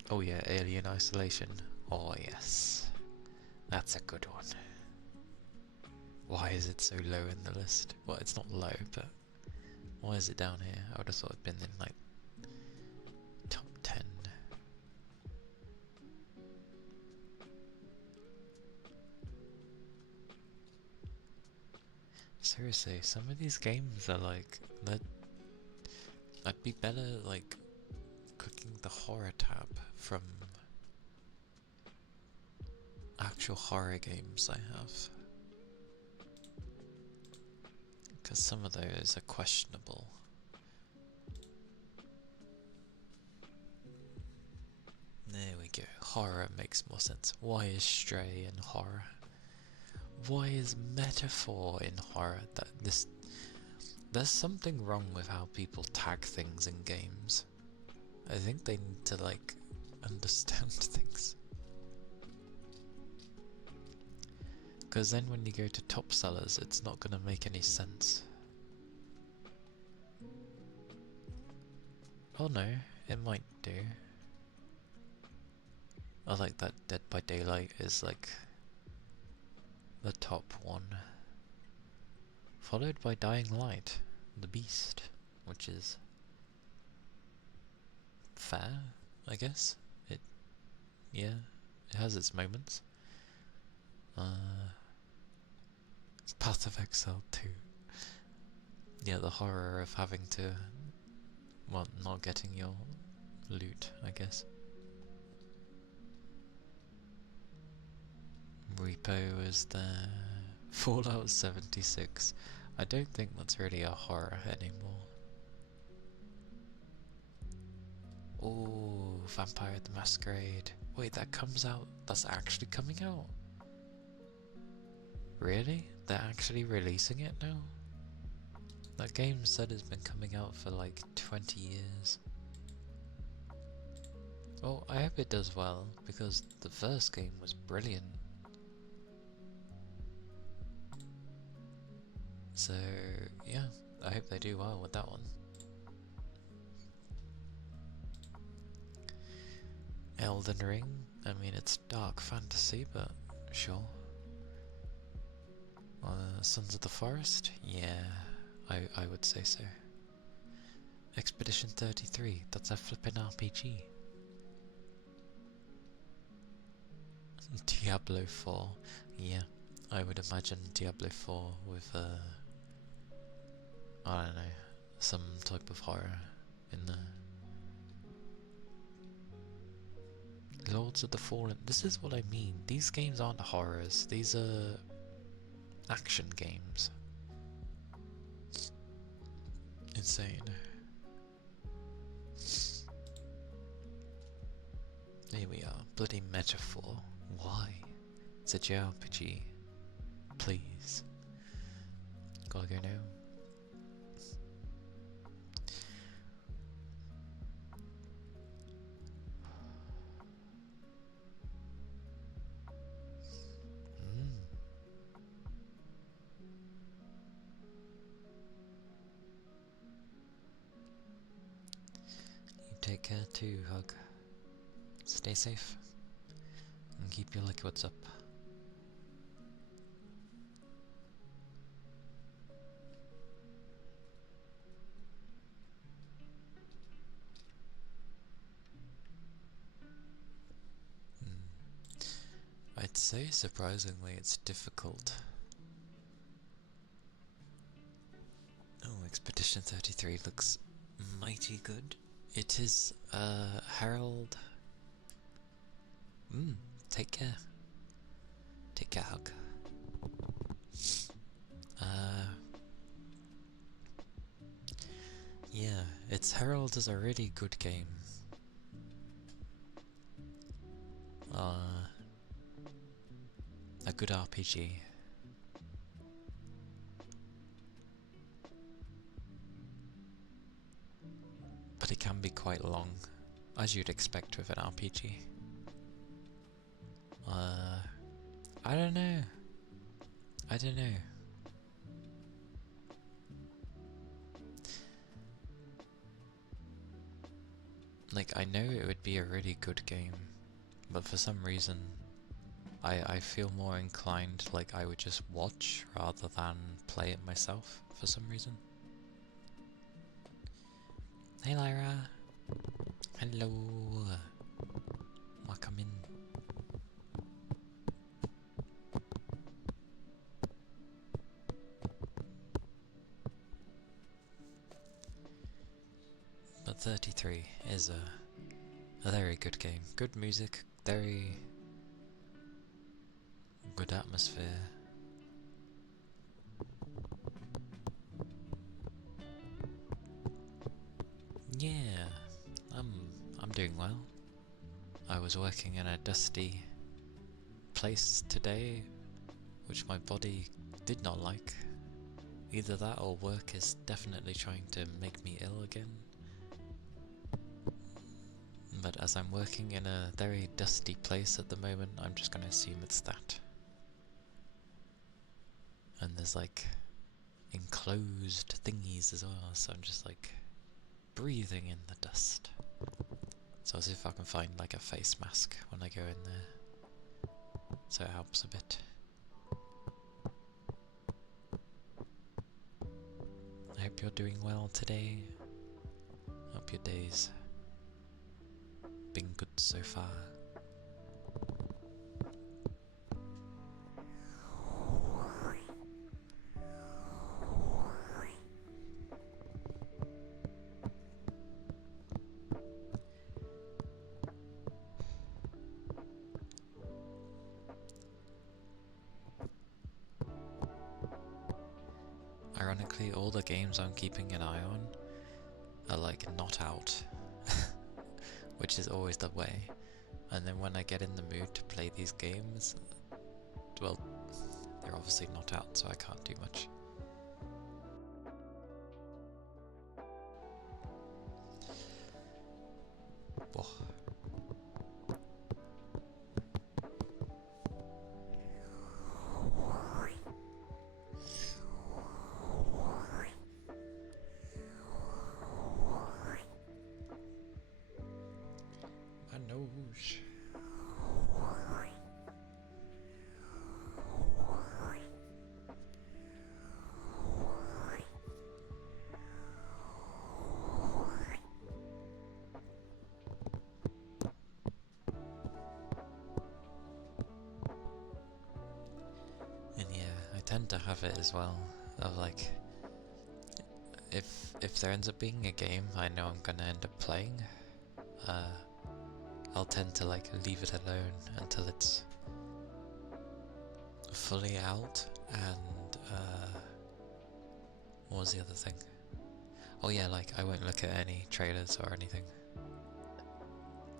Oh yeah, Alien Isolation. Oh yes, that's a good one. Why is it so low in the list? Well, it's not low, but why is it down here? I would have thought it'd been in like top 10. Seriously, some of these games are like, I'd be better like clicking the horror tab from actual horror games I have. Because some of those are questionable. There we go. Horror makes more sense. Why is Stray in horror? Why is metaphor in horror? There's something wrong with how people tag things in games. I think they need to like understand things. Because then when you go to top sellers, it's not gonna make any sense. Oh no, it might do. I like that Dead by Daylight is like the top one, followed by Dying Light, The Beast, which is fair, I guess. Yeah, it has its moments. Path of Exile 2. Yeah, the horror of having to, well, not getting your loot, I guess. Repo is there. Fallout 76. I don't think that's really a horror anymore. Oh, Vampire the Masquerade. Wait, that comes out? That's actually coming out? Really? They're actually releasing it now? That game said it's been coming out for like 20 years. Well, I hope it does well, because the first game was brilliant. So, yeah, I hope they do well with that one. Elden Ring? I mean, it's dark fantasy, but sure. Sons of the Forest? Yeah, I would say so. Expedition 33, that's a flippin' RPG. Diablo 4, yeah, I would imagine Diablo 4 with, I don't know, some type of horror in there. Lords of the Fallen, this is what I mean, these games aren't horrors, these are action games. Insane. Here we are, bloody metaphor. Why? It's a JRPG. Please. Gotta go now. You take care too, Hug. Stay safe. And keep your liquids up. I'd say surprisingly it's difficult. Oh, Expedition 33 looks mighty good. It is, Harold. Take care. Take care, Hug. Yeah, it's Herald is a really good game. A good RPG. But it can be quite long, as you'd expect with an RPG. I don't know. I don't know. Like, I know it would be a really good game, but for some reason, I feel more inclined like I would just watch rather than play it myself for some reason. Hey Lyra! Hello! Welcome in. But 33 is a very good game. Good music, very good atmosphere. Yeah, I'm doing well. I was working in a dusty place today, which my body did not like. Either that or work is definitely trying to make me ill again. But as I'm working in a very dusty place at the moment, I'm just gonna assume it's that. And there's like enclosed thingies as well, so I'm just like breathing in the dust. So I'll see if I can find like a face mask when I go in there, so it helps a bit. I hope you're doing well today. Hope your day's been good so far. Ironically, all the games I'm keeping an eye on are like not out, which is always the way. And then when I get in the mood to play these games, well, they're obviously not out, so I can't do much. Oh. My nose. And yeah, I tend to have it as well, of like, if there ends up being a game I know I'm gonna end up playing, I'll tend to like leave it alone until it's fully out. And what was the other thing? Oh yeah, like I won't look at any trailers or anything,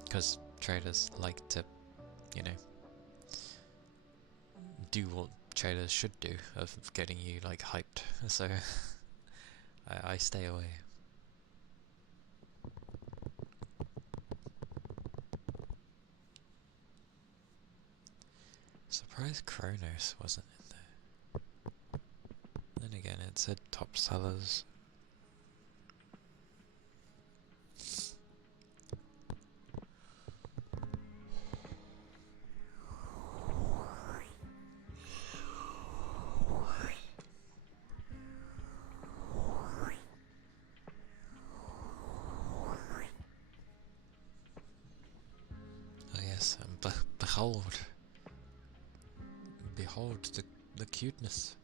because trailers like to, you know, do what trailers should do of getting you like hyped, so I stay away. Surprised Kronos wasn't in there. Then again, it said top sellers. Oh yes, and behold the cuteness.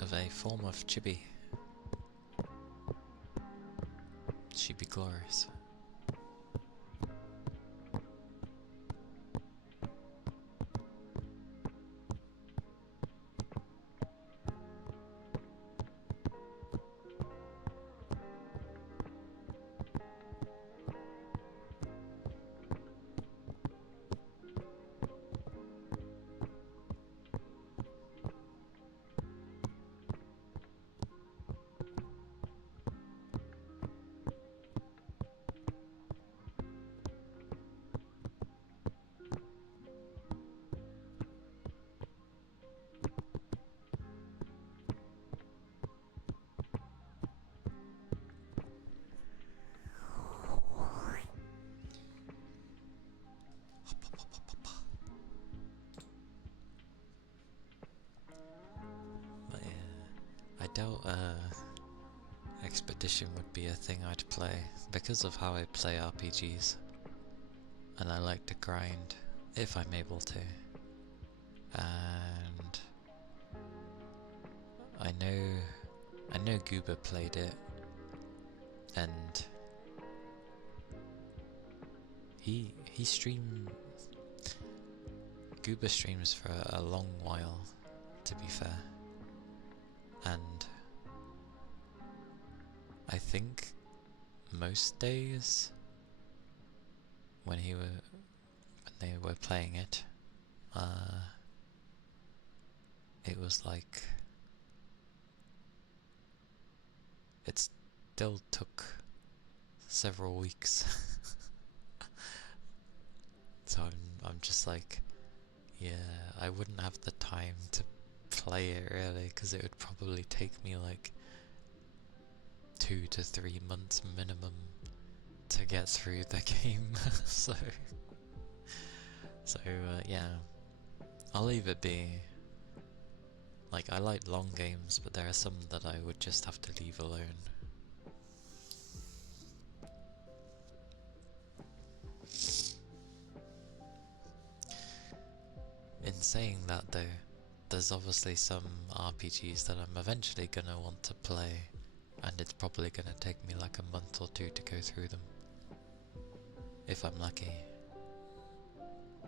Of a form of chibi. She'd be glorious. But yeah, I doubt Expedition would be a thing I'd play, because of how I play RPGs, and I like to grind if I'm able to. And I know Goober played it, and he Goober streams for a long while, to be fair, and I think most days when they were playing it, it was like it still took several weeks. So I'm just like, yeah, I wouldn't have the time to play it really, because it would probably take me like 2 to 3 months minimum to get through the game. so yeah, I'll leave it be. Like, I like long games, but there are some that I would just have to leave alone. In saying that though, there's obviously some RPGs that I'm eventually gonna want to play, and it's probably gonna take me like a month or two to go through them, if I'm lucky.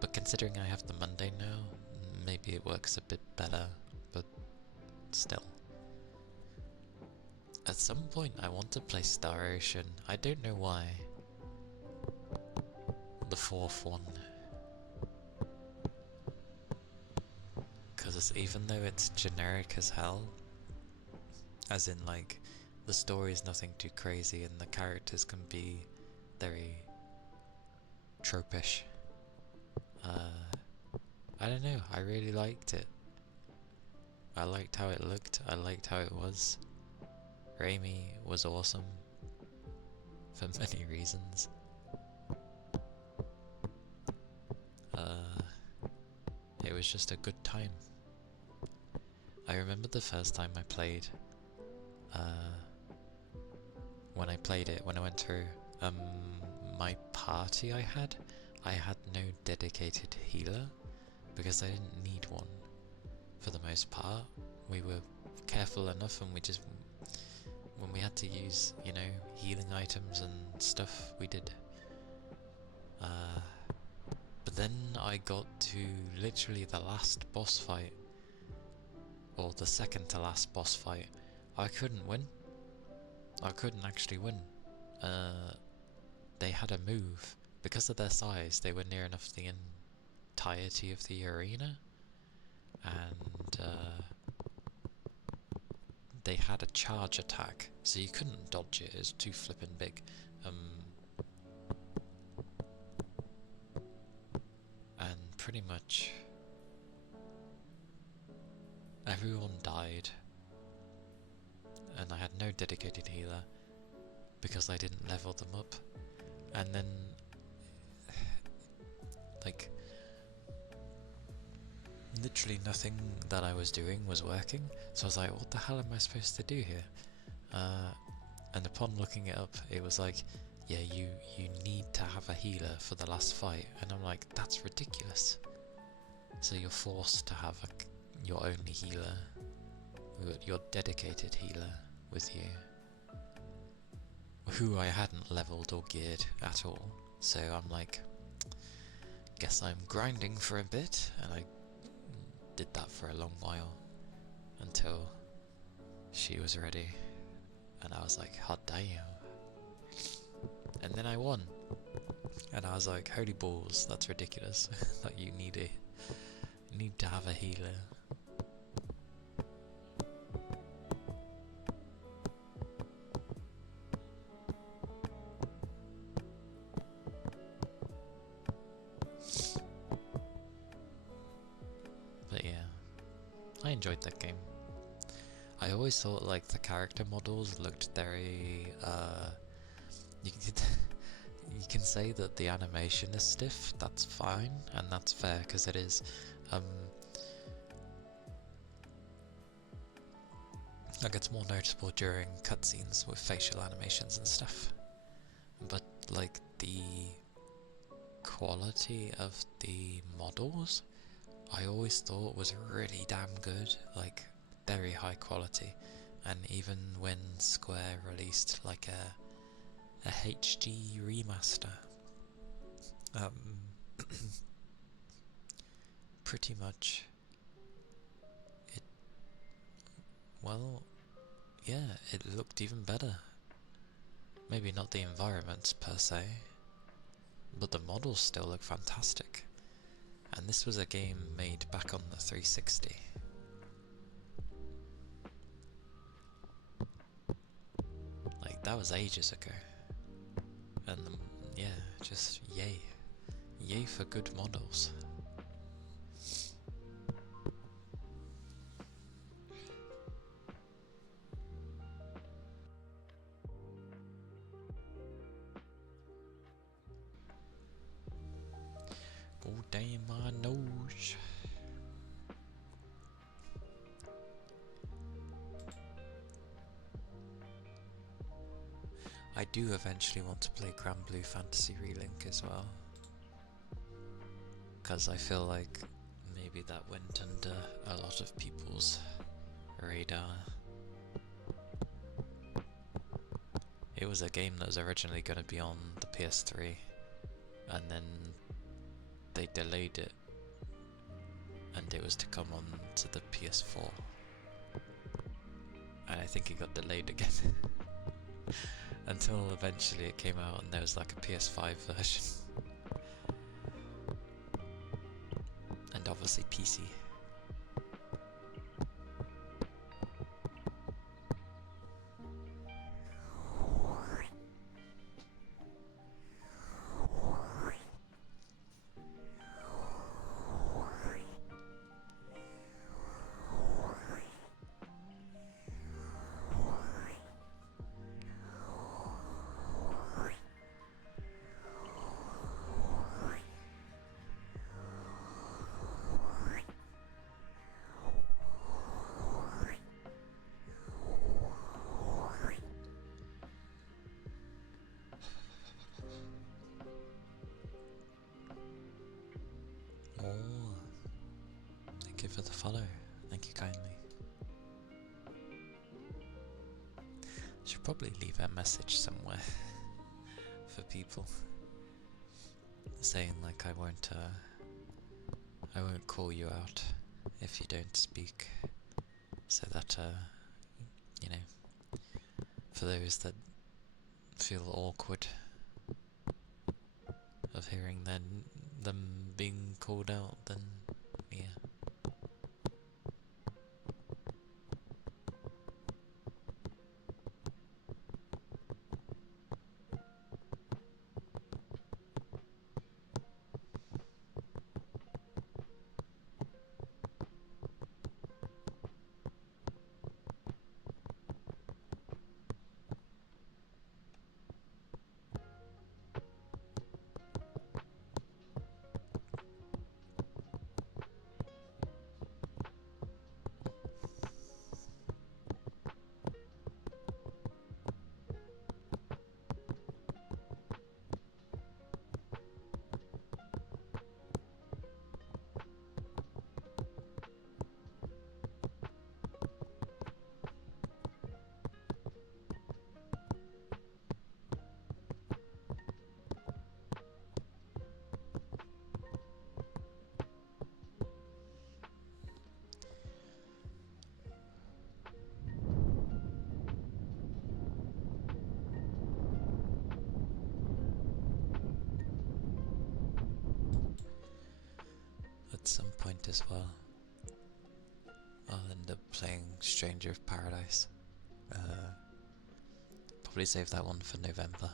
But considering I have the Monday now, maybe it works a bit better, but still. At some point I want to play Star Ocean, I don't know why. The fourth one. Because even though it's generic as hell, as in like, the story is nothing too crazy and the characters can be very tropish. I don't know, I really liked it. I liked how it looked, I liked how it was. Raimi was awesome. For many reasons. It was just a good time. I remember the first time I played, when I played it, when I went through, my party I had no dedicated healer, because I didn't need one, for the most part. We were careful enough, and we just, when we had to use, you know, healing items and stuff, we did. But then I got to literally the last boss fight, or the second to last boss fight. I couldn't win. I couldn't actually win. They had a move. Because of their size, they were near enough the entirety of the arena, and they had a charge attack, so you couldn't dodge it, it was too flippin' big. And pretty much everyone died, and I had no dedicated healer because I didn't level them up. And then, like, literally nothing that I was doing was working, so I was like, what the hell am I supposed to do here? And upon looking it up, it was like, yeah, you need to have a healer for the last fight, and I'm like, that's ridiculous. So you're forced to have your only healer, your dedicated healer with you, who I hadn't leveled or geared at all. So I'm like, guess I'm grinding for a bit, and I did that for a long while until she was ready, and I was like, hot damn. And then I won, and I was like, holy balls, that's ridiculous. That you need to have a healer. But yeah, I enjoyed that game. I always thought like the character models looked very you can say that the animation is stiff, that's fine, and that's fair, because it is. Like, it's more noticeable during cutscenes with facial animations and stuff. But like the quality of the models, I always thought was really damn good, like very high quality. And even when Square released like a HD remaster, pretty much it, well, yeah, it looked even better. Maybe not the environments per se, but the models still look fantastic. And this was a game made back on the 360. Like, that was ages ago. And yeah, just yay. Yay for good models. I do eventually want to play Grand Blue Fantasy Relink as well, because I feel like maybe that went under a lot of people's radar. It was a game that was originally going to be on the PS3, and then they delayed it, and it was to come on to the PS4. And I think it got delayed again. Until eventually it came out and there was like a PS5 version. And obviously PC. Thank you for the follow. Thank you kindly. Should probably leave a message somewhere for people saying like I won't call you out if you don't speak, so that you know, for those that feel awkward of hearing them being called out, then yeah. At some point as well, I'll end up playing Stranger of Paradise. Probably save that one for November,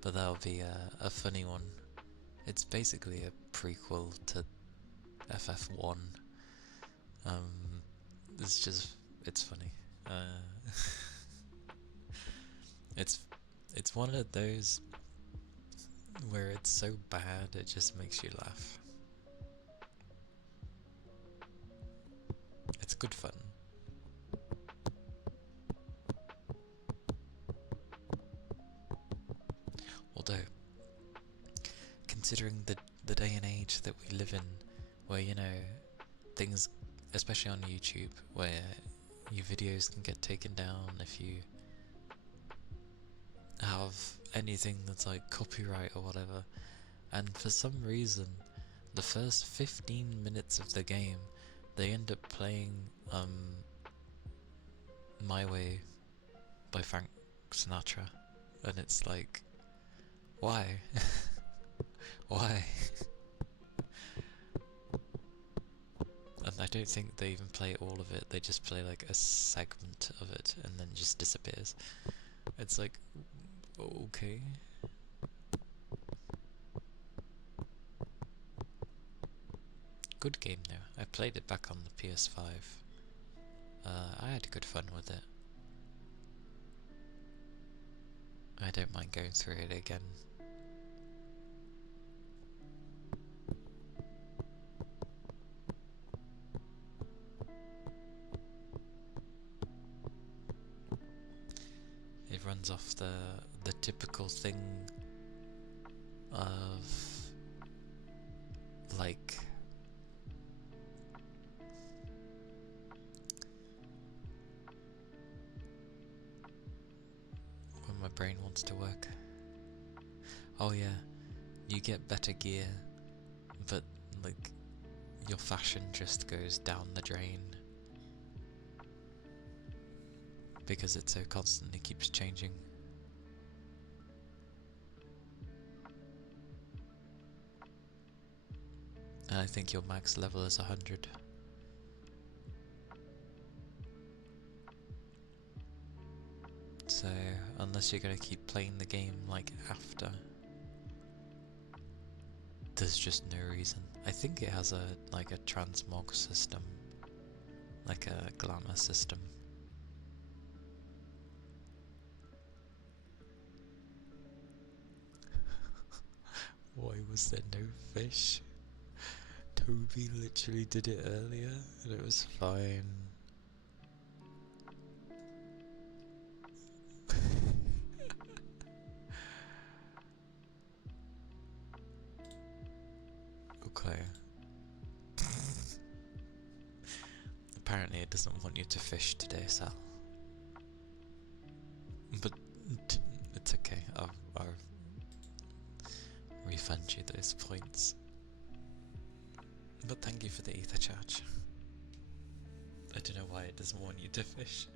but that'll be a funny one. It's basically a prequel to FF1. It's funny. It's one of those where it's so bad it just makes you laugh. It's good fun. Although, considering the day and age that we live in, where, you know, things, especially on YouTube, where your videos can get taken down if you have anything that's like copyright or whatever, and for some reason, the first 15 minutes of the game, they end up playing My Way by Frank Sinatra, and it's like, why? Why? And I don't think they even play all of it, they just play like a segment of it and then just disappears. It's like, okay. Good game though. I played it back on the PS5. I had good fun with it. I don't mind going through it again. It runs happens off the typical thing of like when my brain wants to work. Oh yeah, you get better gear, but like your fashion just goes down the drain because it so constantly keeps changing. And I think your max level is 100. So unless you're gonna keep playing the game like after, there's just no reason. I think it has a transmog system, like a glamour system. Why was there no fish? Toby literally did it earlier and it was fine. Okay. Apparently it doesn't want you to fish today, Sal. But it's okay. I'll refund you those points. But thank you for the ether charge. I don't know why it doesn't want you to fish.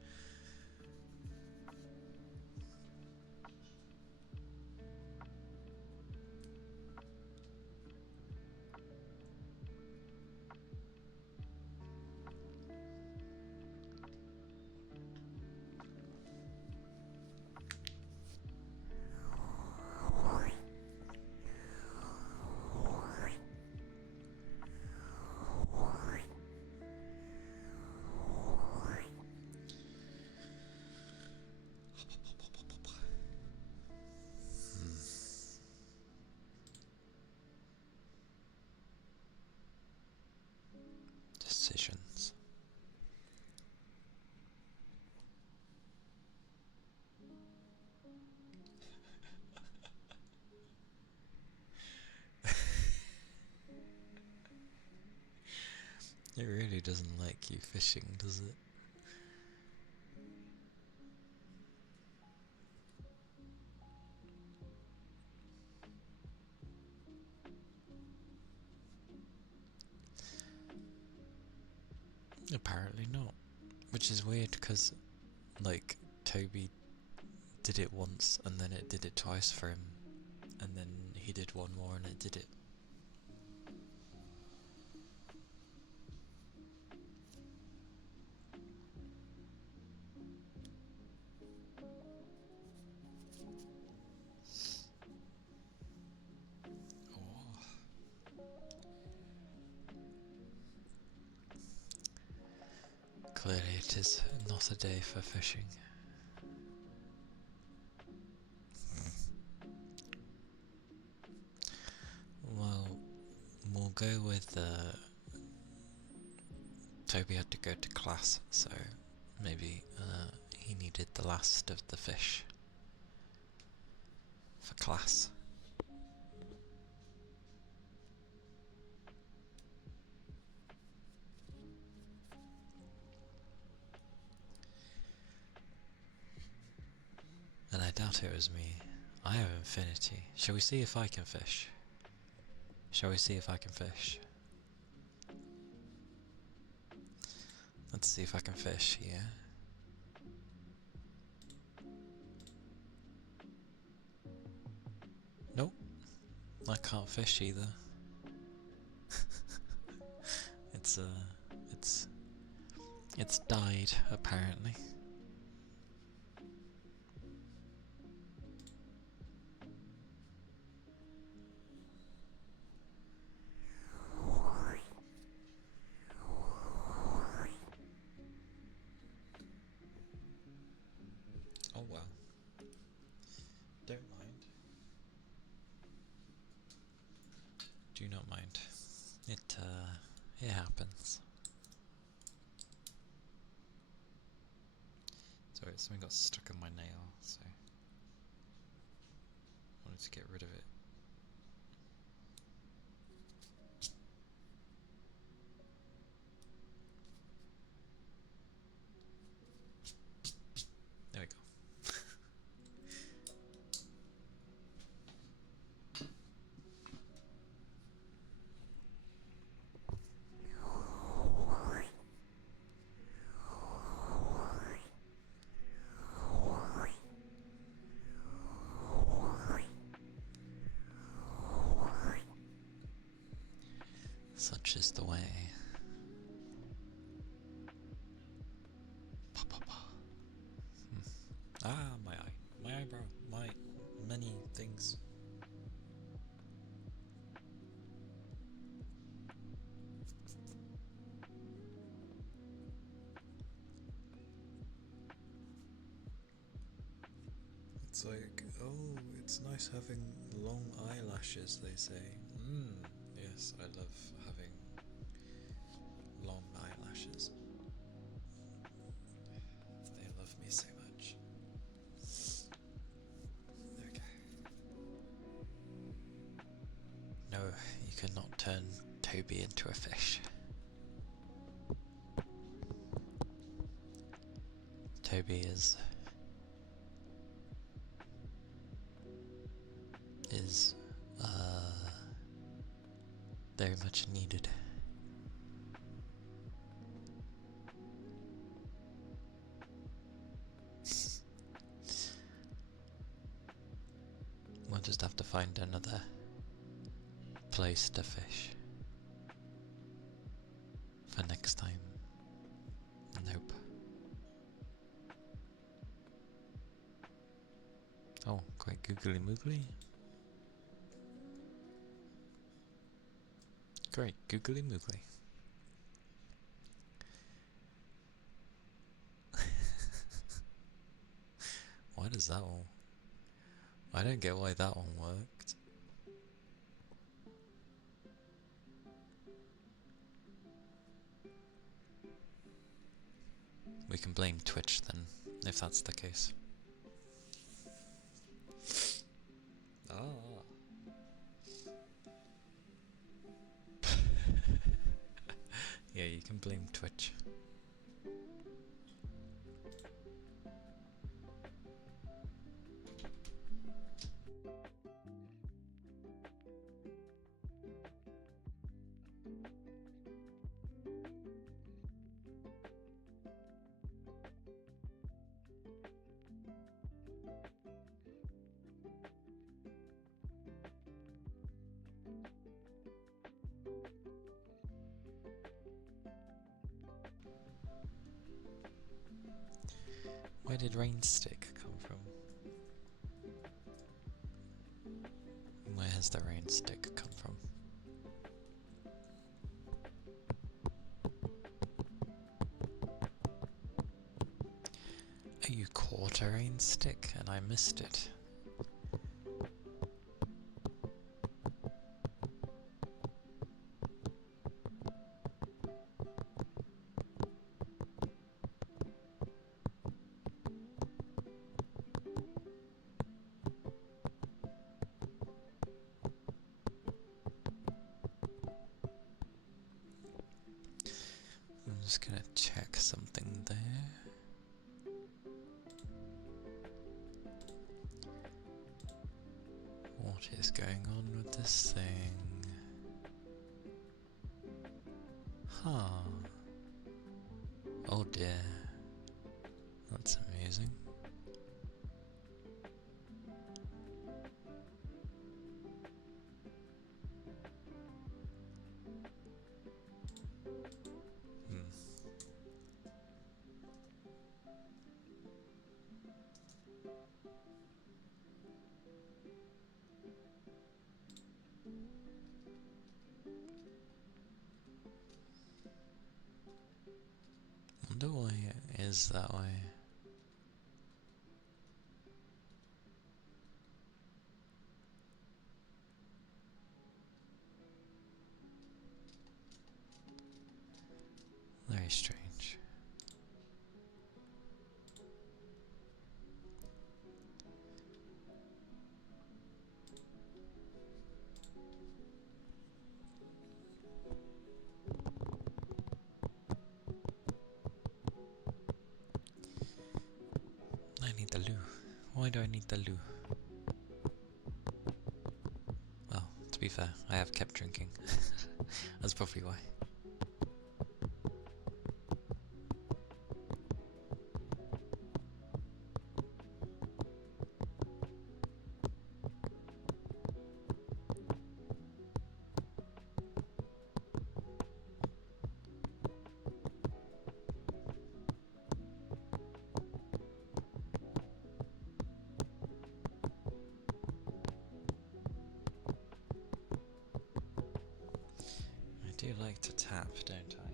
Decisions. It really doesn't like you fishing, does it? Apparently not. Which is weird because, like, Toby did it once and then it did it twice for him. And then he did one more and it did it. Clearly it is not a day for fishing. Well, we'll go with Toby had to go to class, so maybe he needed the last of the fish for class. And I doubt it was me. I have infinity. Shall we see if I can fish? Shall we see if I can fish? Let's see if I can fish, yeah? Nope. I can't fish either. It's died, apparently. Oh well. Don't mind. Do not mind. It happens. Sorry, something got stuck in my nail, so Let's get rid of it. There we go. Such is the way. Pa, pa, pa. Ah, my eye. My eyebrow. My many things. It's like, oh, it's nice having long eyelashes, they say. Yes, I love having long eyelashes. They love me so much. Okay. No, you cannot turn Toby into a fish. Toby is very much needed. We'll just have to find another place to fish for next time. Nope. Oh, quite googly moogly. Great, googly moogly. Why does that one? I don't get why that one worked. We can blame Twitch then, if that's the case. Ah. Yeah, you can blame Twitch. Where did rain stick come from? Where has the rain stick come from? Oh, you caught a rain stick and I missed it. I'm just gonna check something there. What is going on with this thing? Huh. Oh dear. That's amusing. Wonder why it is that way. Very strange. Why do I need the loo? Well, to be fair, I have kept drinking. That's probably why. I do like to tap, don't I?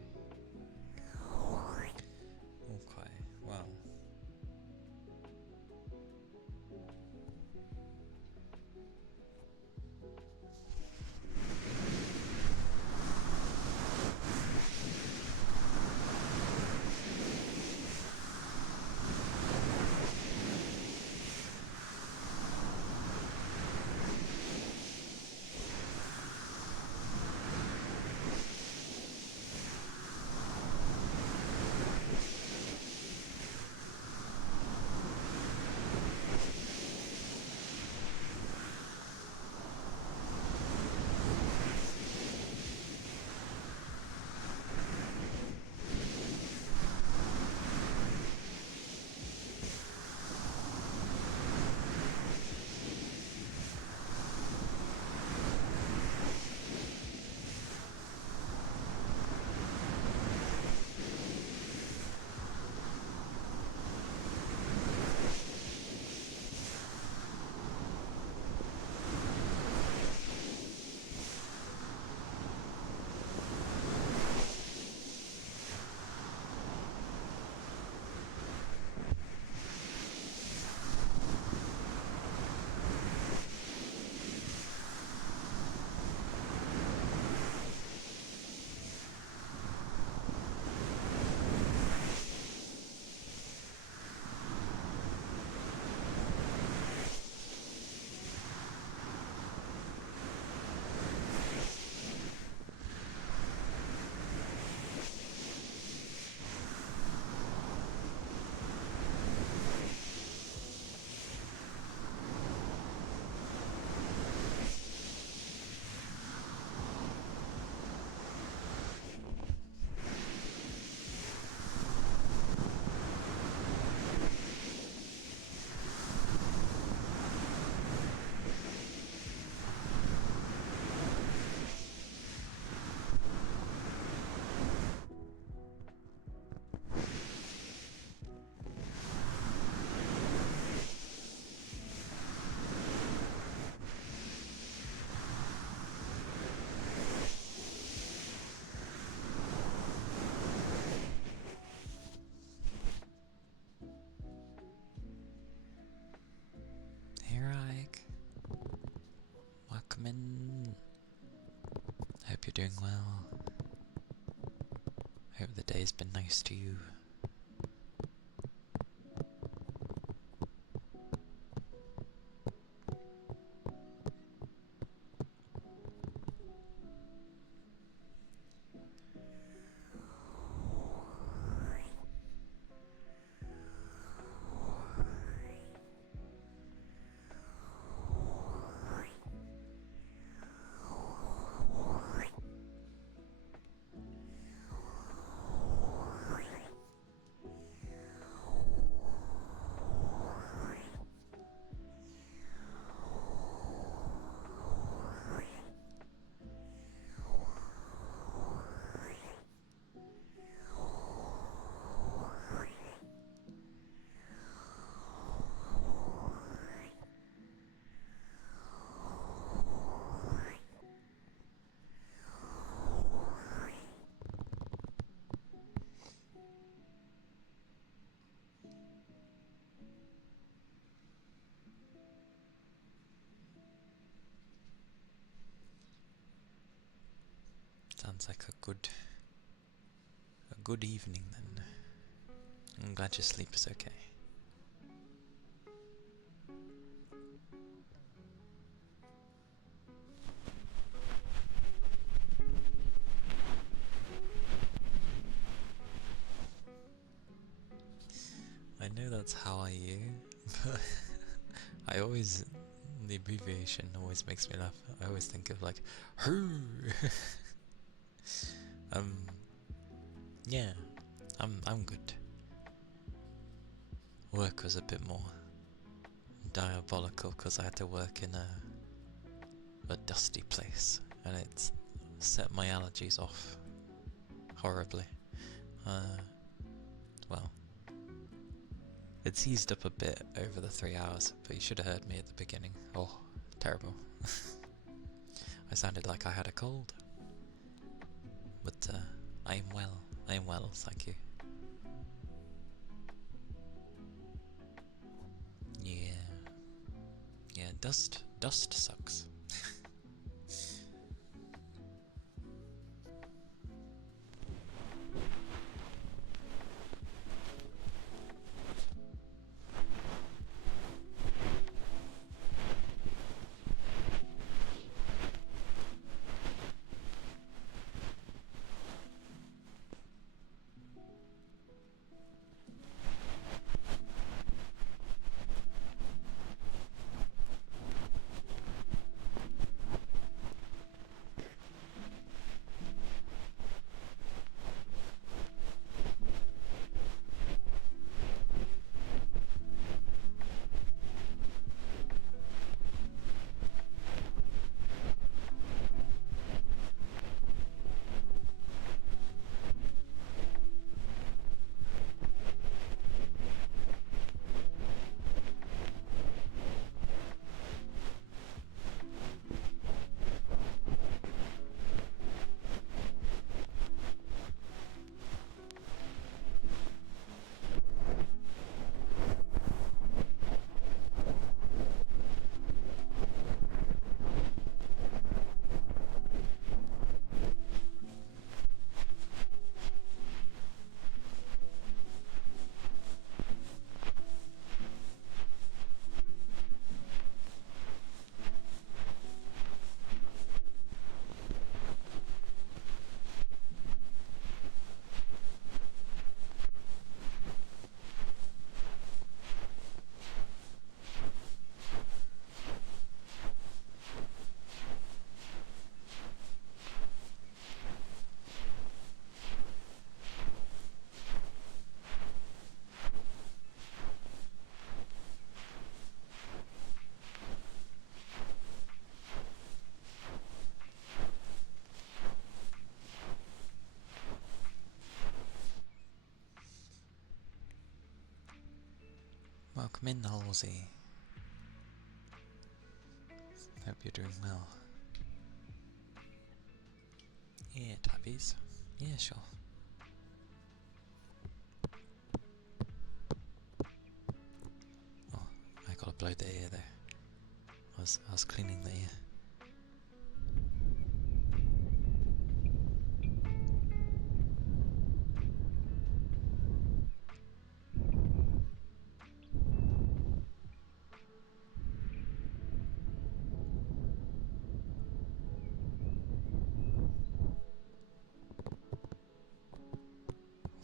Okay, well. Welcome in. Hope you're doing well. Hope the day's been nice to you. Sounds like a good evening then. I'm glad your sleep is okay. I know that's how are you, but I always, the abbreviation always makes me laugh. I always think of like, hoo. um, yeah, I'm good. Work was a bit more diabolical because I had to work in a dusty place, and it set my allergies off horribly. Well, it's eased up a bit over the 3 hours, but you should have heard me at the beginning. Oh, terrible. I sounded like I had a cold. But I am well. I am well, thank you. Yeah. Yeah, dust sucks. Welcome in, Halsey. Hope you're doing well. Yeah, tabbies. Yeah, sure. Oh, I gotta blow the ear there. I was cleaning the ear.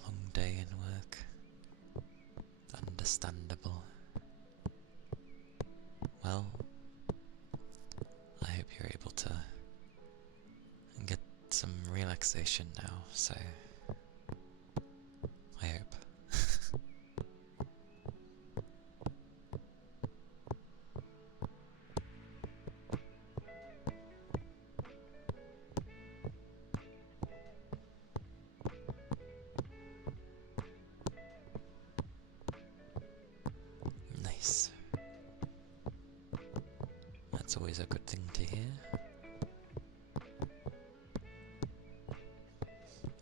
Long day in work. Understandable. Well, I hope you're able to get some relaxation now, so I hope. Nice. That's always a good thing to hear.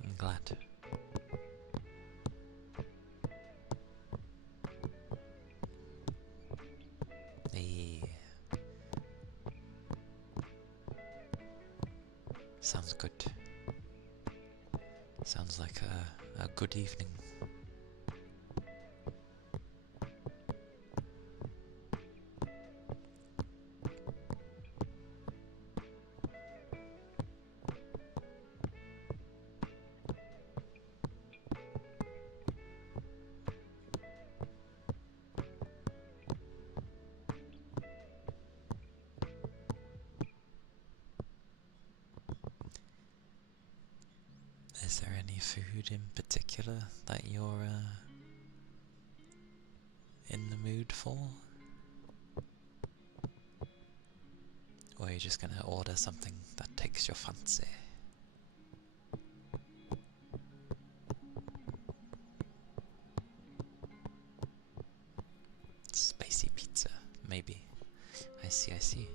I'm glad. Hey. Sounds good. Sounds like a good evening. Is there any food in particular that you're in the mood for? Or are you just gonna order something that takes your fancy? Spicy pizza, maybe. I see, I see.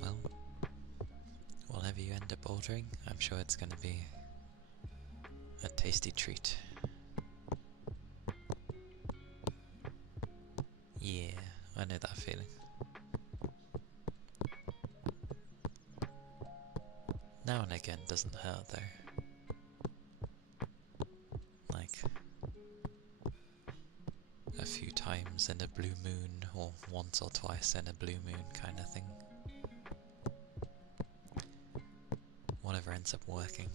Well, whatever you end up ordering, I'm sure it's gonna be a tasty treat. Yeah, I know that feeling. Now and again doesn't hurt though. Like a few times in a blue moon, or once or twice in a blue moon kind of thing. Whatever ends up working.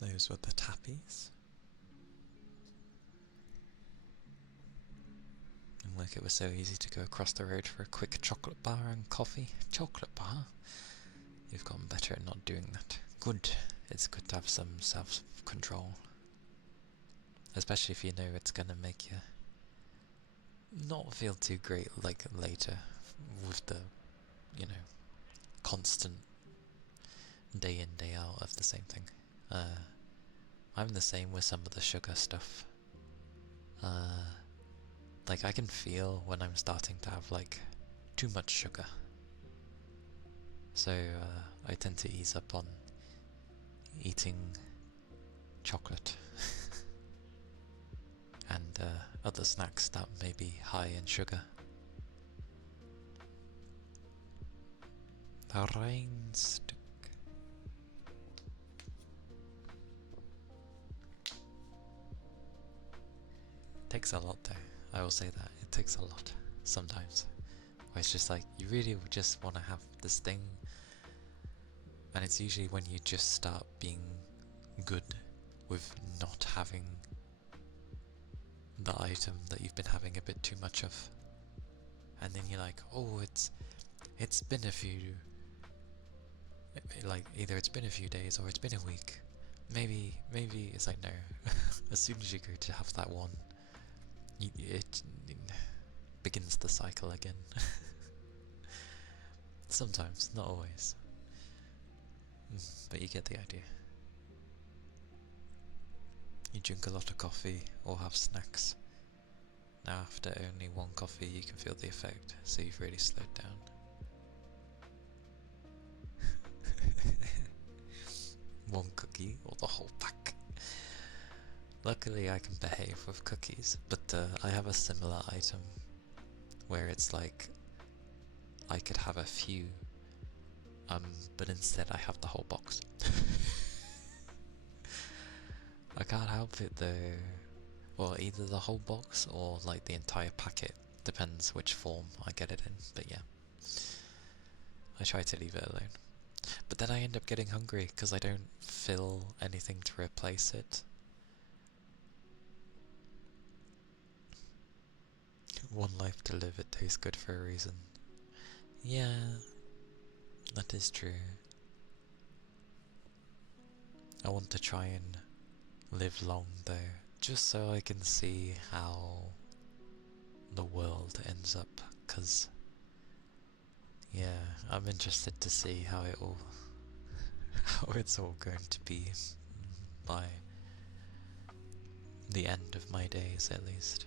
Those were the tappies. And look, it was so easy to go across the road for a quick chocolate bar and coffee. Chocolate bar? You've gotten better at not doing that. Good. It's good to have some self-control. Especially if you know it's gonna make you not feel too great like later with the, you know, constant day in, day out of the same thing. I'm the same with some of the sugar stuff. Like I can feel when I'm starting to have like too much sugar. So I tend to ease up on eating chocolate and other snacks that may be high in sugar. The Rhinestick. Takes a lot though, I will say that, it takes a lot, sometimes. Where it's just like, you really just want to have this thing, and it's usually when you just start being good with not having the item that you've been having a bit too much of. And then you're like, oh, it's been a few, like, either it's been a few days or it's been a week. Maybe it's like, no. As soon as you go to have that one, it begins the cycle again. Sometimes, not always. But you get the idea. You drink a lot of coffee or have snacks. Now after only one coffee you can feel the effect, so you've really slowed down. One cookie or the whole pack. Luckily I can behave with cookies, but I have a similar item where it's like I could have a few, but instead I have the whole box. I can't help it though. Well, either the whole box or like the entire packet, depends which form I get it in, but yeah. I try to leave it alone. But then I end up getting hungry because I don't fill anything to replace it. One life to live, it tastes good for a reason. Yeah, that is true. I want to try and live long though, just so I can see how the world ends up, because yeah, I'm interested to see how how it's all going to be by the end of my days, at least.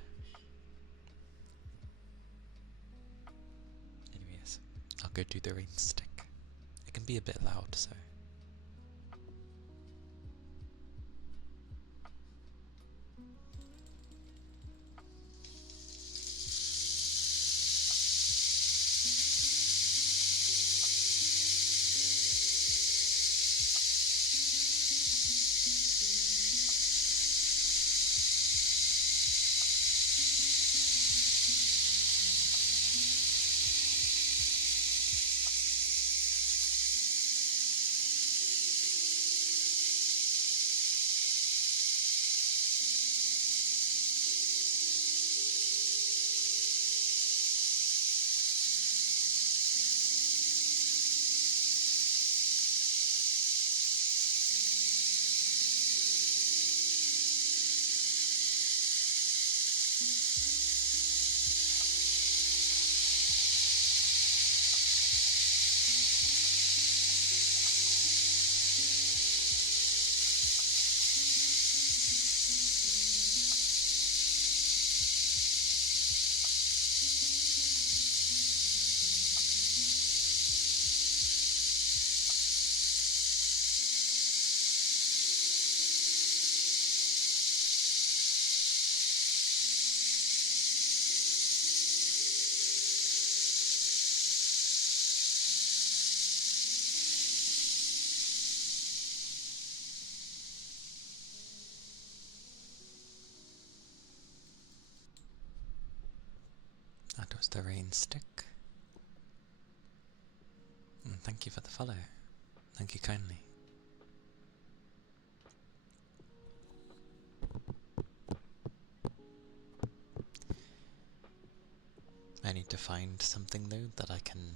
Anyways, I'll go do the rain stick. It can be a bit loud, so. That was the rain stick. And thank you for the follow. Thank you kindly. I need to find something though that I can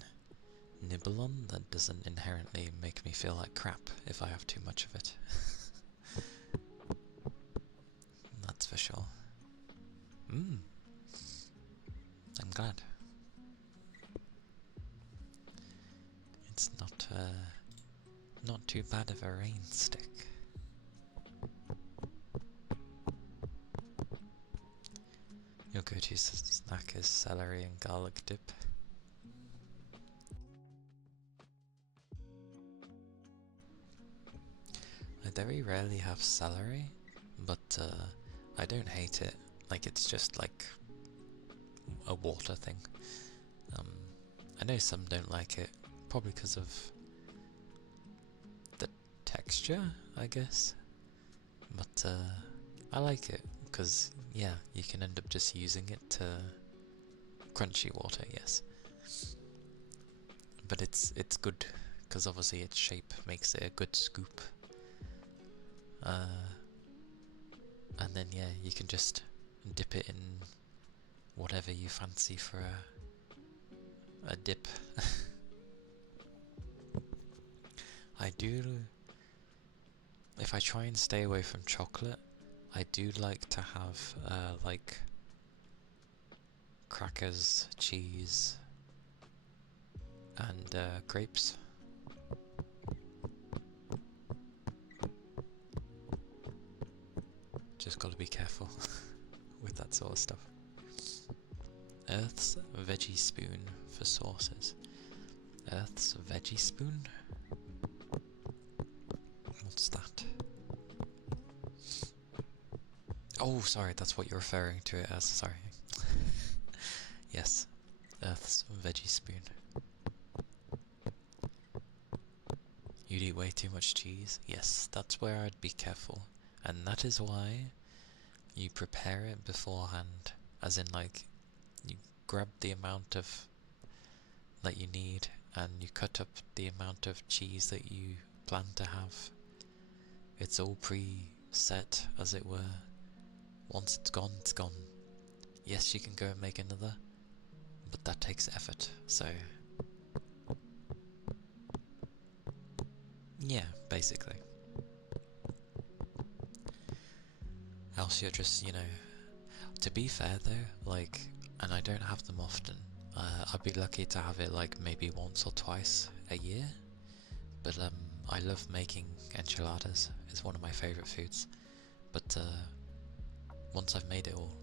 nibble on that doesn't inherently make me feel like crap if I have too much of it. That's for sure. I'm glad. It's not too bad of a rain stick. Your go-to snack is celery and garlic dip. I very rarely have celery, but I don't hate it. Like, it's just like a water thing. I know some don't like it, probably because of the texture, I guess. But I like it, because yeah, you can end up just using it to crunchy water, yes. But it's good, because obviously its shape makes it a good scoop. And then yeah, you can just dip it in whatever you fancy for a dip. I do, if I try and stay away from chocolate, I do like to have like crackers, cheese, and grapes. Just gotta be careful with that sort of stuff. Earth's veggie spoon for sauces. Earth's veggie spoon? What's that? Oh, sorry, that's what you're referring to it as, sorry. Yes, Earth's veggie spoon. You'd eat way too much cheese? Yes, that's where I'd be careful. And that is why you prepare it beforehand. As in, like, you grab the amount of that you need and you cut up the amount of cheese that you plan to have. It's all pre-set, as it were. Once it's gone, it's gone. Yes, you can go and make another, but that takes effort, so yeah, basically. else you're just, to be fair though, like, and I don't have them often, I'd be lucky to have it like maybe once or twice a year, but I love making enchiladas. It's one of my favourite foods, but once I've made it all,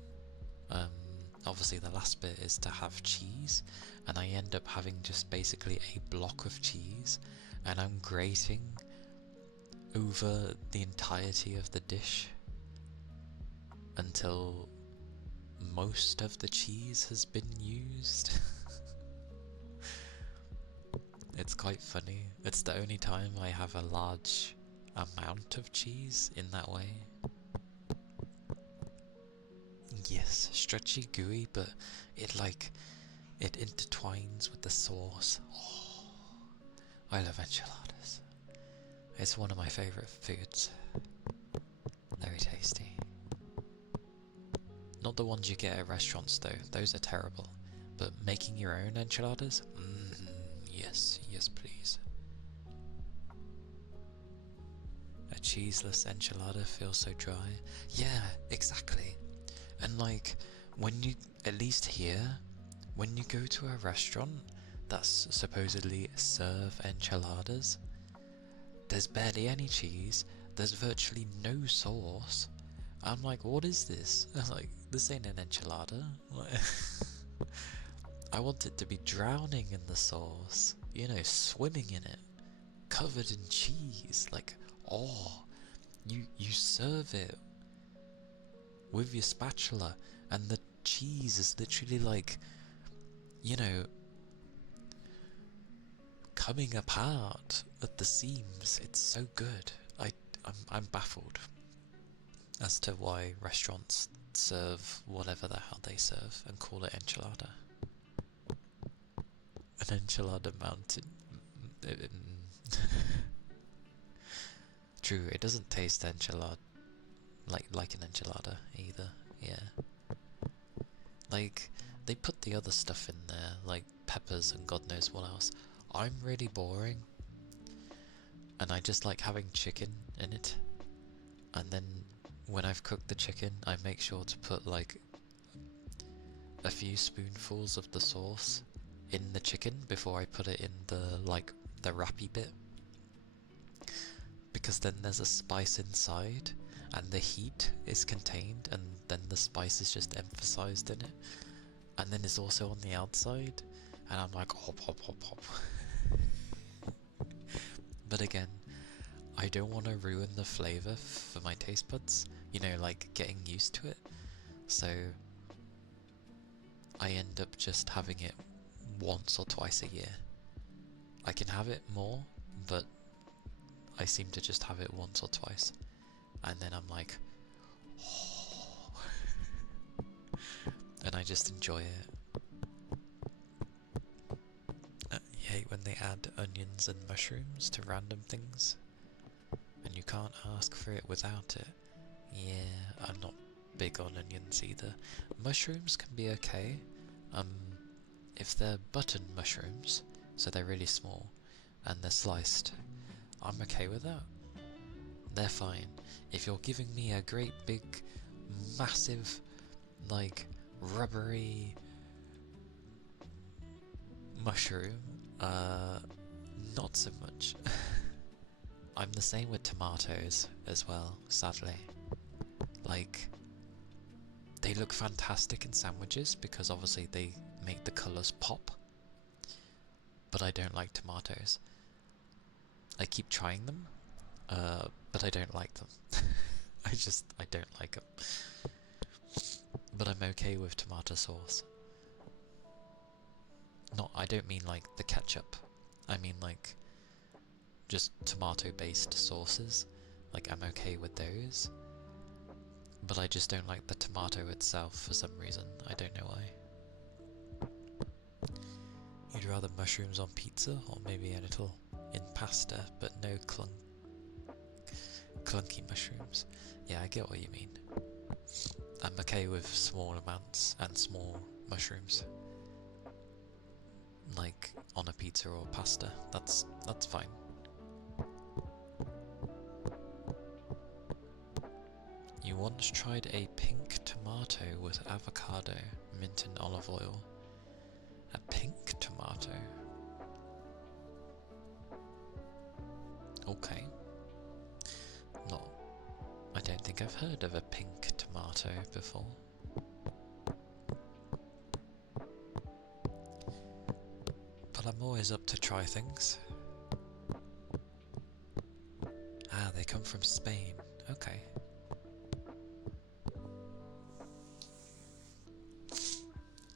obviously the last bit is to have cheese, and I end up having just basically a block of cheese, and I'm grating over the entirety of the dish until most of the cheese has been used. It's quite funny. It's the only time I have a large amount of cheese in that way. Yes, stretchy, gooey, but it intertwines with the sauce. Oh, I love enchiladas. It's one of my favourite foods. Very tasty. Not the ones you get at restaurants though, those are terrible. But making your own enchiladas? Yes, yes please. A cheeseless enchilada feels so dry. Yeah, exactly. And like, when you, at least here, when you go to a restaurant that's supposedly serve enchiladas, there's barely any cheese, there's virtually no sauce. I'm like, what is this? I'm like, this ain't an enchilada. I want it to be drowning in the sauce, swimming in it, covered in cheese. Like, oh, you serve it with your spatula, and the cheese is literally like, coming apart at the seams. It's so good. I'm baffled as to why restaurants serve whatever the hell they serve and call it enchilada. An enchilada mountain. True, it doesn't taste enchilada like an enchilada either. Yeah, like they put the other stuff in there, like peppers and God knows what else. I'm really boring, and I just like having chicken in it. And then when I've cooked the chicken, I make sure to put like a few spoonfuls of the sauce in the chicken before I put it in the wrappy bit, because then there's a spice inside and the heat is contained, and then the spice is just emphasized in it, and then it's also on the outside, and I'm like hop hop hop hop. But again, I don't want to ruin the flavor for my taste buds, like getting used to it, so I end up just having it once or twice a year. I can have it more, but I seem to just have it once or twice, and then I'm like, oh. And I just enjoy it. You hate when they add onions and mushrooms to random things, and you can't ask for it without it. Yeah, I'm not big on onions either. Mushrooms can be okay, if they're button mushrooms, so they're really small, and they're sliced, I'm okay with that. They're fine. If you're giving me a great big, massive, like, rubbery mushroom, not so much. I'm the same with tomatoes as well, sadly. Like, they look fantastic in sandwiches because obviously they make the colours pop, but I don't like tomatoes. I keep trying them, but I don't like them. I don't like them. But I'm okay with tomato sauce. I don't mean like the ketchup. I mean like just tomato-based sauces. Like, I'm okay with those. But I just don't like the tomato itself for some reason. I don't know why. You'd rather mushrooms on pizza, or maybe a little in pasta, but no clunky mushrooms. Yeah, I get what you mean. I'm okay with small amounts and small mushrooms, like on a pizza or pasta. That's fine. You once tried a pink tomato with avocado, mint and olive oil. A pink tomato? Okay. Not... I don't think I've heard of a pink tomato before. But I'm always up to try things. Ah, they come from Spain. Okay.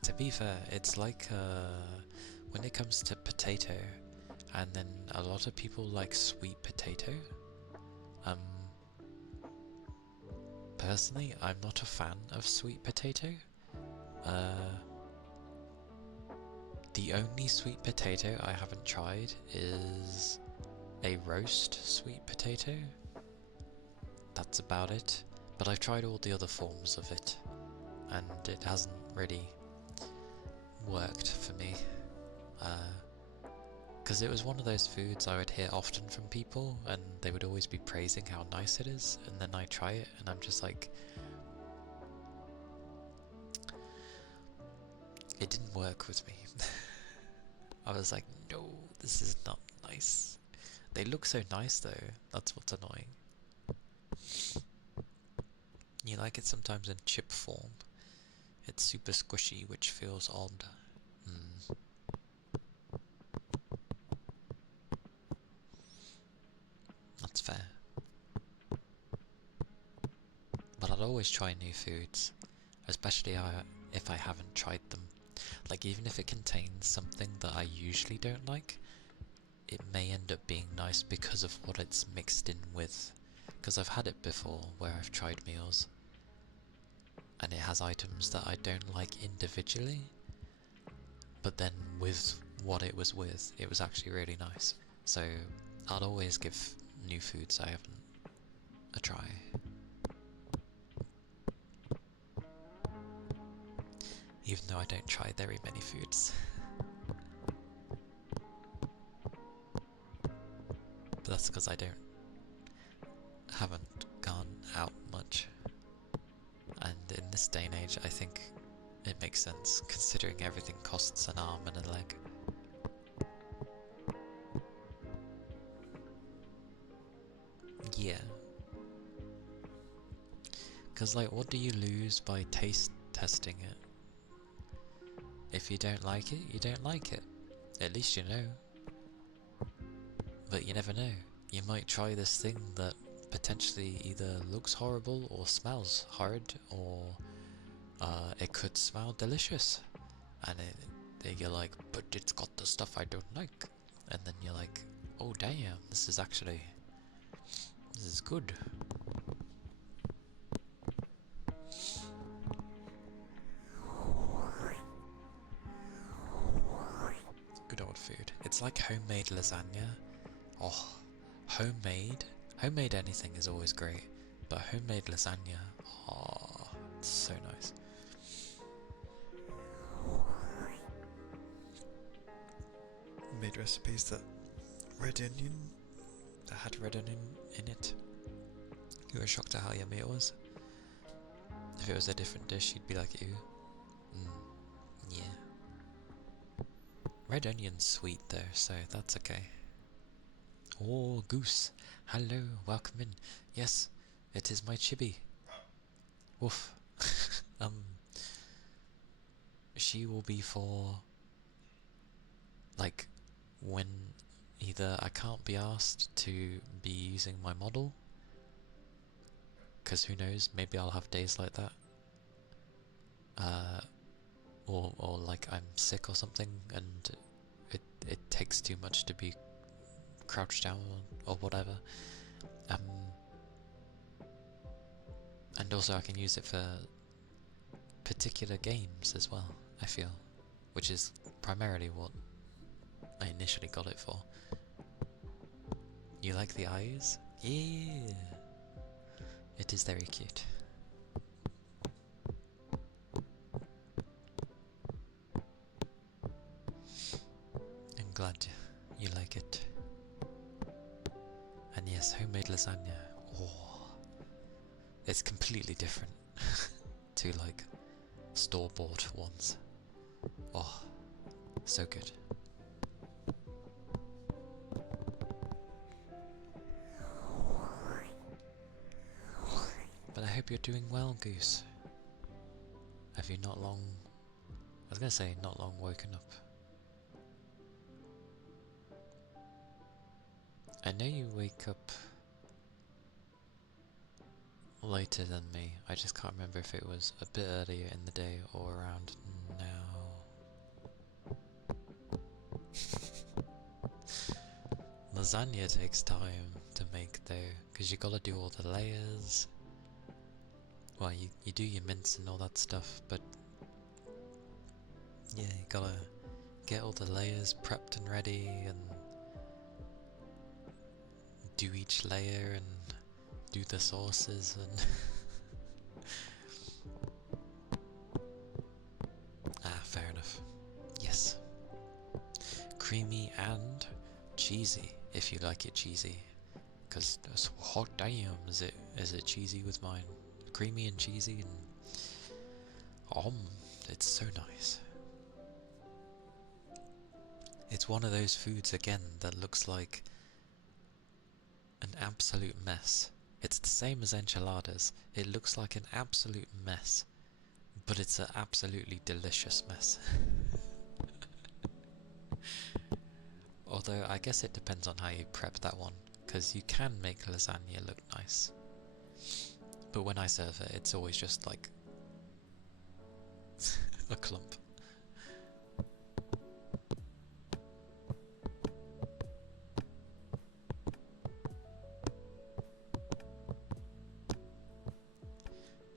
To be fair, it's like when it comes to potato, and then a lot of people like sweet potato. Personally, I'm not a fan of sweet potato. The only sweet potato I haven't tried is a roast sweet potato. That's about it. But I've tried all the other forms of it, and it hasn't really worked for me. Because it was one of those foods I would hear often from people, and they would always be praising how nice it is, and then I try it, and I'm just like, it didn't work with me. I was like, no, this is not nice. They look so nice though, that's what's annoying. You like it sometimes in chip form. It's super squishy, which feels odd. That's fair. But I'll always try new foods, especially if I haven't tried them. Like, even if it contains something that I usually don't like, it may end up being nice because of what it's mixed in with. Because I've had it before where I've tried meals and it has items that I don't like individually, but then with what it was with, it was actually really nice. So I'll always give new foods I haven't a try. Even though I don't try very many foods. But that's because I haven't gone out much. And in this day and age, I think it makes sense, considering everything costs an arm and a leg. Yeah. Because, like, what do you lose by taste testing it? If you don't like it, you don't like it. At least you know. But you never know. You might try this thing that potentially either looks horrible or smells horrid, or it could smell delicious. And you're like, but it's got the stuff I don't like. And then you're like, oh damn, this is good. Good old food. It's like homemade lasagna. Oh, homemade anything is always great, but homemade lasagna, oh, it's so nice. Made recipes that had red onion in it. You were shocked at how yummy it was. If it was a different dish, you'd be like, ew. Yeah. Red onion's sweet though, so that's okay. Oh, Goose. Hello, welcome in. Yes, it is my chibi. Woof. She will be for, like, when either I can't be asked to be using my model, because who knows, maybe I'll have days like that. Or like I'm sick or something and it takes too much to be crouched down or whatever. And also I can use it for particular games as well, I feel, which is primarily what I initially got it for. You like the eyes? Yeah! It is very cute. I'm glad you like it. And yes, homemade lasagna. Oh, It's completely different to like store-bought ones. Oh, so good. But I hope you're doing well, Goose. Have you not long... I was gonna say not long woken up. I know you wake up later than me. I just can't remember if it was a bit earlier in the day or around now. Lasagna takes time to make though, because you gotta do all the layers. Well, you do your mince and all that stuff, but yeah, you gotta get all the layers prepped and ready and do each layer and do the sauces and fair enough. Yes. Creamy and cheesy, if you like it cheesy. Because hot damn, is it cheesy with mine? Creamy and cheesy and it's so nice. It's one of those foods again that looks like an absolute mess. It's the same as enchiladas. It looks like an absolute mess, but it's an absolutely delicious mess. Although I guess it depends on how you prep that one, because you can make lasagna look nice. But when I serve it, it's always just like a clump.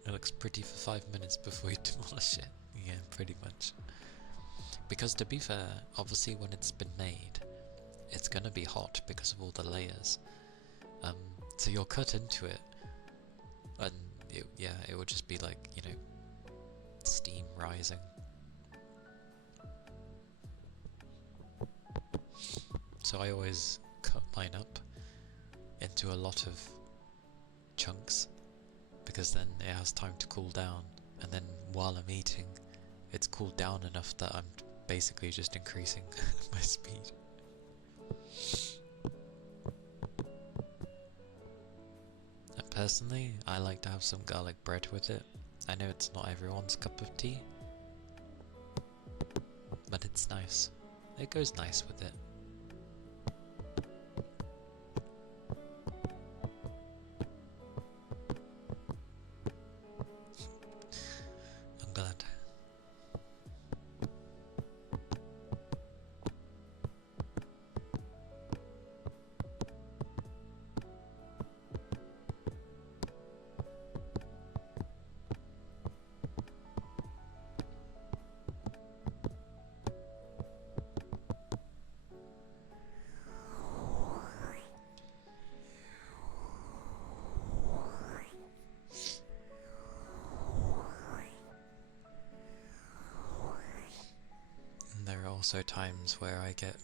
It looks pretty for 5 minutes before you demolish it. Yeah, pretty much. Because to be fair, obviously when it's been made, it's gonna be hot because of all the layers. So you'll cut into it, and it will just be like, you know, steam rising. So I always cut mine up into a lot of chunks, because then it has time to cool down, and then while I'm eating, it's cooled down enough that I'm basically just increasing my speed. And personally, I like to have some garlic bread with it. I know it's not everyone's cup of tea, but it's nice. It goes nice with it. I'm glad. There are also times where I get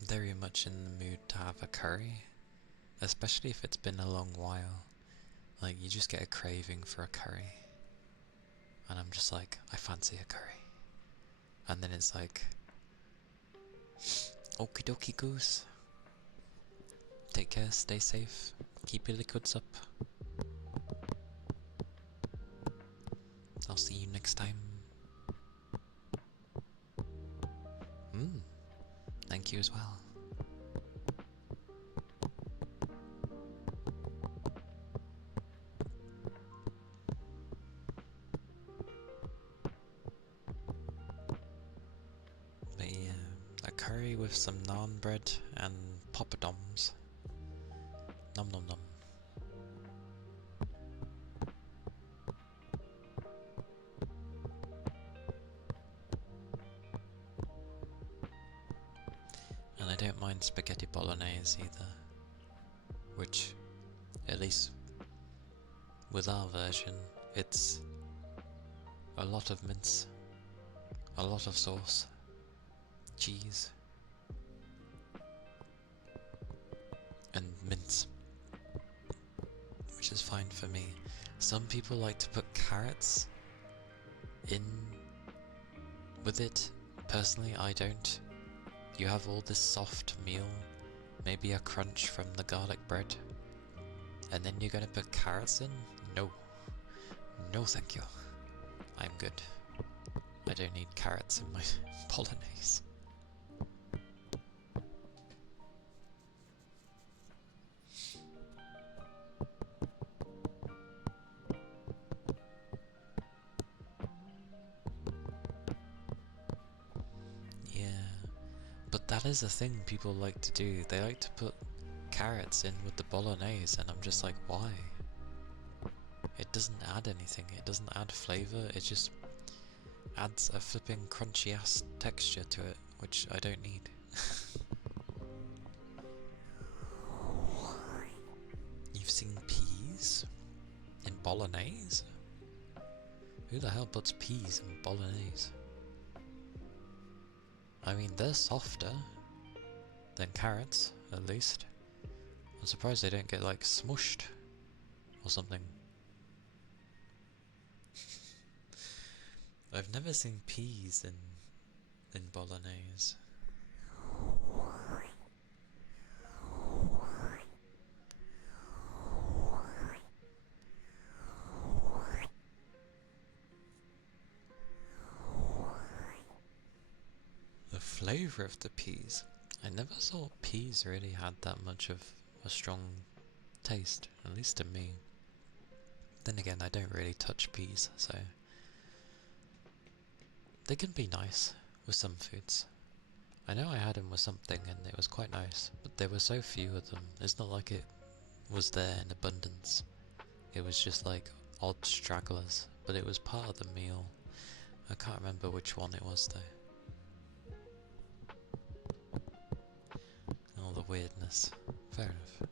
very much in the mood to have a curry, especially if it's been a long while. Like, you just get a craving for a curry, and I'm just like, I fancy a curry. And then it's like, okie dokie goose. Take care, stay safe, keep your liquids up. I'll see you next time. Thank you as well. But yeah, a curry with some naan bread and poppadoms. Nom nom nom. And I don't mind spaghetti bolognese either, which, at least with our version, it's a lot of mince, a lot of sauce, cheese, and mince, which is fine for me. Some people like to put carrots in with it. Personally, I don't. You have all this soft meal, maybe a crunch from the garlic bread, and then you're gonna put carrots in? No. No thank you. I'm good. I don't need carrots in my bolognese. Yeah, but that is a thing people like to do. They like to put carrots in with the bolognese, and I'm just like, why? It doesn't add anything, it doesn't add flavour, it just adds a flipping crunchy ass texture to it, which I don't need. You've seen peas in bolognese? Who the hell puts peas in bolognese? I mean, they're softer than carrots, at least. I'm surprised they don't get like smushed or something. I've never seen peas in bolognese. The flavour of the peas. I never thought peas really had that much of a strong taste, at least to me. Then again, I don't really touch peas, so they can be nice with some foods. I know I had them with something and it was quite nice, but there were so few of them. It's not like it was there in abundance. It was just like odd stragglers, but it was part of the meal. I can't remember which one it was though. All the weirdness. Fair enough.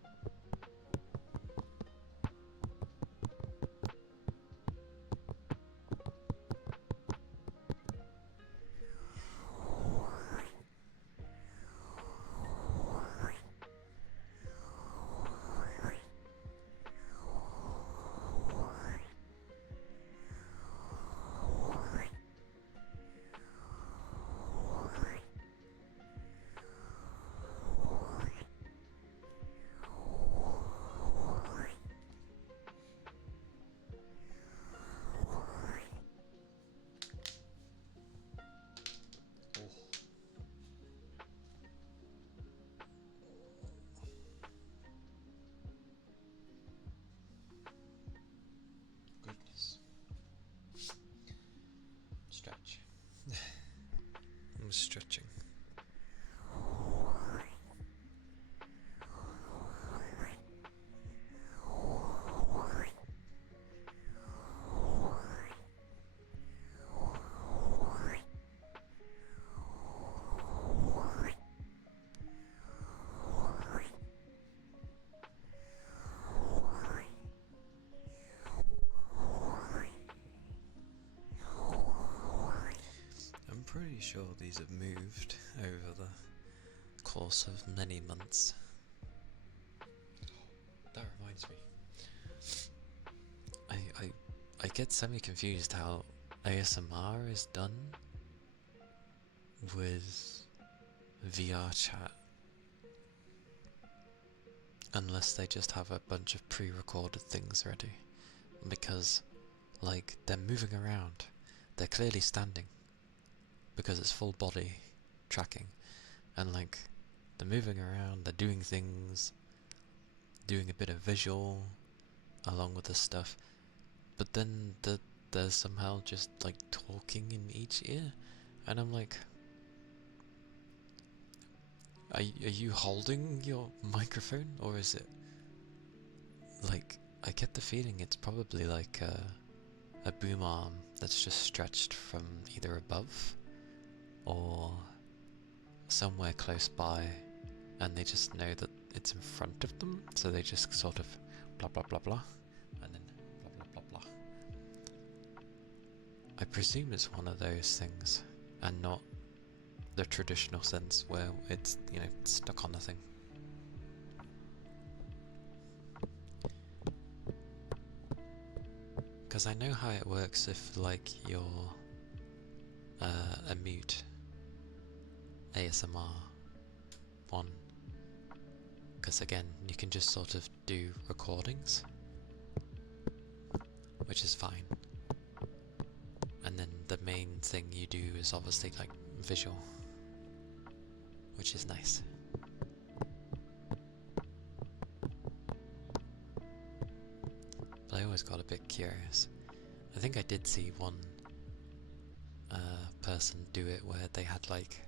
Goodness. Stretch. I'm stretching. I'm pretty sure these have moved over the course of many months. That reminds me. I get semi-confused how ASMR is done with VR chat. Unless they just have a bunch of pre-recorded things ready. Because, like, they're moving around. They're clearly standing. Because it's full body tracking. And, like, they're moving around, they're doing things, doing a bit of visual along with the stuff. But then they're somehow just, like, talking in each ear. And I'm like, are you holding your microphone? Or is it, like, I get the feeling it's probably like a boom arm that's just stretched from either above or somewhere close by, and they just know that it's in front of them, so they just sort of blah blah blah blah, and then blah blah blah blah. I presume it's one of those things, and not the traditional sense where it's, you know, stuck on a thing. Because I know how it works if, like, you're a mute ASMR one. Because again, you can just sort of do recordings, which is fine. And then the main thing you do is obviously like visual, which is nice. But I always got a bit curious. I think I did see one person do it where they had like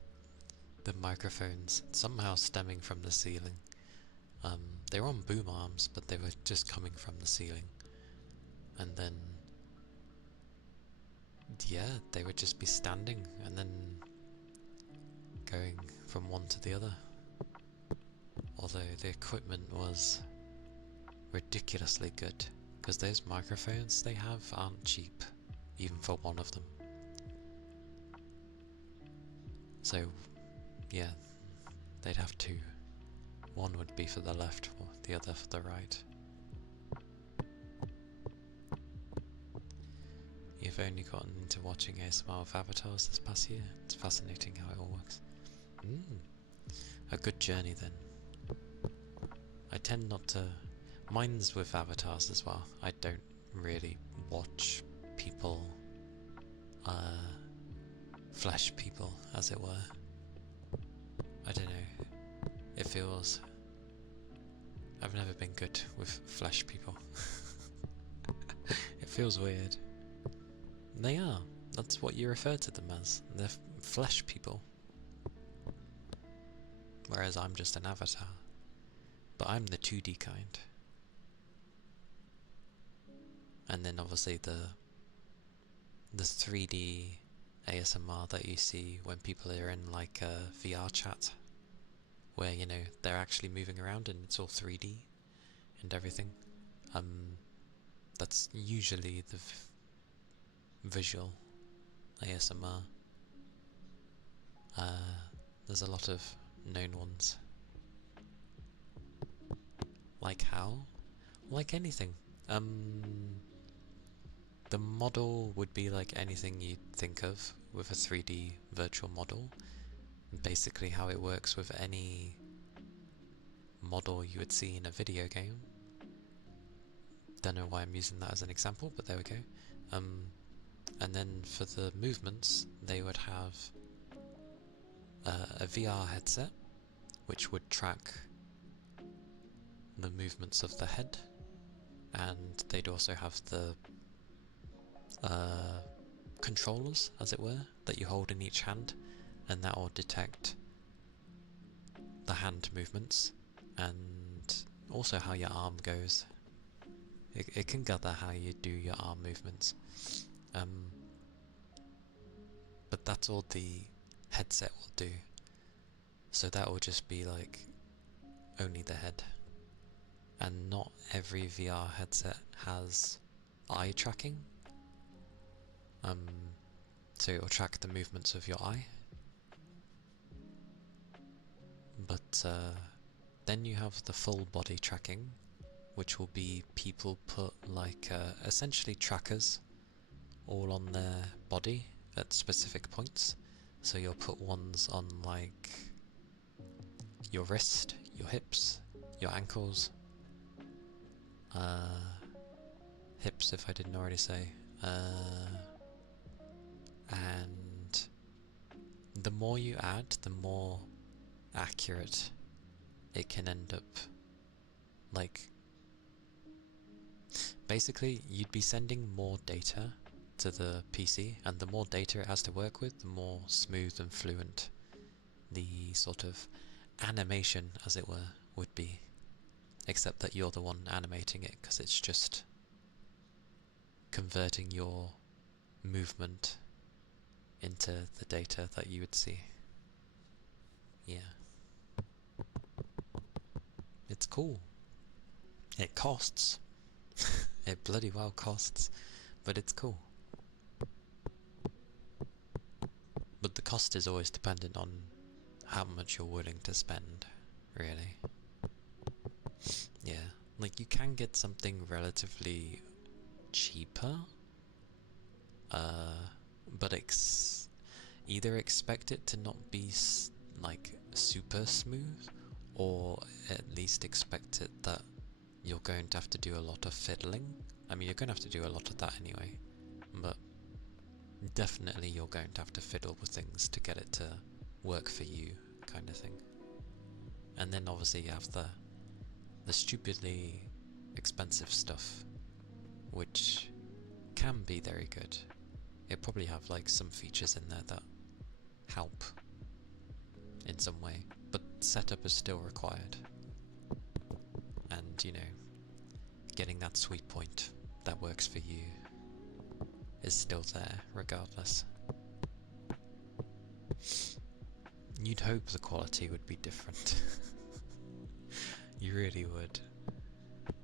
the microphones somehow stemming from the ceiling. They were on boom arms, but they were just coming from the ceiling. And then, yeah, they would just be standing and then going from one to the other. Although the equipment was ridiculously good, because those microphones they have aren't cheap, even for one of them. So, yeah, they'd have two. One would be for the left, or the other for the right. You've only gotten into watching ASMR of avatars this past year. It's fascinating how it all works. A good journey then. I tend not to... Mine's with avatars as well. I don't really watch people, flesh people, as it were. I don't know. It feels... I've never been good with flesh people. It feels weird. They are. That's what you refer to them as. They're flesh people. Whereas I'm just an avatar. But I'm the 2D kind. And then obviously the 3D ASMR that you see when people are in like a VR chat, where, you know, they're actually moving around and it's all 3D and everything. That's usually the visual ASMR. There's a lot of known ones. Like how? Like anything. The model would be like anything you'd think of with a 3D virtual model. Basically how it works with any model you would see in a video game. Don't know why I'm using that as an example, but there we go. And then for the movements, they would have a VR headset, which would track the movements of the head, and they'd also have the controllers, as it were, that you hold in each hand, and that will detect the hand movements and also how your arm goes. It can gather how you do your arm movements. But that's all the headset will do. So that will just be like only the head. And not every VR headset has eye tracking. So it will track the movements of your eye. But then you have the full body tracking, which will be people put like essentially trackers all on their body at specific points. So you'll put ones on like your wrist, your hips, your ankles, hips if I didn't already say, and the more you add, the more accurate it can end up. Like, basically you'd be sending more data to the PC, and the more data it has to work with, the more smooth and fluent the sort of animation, as it were, would be. Except that you're the one animating it, because it's just converting your movement into the data that you would see. Yeah. It's cool. It costs. It bloody well costs, but it's cool. But the cost is always dependent on how much you're willing to spend, really. Yeah, like you can get something relatively cheaper but either expect it to not be like super smooth, or at least expect it that you're going to have to do a lot of fiddling. I mean, you're going to have to do a lot of that anyway, but definitely you're going to have to fiddle with things to get it to work for you, kind of thing. And then obviously you have the stupidly expensive stuff, which can be very good. It probably have like some features in there that help in some way, but setup is still required. And you know, getting that sweet point that works for you is still there regardless. You'd hope the quality would be different. You really would.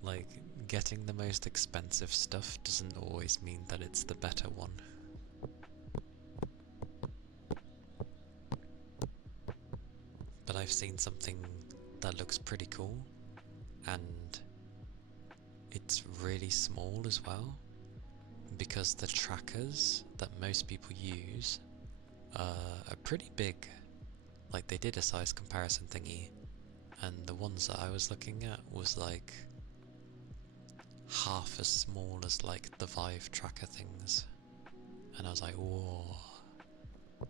Like, getting the most expensive stuff doesn't always mean that it's the better one. But I've seen something that looks pretty cool, and it's really small as well, because the trackers that most people use are pretty big. Like, they did a size comparison thingy, and the ones that I was looking at was like half as small as like the Vive tracker things, and I was like, whoa,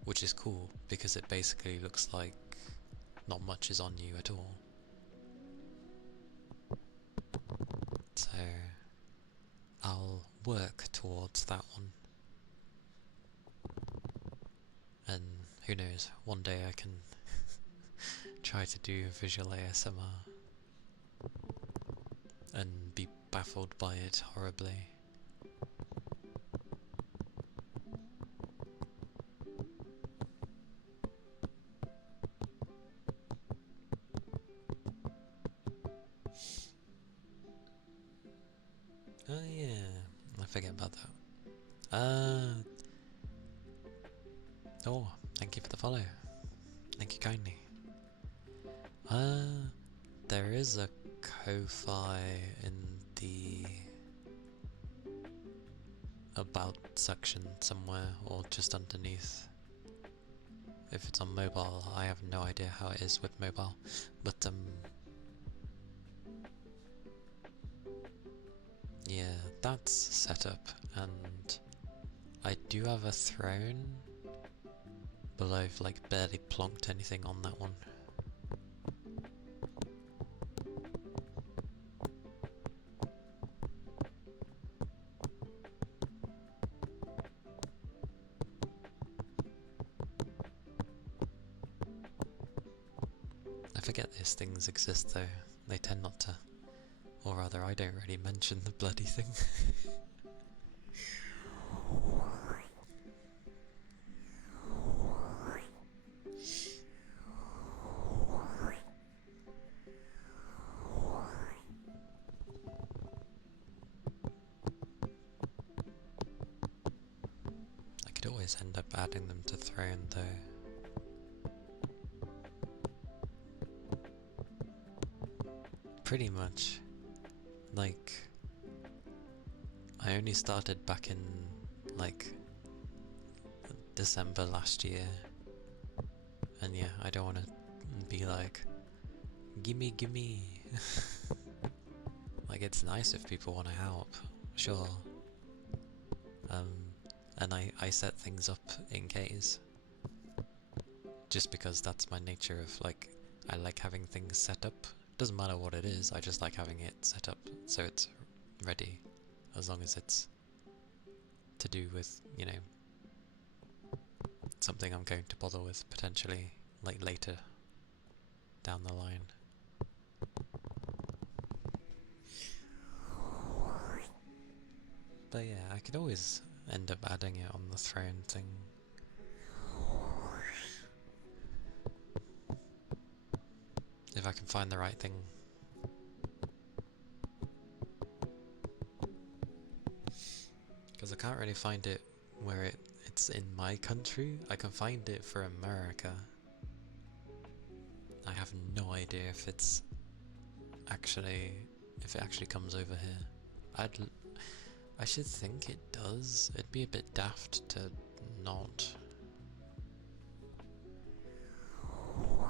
which is cool because it basically looks like not much is on you at all. So I'll work towards that one, and who knows, one day I can try to do visual ASMR and be baffled by it horribly. Oh yeah, I forget about that. Oh, thank you for the follow. Thank you kindly. There is a Ko-Fi in the about section somewhere, or just underneath. If it's on mobile, I have no idea how it is with mobile, but yeah, that's set up, and I do have a throne, but I've like barely plonked anything on that one. I forget these things exist though, they tend not to, or rather I don't really mention the bloody thing. I could always end up adding them to Throne though. Pretty much. Like, I only started back in like December last year, and yeah, I don't want to be like, gimme gimme. Like, it's nice if people want to help, sure, and I set things up in case, just because that's my nature of like, I like having things set up. Doesn't matter what it is, I just like having it set up so it's ready, as long as it's to do with, you know, something I'm going to bother with potentially, like later down the line. But yeah, I could always end up adding it on the throne thing. If I can find the right thing. Because I can't really find it where it's in my country. I can find it for America. I have no idea if it's if it actually comes over here. I should think it does. It'd be a bit daft to not. Oh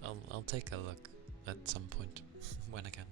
well. I'll take a look at some point when I can.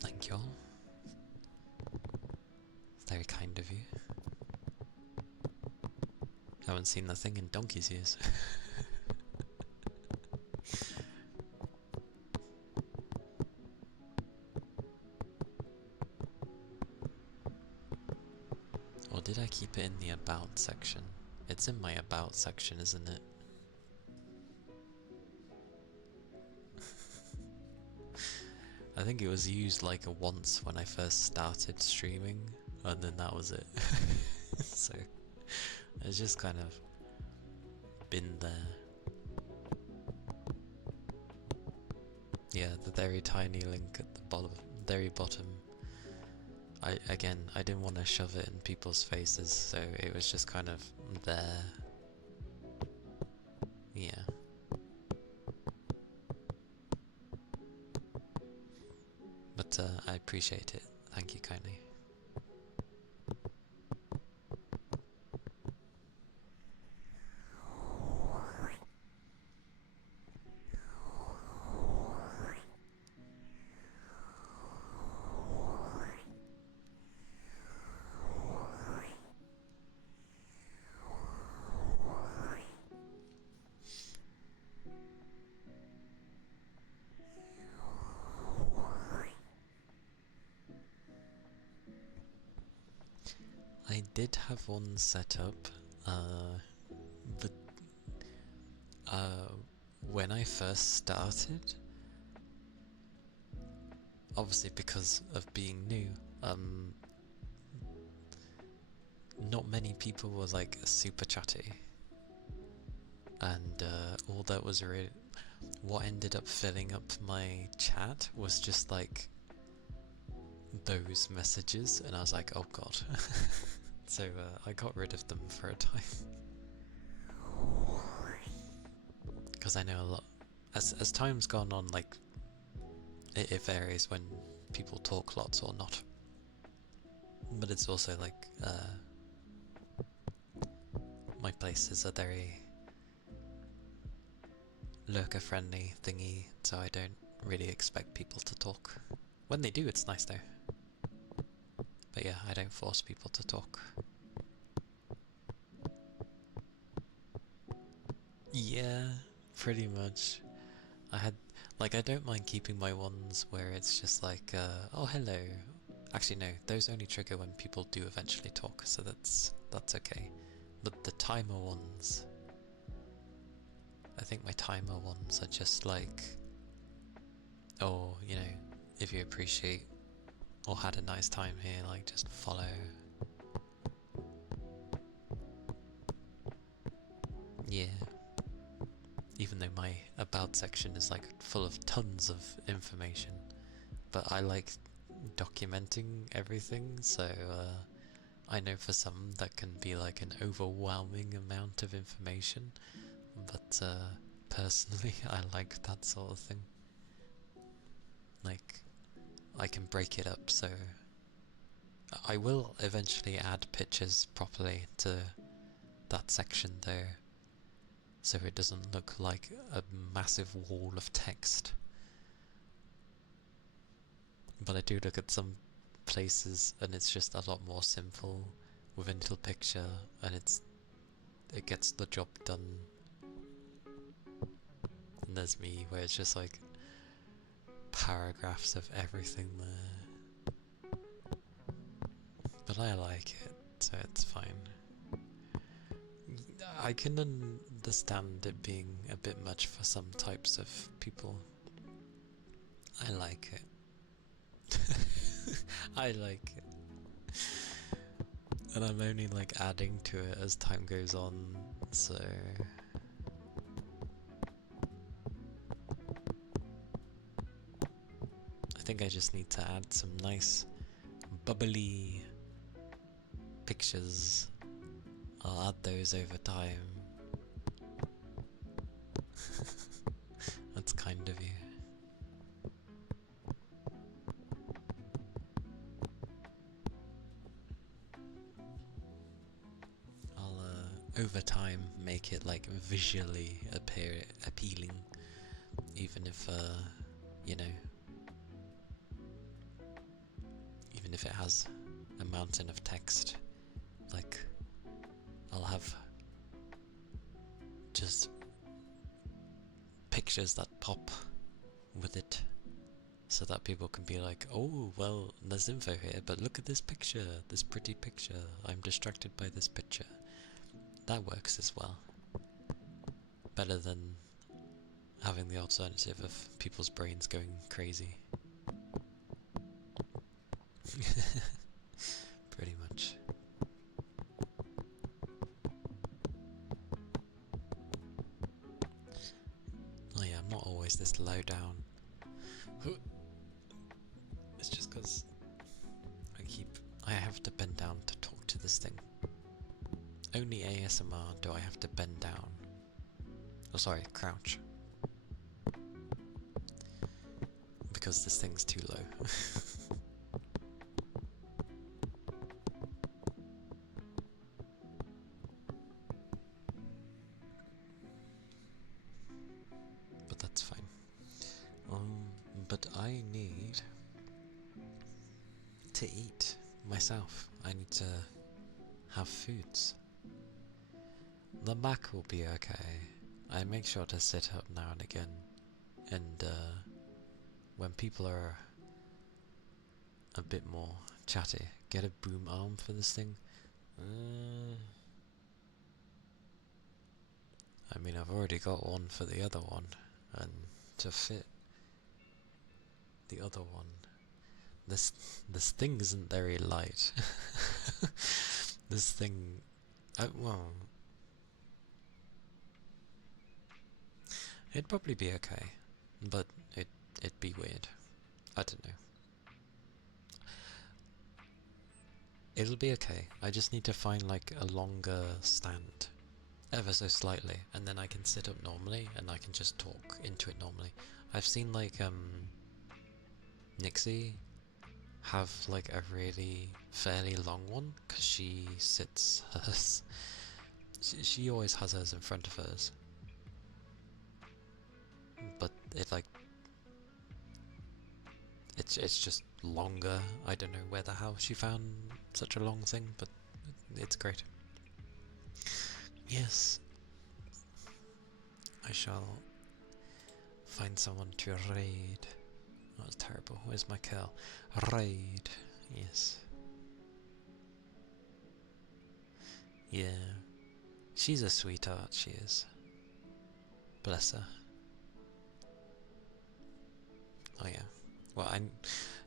Thank you all. Very kind of you. Haven't seen the thing in donkey's years. Or did I keep it in the about section? It's in my about section, isn't it? I think it was used like once when I first started streaming, and then that was it. So it's just kind of been there. Yeah, the very tiny link at the very bottom. I didn't want to shove it in people's faces, so it was just kind of there. Yeah. But I appreciate it. Thank you kindly. I did have one set up, but when I first started, obviously because of being new, not many people were like super chatty, and all that was really what ended up filling up my chat was just like those messages, and I was like, oh god. So I got rid of them for a time. Because I know a lot, as time's gone on, like it varies when people talk lots or not, but it's also like my places are very lurker friendly thingy, so I don't really expect people to talk. When they do, it's nice though. But yeah, I don't force people to talk. Yeah, pretty much. I don't mind keeping my ones where it's just like, oh hello. Actually no, those only trigger when people do eventually talk, so that's okay. But the timer ones, I think my timer ones are just like, oh, you know, if you appreciate or had a nice time here, like just follow. Yeah. Even though my about section is like full of tons of information, but I like documenting everything, so I know for some that can be like an overwhelming amount of information, but personally I like that sort of thing. Like, I can break it up, so I will eventually add pictures properly to that section there, so it doesn't look like a massive wall of text. But I do look at some places and it's just a lot more simple with a little picture, and it gets the job done. And there's me where it's just like paragraphs of everything there. But I like it, so it's fine. I can understand it being a bit much for some types of people. I like it. I like it. And I'm only like adding to it as time goes on, so I think I just need to add some nice bubbly pictures. I'll add those over time. That's kind of you. I'll over time make it like visually appealing, even if you know, even if it has a mountain of text. Like, I'll have just pictures that pop with it, so that people can be like, oh, well, there's info here, but look at this picture, this pretty picture. I'm distracted by this picture. That works as well. Better than having the alternative of people's brains going crazy. Pretty much. Oh yeah, I'm not always this low down. It's just because I have to bend down to talk to this thing. Only ASMR do I have to bend down. Oh sorry, crouch. Because this thing's too low. But that's fine. But I need to eat myself. I need to have foods. The back will be okay. I make sure to sit up now and again, and when people are a bit more chatty, get a boom arm for this thing. I mean, I've already got one for the other one, and to fit the other one, this thing isn't very light. This thing, well, it'd probably be okay, but it'd be weird. I don't know. It'll be okay. I just need to find like a longer stand, ever so slightly, and then I can sit up normally and I can just talk into it normally. I've seen like Nixie have like a really fairly long one because she sits hers. She always has hers in front of hers, but it's just longer. I don't know how she found such a long thing, but it's great. Yes, I shall find someone to raid. That was terrible. Where's my curl? Raid. Yes. Yeah. She's a sweetheart, she is. Bless her. Oh yeah. Well,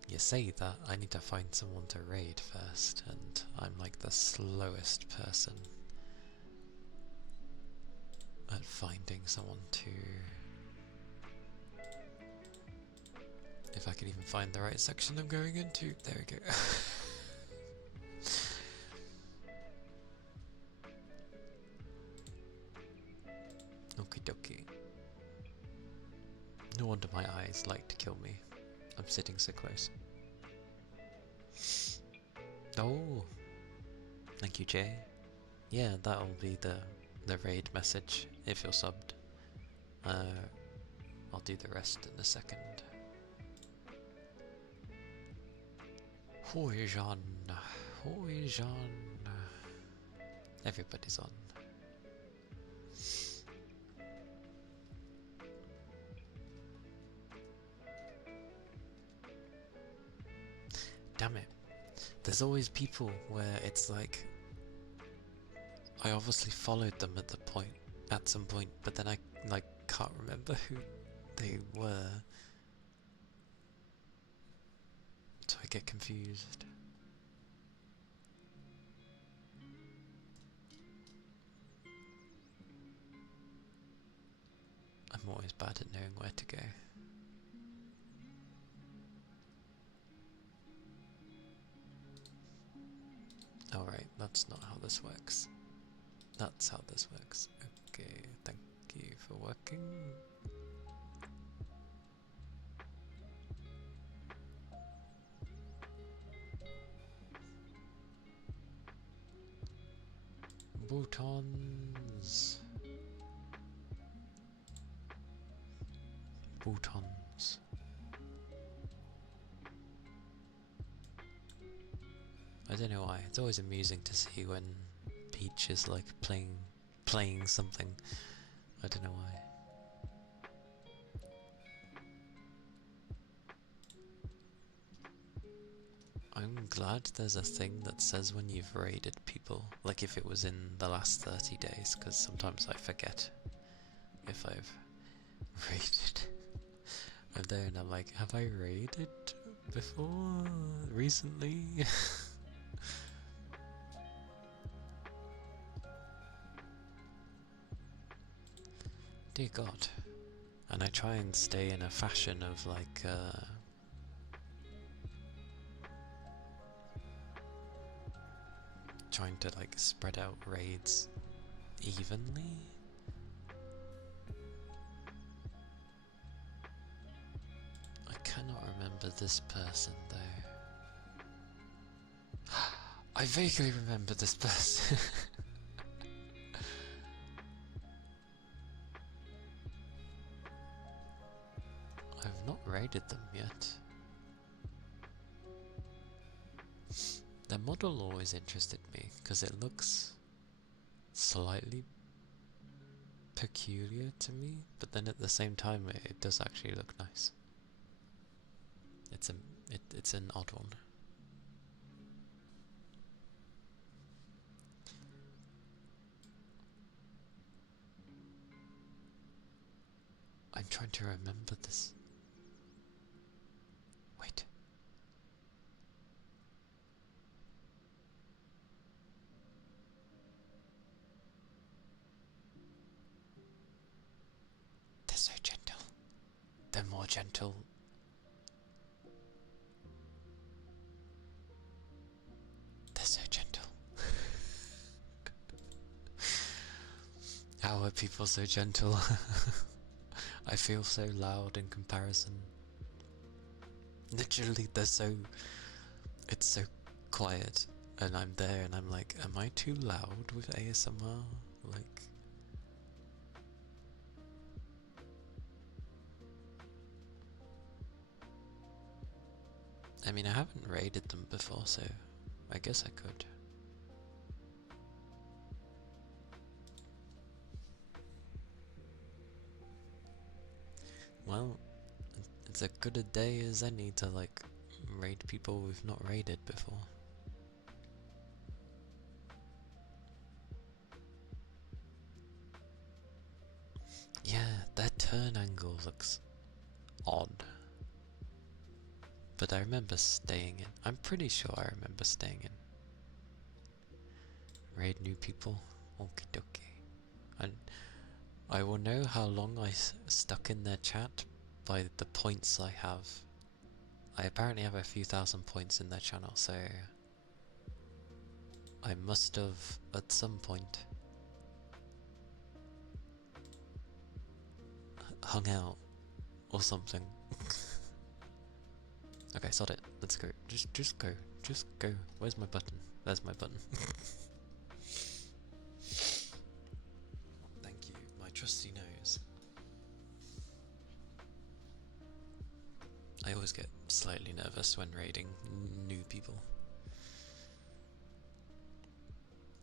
you say that, I need to find someone to raid first, and I'm like the slowest person at finding someone to... If I could even find the right section I'm going into. There we go. Okie dokie. No wonder my eyes like to kill me. I'm sitting so close. Oh! Thank you, Jay. Yeah, that'll be the raid message if you're subbed. I'll do the rest in a second. Hoi Jean. Hoi Jean. Everybody's on. Damn it. There's always people where it's like, I obviously followed them at some point, but then I like can't remember who they were. So I get confused. I'm always bad at knowing where to go. Alright, that's not how this works. That's how this works. Okay, thank you for working. Boutons. Boutons. I don't know why. It's always amusing to see when Peach is like playing something. I don't know why. I'm glad there's a thing that says when you've raided people, like if it was in the last 30 days, because sometimes I forget if I've raided. I'm there and I'm like, have I raided before? Recently? Dear God. And I try and stay in a fashion of like, trying to like spread out raids evenly. I cannot remember this person though. I vaguely remember this person. I've not raided them yet. Their model always interested me because it looks slightly peculiar to me, but then at the same time it does actually look nice. It's an odd one. I'm trying to remember this. Wait. They're so gentle. They're more gentle. They're so gentle. How are people so gentle? I feel so loud in comparison. Literally, they're so... It's so quiet, and I'm there and I'm like, am I too loud with ASMR? Like... I mean, I haven't raided them before, so I guess I could. Well, it's as good a day as any to like raid people we've not raided before. Yeah, their turn angle looks odd. But I remember staying in. I'm pretty sure I remember staying in. Raid new people. Okie dokie. And I will know how long I stuck in their chat by the points I have. I apparently have a few thousand points in their channel, so I must have at some point hung out or something. Okay, sod it. Let's go. Just go. Just go. Where's my button? There's my button. Thank you, my trusty nose. I always get slightly nervous when raiding new people.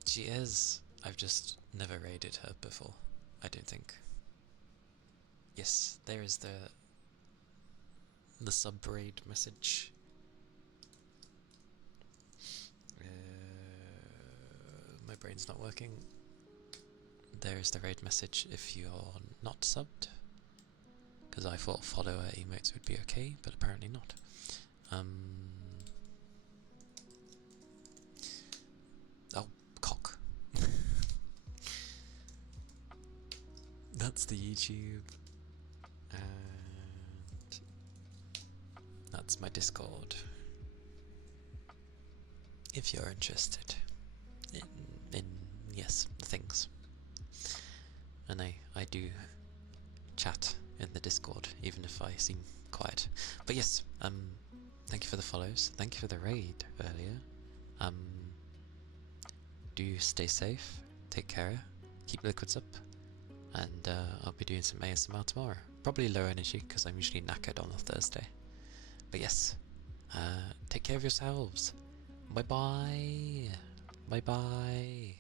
She is. I've just never raided her before, I don't think. Yes, there is the sub-raid message. My brain's not working. There is the raid message if you're not subbed. Because I thought follower emotes would be okay, but apparently not. Oh, cock. That's the YouTube. That's my Discord. If you're interested in yes, the things. And I do chat in the Discord, even if I seem quiet. But yes, thank you for the follows. Thank you for the raid earlier. Do stay safe, take care, keep liquids up, and I'll be doing some ASMR tomorrow. Probably low energy because I'm usually knackered on a Thursday. But yes, take care of yourselves. Bye bye. Bye bye.